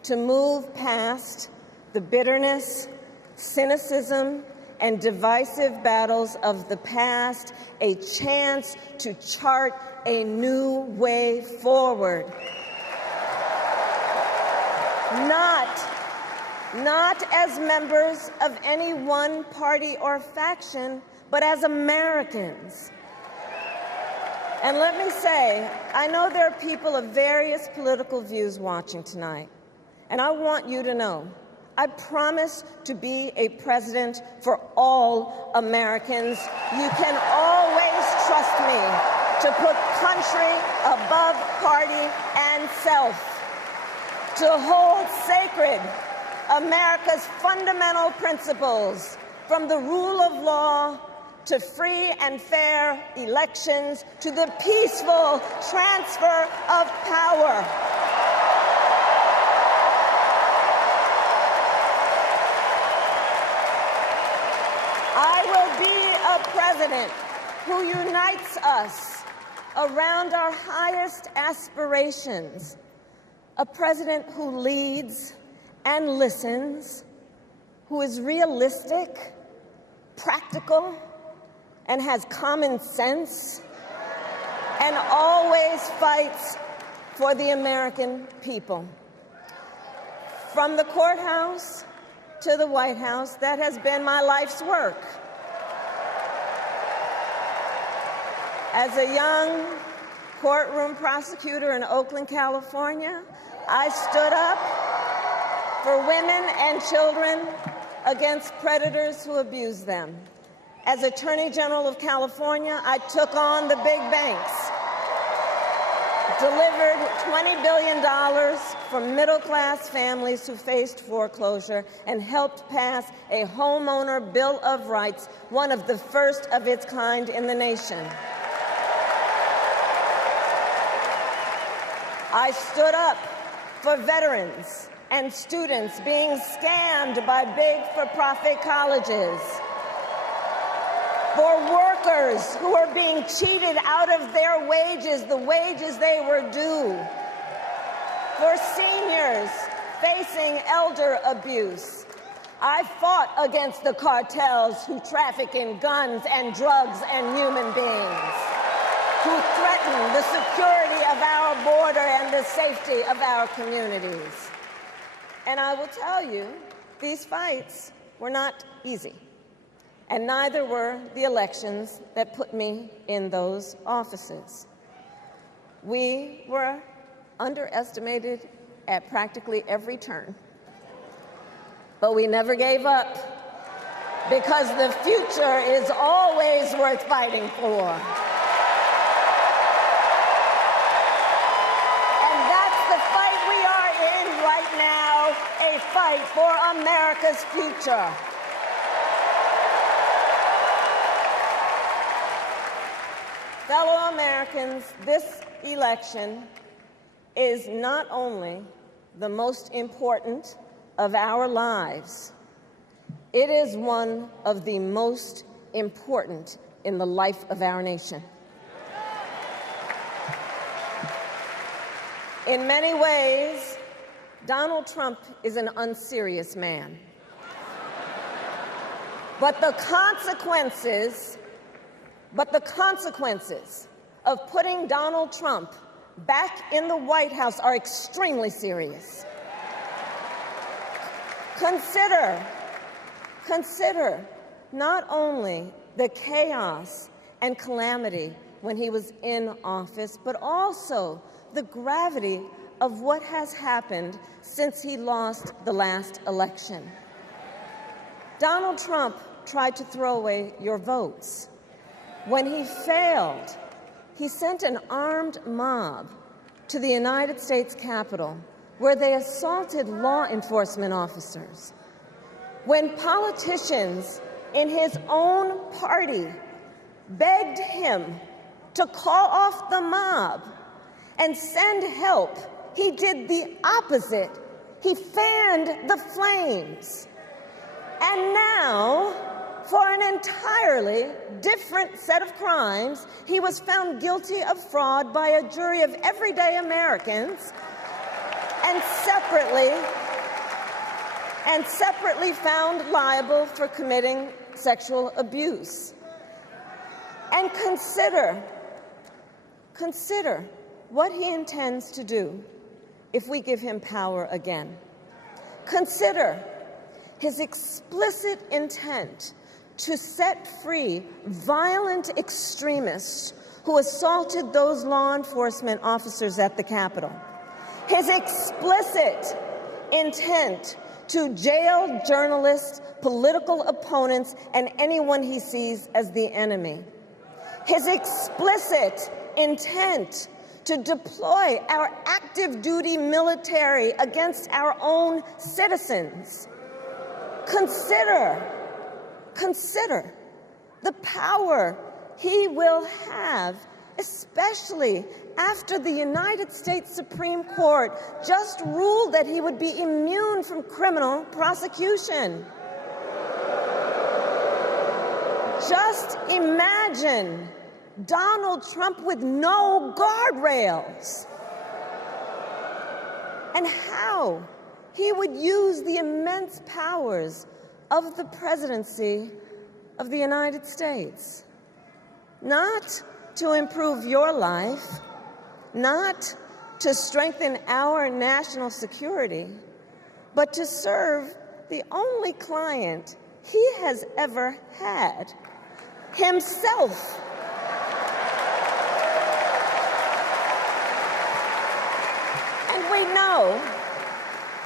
to move past the bitterness, cynicism, and divisive battles of the past, a chance to chart a new way forward. Not as members of any one party or faction, but as Americans. And let me say, I know there are people of various political views watching tonight, and I want you to know, I promise to be a president for all Americans. You can always trust me to put country above party and self, to hold sacred America's fundamental principles, from the rule of law to free and fair elections to the peaceful transfer of power. I will be a president who unites us around our highest aspirations, a president who leads and listens, who is realistic, practical, and has common sense, and always fights for the American people. From the courthouse to the White House, that has been my life's work. As a young courtroom prosecutor in Oakland, California, I stood up for women and children against predators who abuse them. As Attorney General of California, I took on the big banks, delivered $20 billion from middle-class families who faced foreclosure, and helped pass a homeowner Bill of Rights, one of the first of its kind in the nation. I stood up for veterans and students being scammed by big for-profit colleges, for workers who are being cheated out of their wages, the wages they were due, for seniors facing elder abuse. I fought against the cartels who traffic in guns and drugs and human beings, who threaten the security of our border and the safety of our communities. And I will tell you, these fights were not easy, and neither were the elections that put me in those offices. We were underestimated at practically every turn, but we never gave up, because the future is always worth fighting for. A fight for America's future. Fellow Americans, this election is not only the most important of our lives, it is one of the most important in the life of our nation. In many ways, Donald Trump is an unserious man. But the consequences of putting Donald Trump back in the White House are extremely serious. Consider not only the chaos and calamity when he was in office, but also the gravity of what has happened since he lost the last election. Donald Trump tried to throw away your votes. When he failed, he sent an armed mob to the United States Capitol, where they assaulted law enforcement officers. When politicians in his own party begged him to call off the mob and send help, he did the opposite. He fanned the flames. And now, for an entirely different set of crimes, he was found guilty of fraud by a jury of everyday Americans and separately found liable for committing sexual abuse. And consider what he intends to do if we give him power again. Consider his explicit intent to set free violent extremists who assaulted those law enforcement officers at the Capitol. His explicit intent to jail journalists, political opponents, and anyone he sees as the enemy. His explicit intent to deploy our active duty military against our own citizens. Consider the power he will have, especially after the United States Supreme Court just ruled that he would be immune from criminal prosecution. Just imagine Donald Trump with no guardrails, and how he would use the immense powers of the presidency of the United States, not to improve your life, not to strengthen our national security, but to serve the only client he has ever had, himself.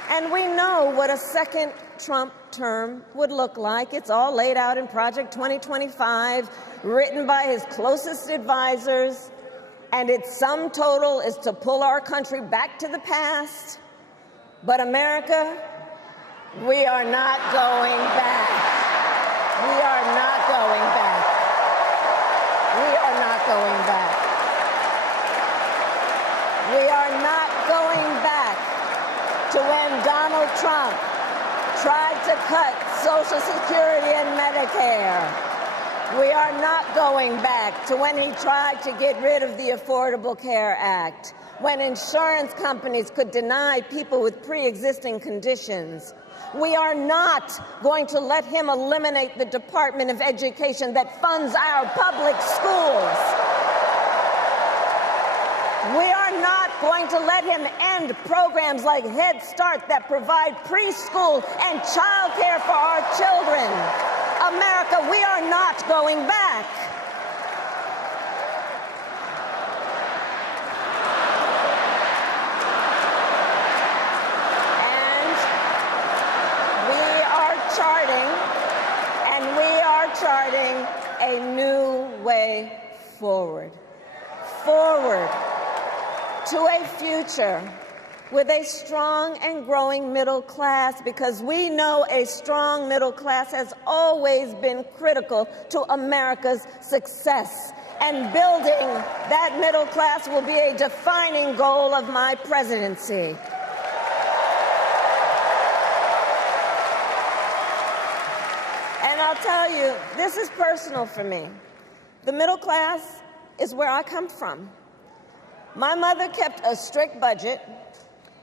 And we know what a second Trump term would look like. It's all laid out in Project 2025, written by his closest advisors, and its sum total is to pull our country back to the past. But America, we are not going back. We are not going back. We are not going back. We are not going back to when Donald Trump tried to cut Social Security and Medicare. We are not going back to when he tried to get rid of the Affordable Care Act, when insurance companies could deny people with pre-existing conditions. We are not going to let him eliminate the Department of Education that funds our public schools. We are not going to let him end programs like Head Start that provide preschool and childcare for our children. America, we are not going back. And we are charting a new way forward. Forward to a future with a strong and growing middle class, because we know a strong middle class has always been critical to America's success. And building that middle class will be a defining goal of my presidency. And I'll tell you, this is personal for me. The middle class is where I come from. My mother kept a strict budget.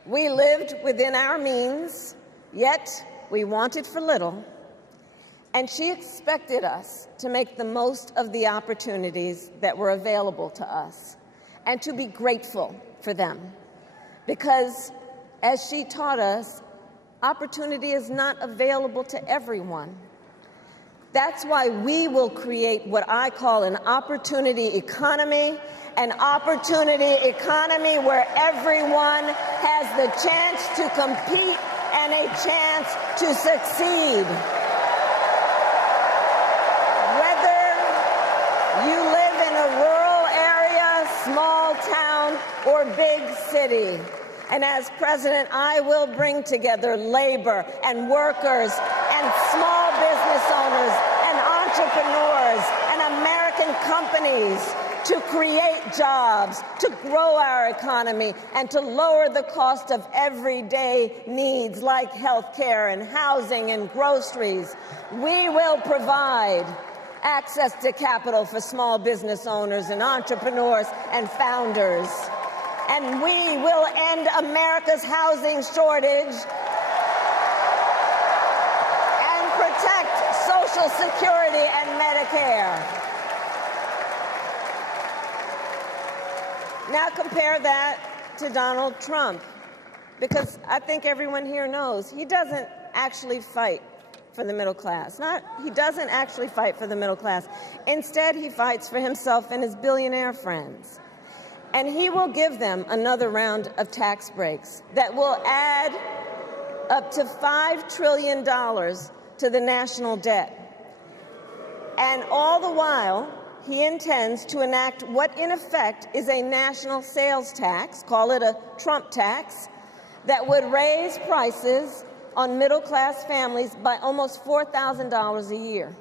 We lived within our means, yet we wanted for little. And she expected us to make the most of the opportunities that were available to us and to be grateful for them. Because, as she taught us, opportunity is not available to everyone. That's why we will create what I call an opportunity economy, an opportunity economy where everyone has the chance to compete and a chance to succeed. Whether you live in a rural area, small town, or big city. And as president, I will bring together labor and workers and small business owners and entrepreneurs and American companies to create jobs, to grow our economy, and to lower the cost of everyday needs like health care and housing and groceries. We will provide access to capital for small business owners and entrepreneurs and founders. And we will end America's housing shortage and protect Social Security and Medicare. Now compare that to Donald Trump, because I think everyone here knows he doesn't actually fight for the middle class. He doesn't actually fight for the middle class. Instead, he fights for himself and his billionaire friends. And he will give them another round of tax breaks that will add up to $5 trillion to the national debt. And all the while, he intends to enact what in effect is a national sales tax, call it a Trump tax, that would raise prices on middle-class families by almost $4,000 a year.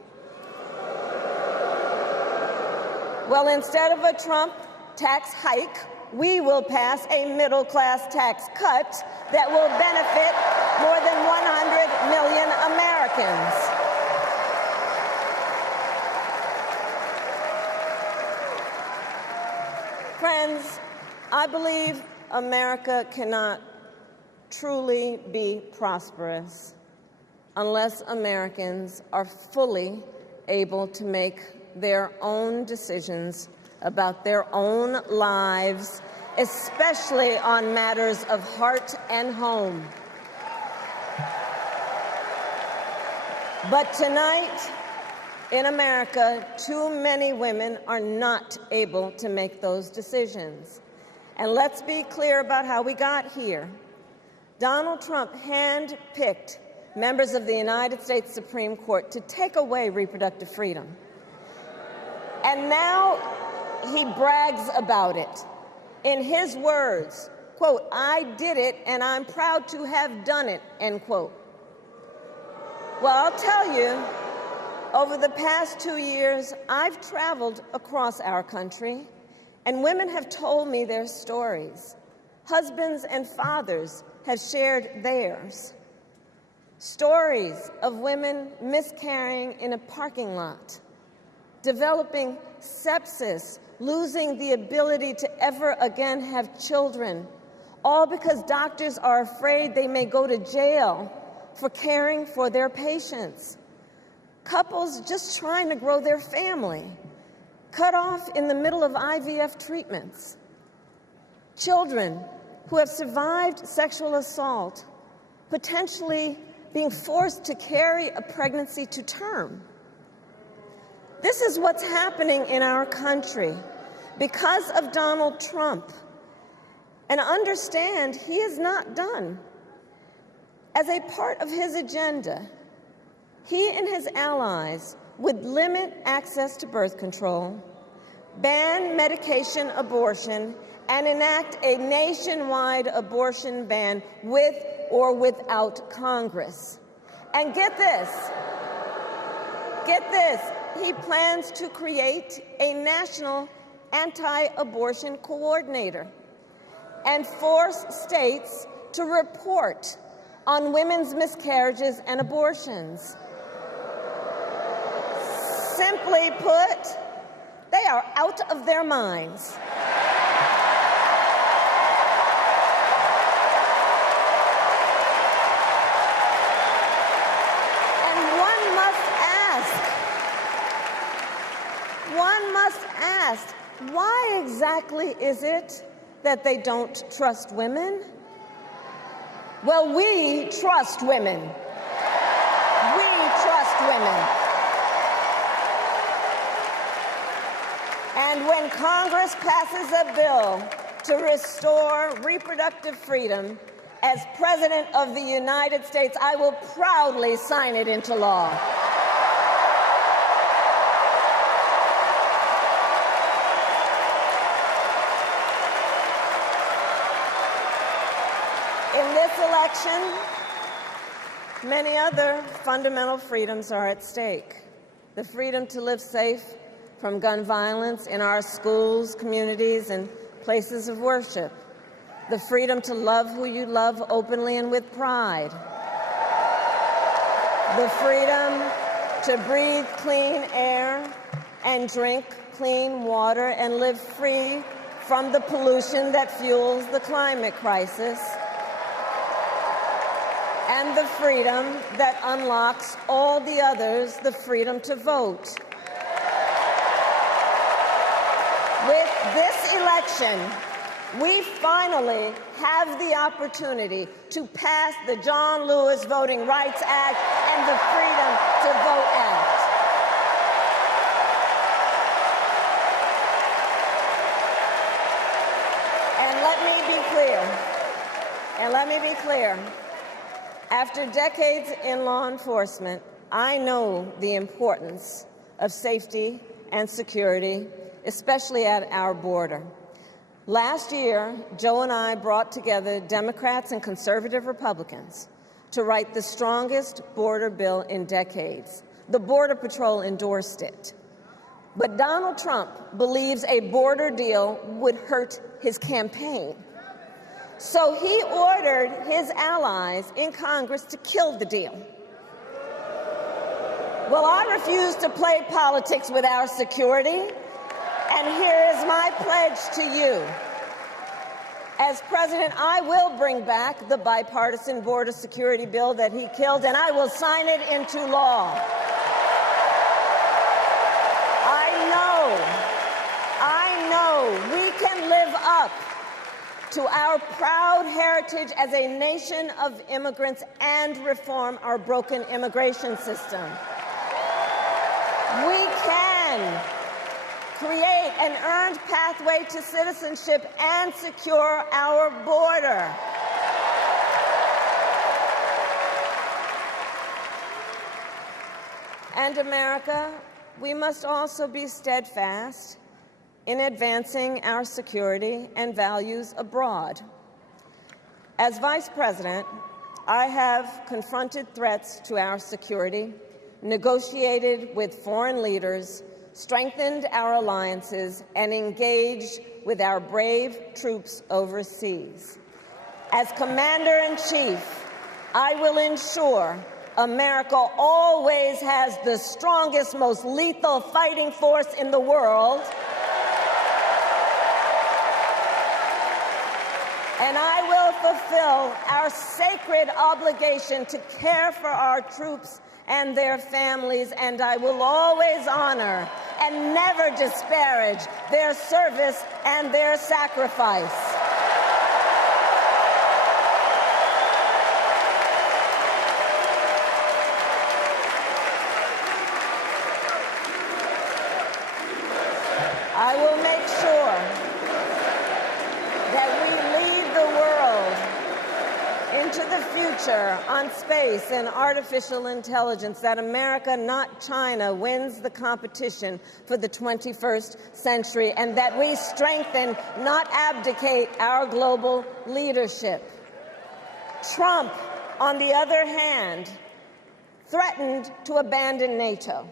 Well, instead of a Trump tax hike, we will pass a middle-class tax cut that will benefit more than 100 million Americans. Friends, I believe America cannot truly be prosperous unless Americans are fully able to make their own decisions about their own lives, especially on matters of heart and home. But tonight, in America, too many women are not able to make those decisions. And let's be clear about how we got here. Donald Trump handpicked members of the United States Supreme Court to take away reproductive freedom. And now he brags about it. In his words, quote, "I did it and I'm proud to have done it," end quote. Well, I'll tell you, over the past 2 years, I've traveled across our country, and women have told me their stories. Husbands and fathers have shared theirs. Stories of women miscarrying in a parking lot, developing sepsis, losing the ability to ever again have children, all because doctors are afraid they may go to jail for caring for their patients. Couples just trying to grow their family, cut off in the middle of IVF treatments. Children who have survived sexual assault, potentially being forced to carry a pregnancy to term. This is what's happening in our country because of Donald Trump. And understand, he is not done. As a part of his agenda, he and his allies would limit access to birth control, ban medication abortion, and enact a nationwide abortion ban with or without Congress. And get this, he plans to create a national anti-abortion coordinator and force states to report on women's miscarriages and abortions. Simply put, they are out of their minds. And one must ask, why exactly is it that they don't trust women? Well, we trust women. We trust women. And when Congress passes a bill to restore reproductive freedom, as President of the United States, I will proudly sign it into law. In this election, many other fundamental freedoms are at stake. The freedom to live safe from gun violence in our schools, communities, and places of worship. The freedom to love who you love openly and with pride. The freedom to breathe clean air and drink clean water and live free from the pollution that fuels the climate crisis, and the freedom that unlocks all the others the freedom to vote. With this election, we finally have the opportunity to pass the John Lewis Voting Rights Act and the Freedom to Vote Act. And let me be clear, after decades in law enforcement, I know the importance of safety and security, especially at our border. Last year, Joe and I brought together Democrats and conservative Republicans to write the strongest border bill in decades. The Border Patrol endorsed it. But Donald Trump believes a border deal would hurt his campaign. So he ordered his allies in Congress to kill the deal. Well, I refuse to play politics with our security. And here is my pledge to you. As president, I will bring back the bipartisan border security bill that he killed, and I will sign it into law. I know we can live up to our proud heritage as a nation of immigrants and reform our broken immigration system. We can create an earned pathway to citizenship and secure our border. And America, we must also be steadfast in advancing our security and values abroad. As Vice President, I have confronted threats to our security, negotiated with foreign leaders, strengthened our alliances, and engaged with our brave troops overseas. As Commander-in-Chief, I will ensure America always has the strongest, most lethal fighting force in the world, and I will fulfill our sacred obligation to care for our troops and their families, and I will always honor and never disparage their service and their sacrifice. I will make sure that we lead the world into the future on space and artificial intelligence, that America, not China, wins the competition for the 21st century, and that we strengthen, not abdicate, our global leadership. Trump, on the other hand, threatened to abandon NATO.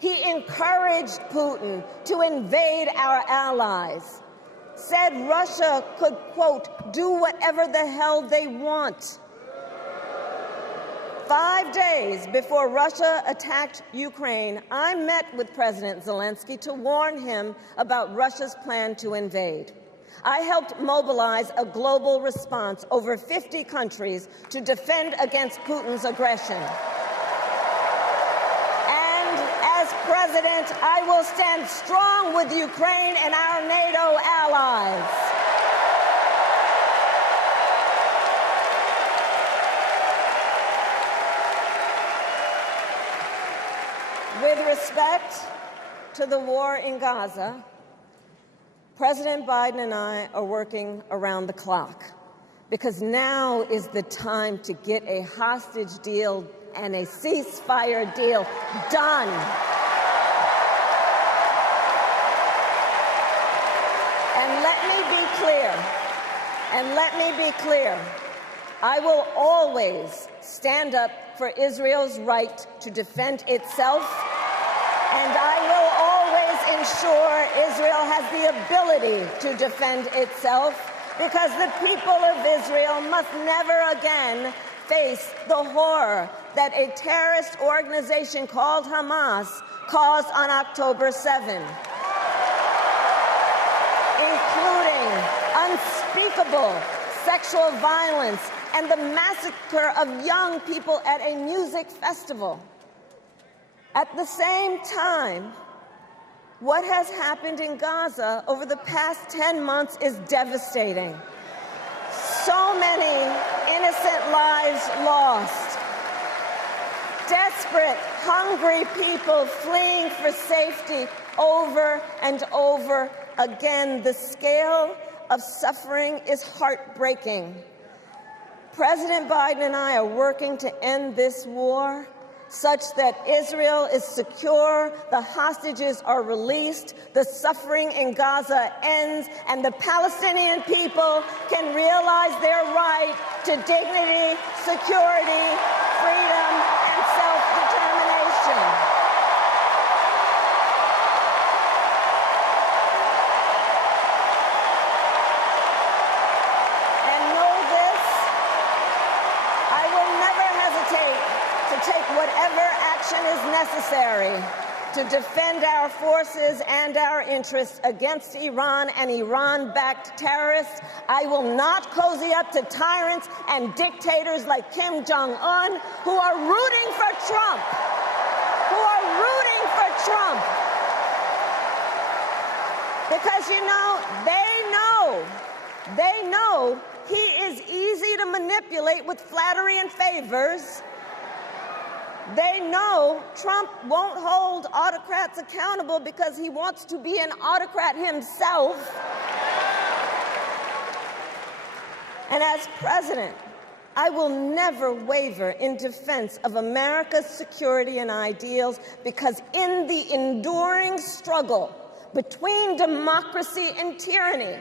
He encouraged Putin to invade our allies, said Russia could, quote, do whatever the hell they want. 5 days before Russia attacked Ukraine, I met with President Zelensky to warn him about Russia's plan to invade. I helped mobilize a global response, over 50 countries, to defend against Putin's aggression. As president, I will stand strong with Ukraine and our NATO allies. With respect to the war in Gaza, President Biden and I are working around the clock, because now is the time to get a hostage deal and a ceasefire deal done. And let me be clear, I will always stand up for Israel's right to defend itself, and I will always ensure Israel has the ability to defend itself, because the people of Israel must never again face the horror that a terrorist organization called Hamas caused on October 7, including unspeakable sexual violence and the massacre of young people at a music festival. At the same time, what has happened in Gaza over the past 10 months is devastating. So many innocent lives lost. Desperate, hungry people fleeing for safety over and over again. The scale of suffering is heartbreaking. President Biden and I are working to end this war such that Israel is secure, the hostages are released, the suffering in Gaza ends, and the Palestinian people can realize their right to dignity, security, freedom, and self-determination. Whatever action is necessary to defend our forces and our interests against Iran and Iran-backed terrorists. I will not cozy up to tyrants and dictators like Kim Jong-un who are rooting for Trump. Because, you know, they know he is easy to manipulate with flattery and favors. They know Trump won't hold autocrats accountable because he wants to be an autocrat himself. And as president, I will never waver in defense of America's security and ideals, because in the enduring struggle between democracy and tyranny,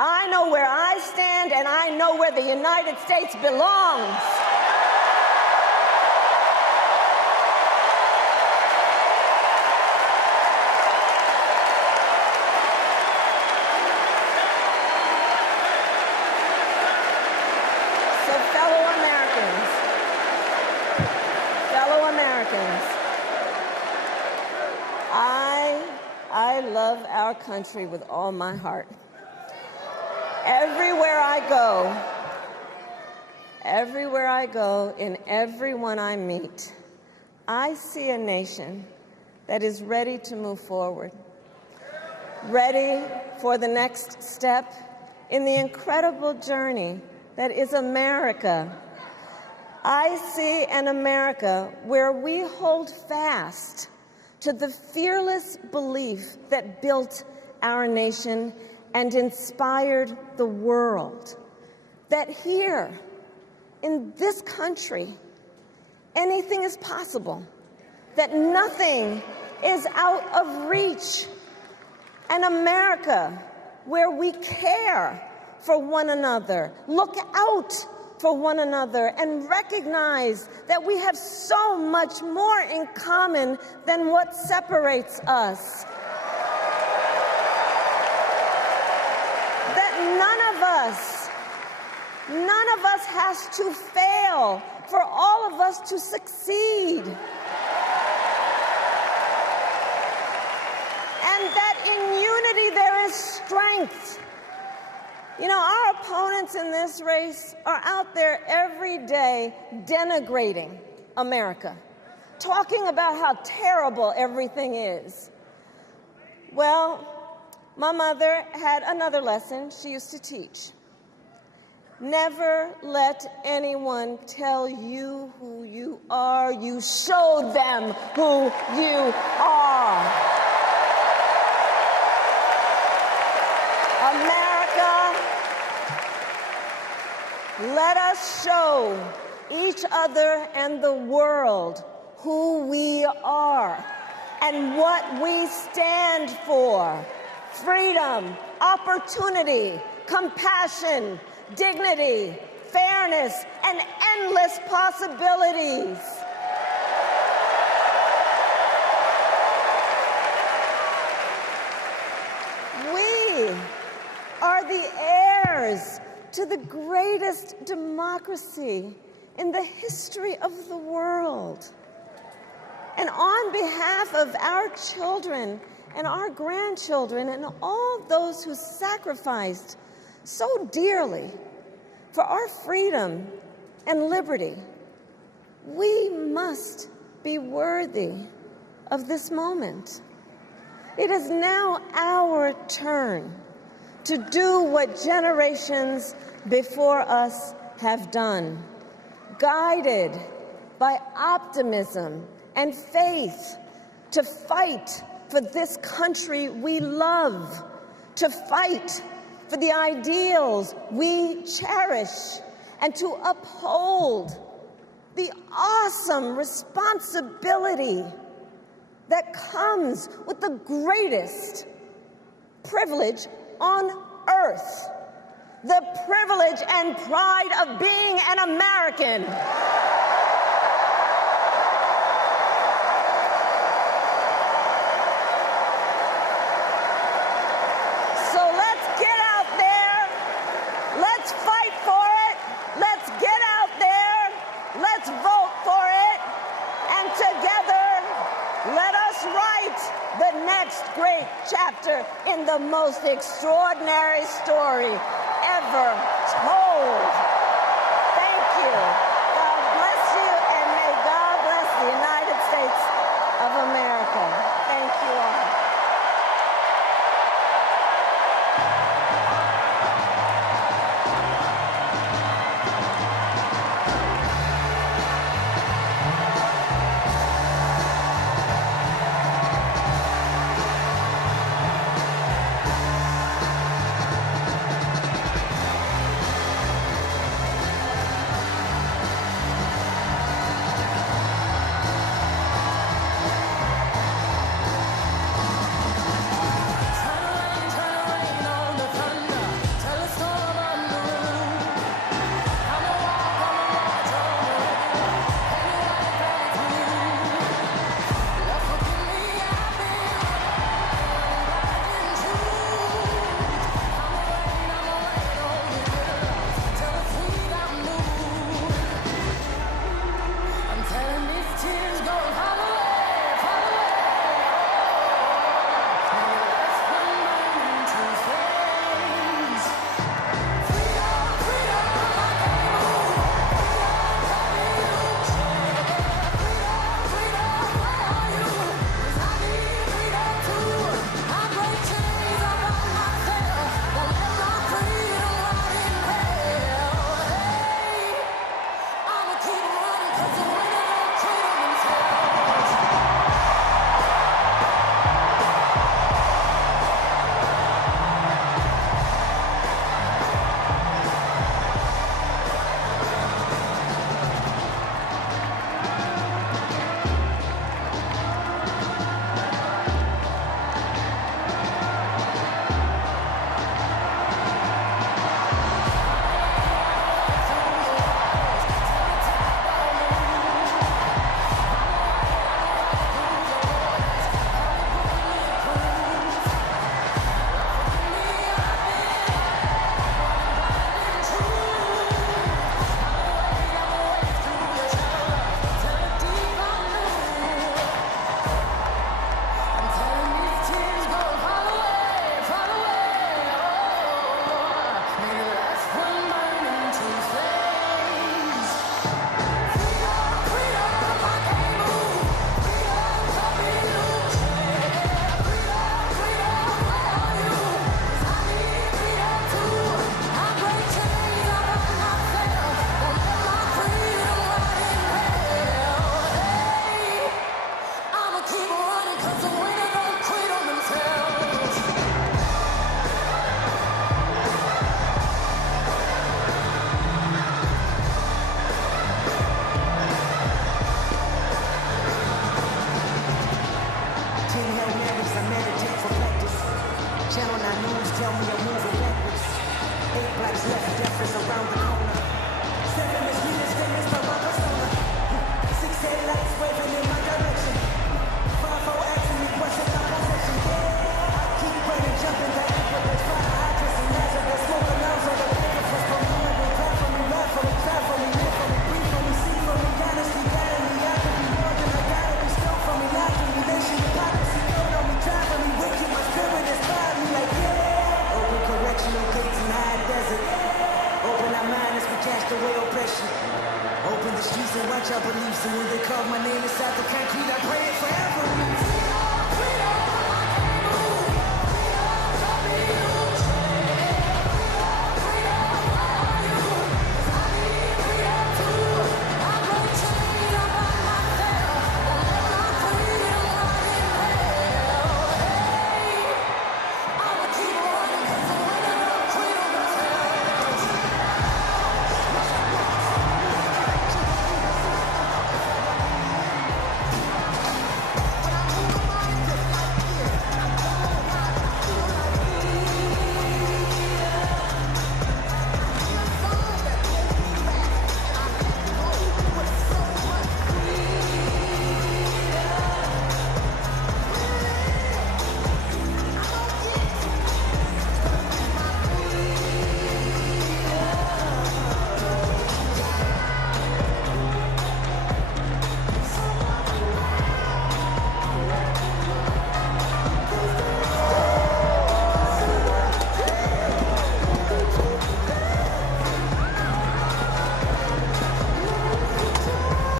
I know where I stand and I know where the United States belongs. I love our country with all my heart. Everywhere I go, in everyone I meet, I see a nation that is ready to move forward, ready for the next step in the incredible journey that is America. I see an America where we hold fast to the fearless belief that built our nation and inspired the world, that here, in this country, anything is possible, that nothing is out of reach. An America where we care for one another, look out for one another, and recognize that we have so much more in common than what separates us. That none of us has to fail for all of us to succeed. And that in unity there is strength. You know, our opponents in this race are out there every day denigrating America, talking about how terrible everything is. Well, my mother had another lesson she used to teach. Never let anyone tell you who you are. You show them who you are. America, let us show each other and the world who we are and what we stand for. Freedom, opportunity, compassion, dignity, fairness, and endless possibilities. We are the heirs to the greatest democracy in the history of the world. And on behalf of our children and our grandchildren and all those who sacrificed so dearly for our freedom and liberty, we must be worthy of this moment. It is now our turn to do what generations before us have done, guided by optimism and faith, to fight for this country we love, to fight for the ideals we cherish, and to uphold the awesome responsibility that comes with the greatest privilege on earth, the privilege and pride of being an American. So let's get out there, let's fight for it, let's get out there, let's vote for it, and together let us write the next great chapter in the most extraordinary story ever told. Thank you. God bless you, and may God bless the United States of America. Thank you all. Six headlights waving in my direction.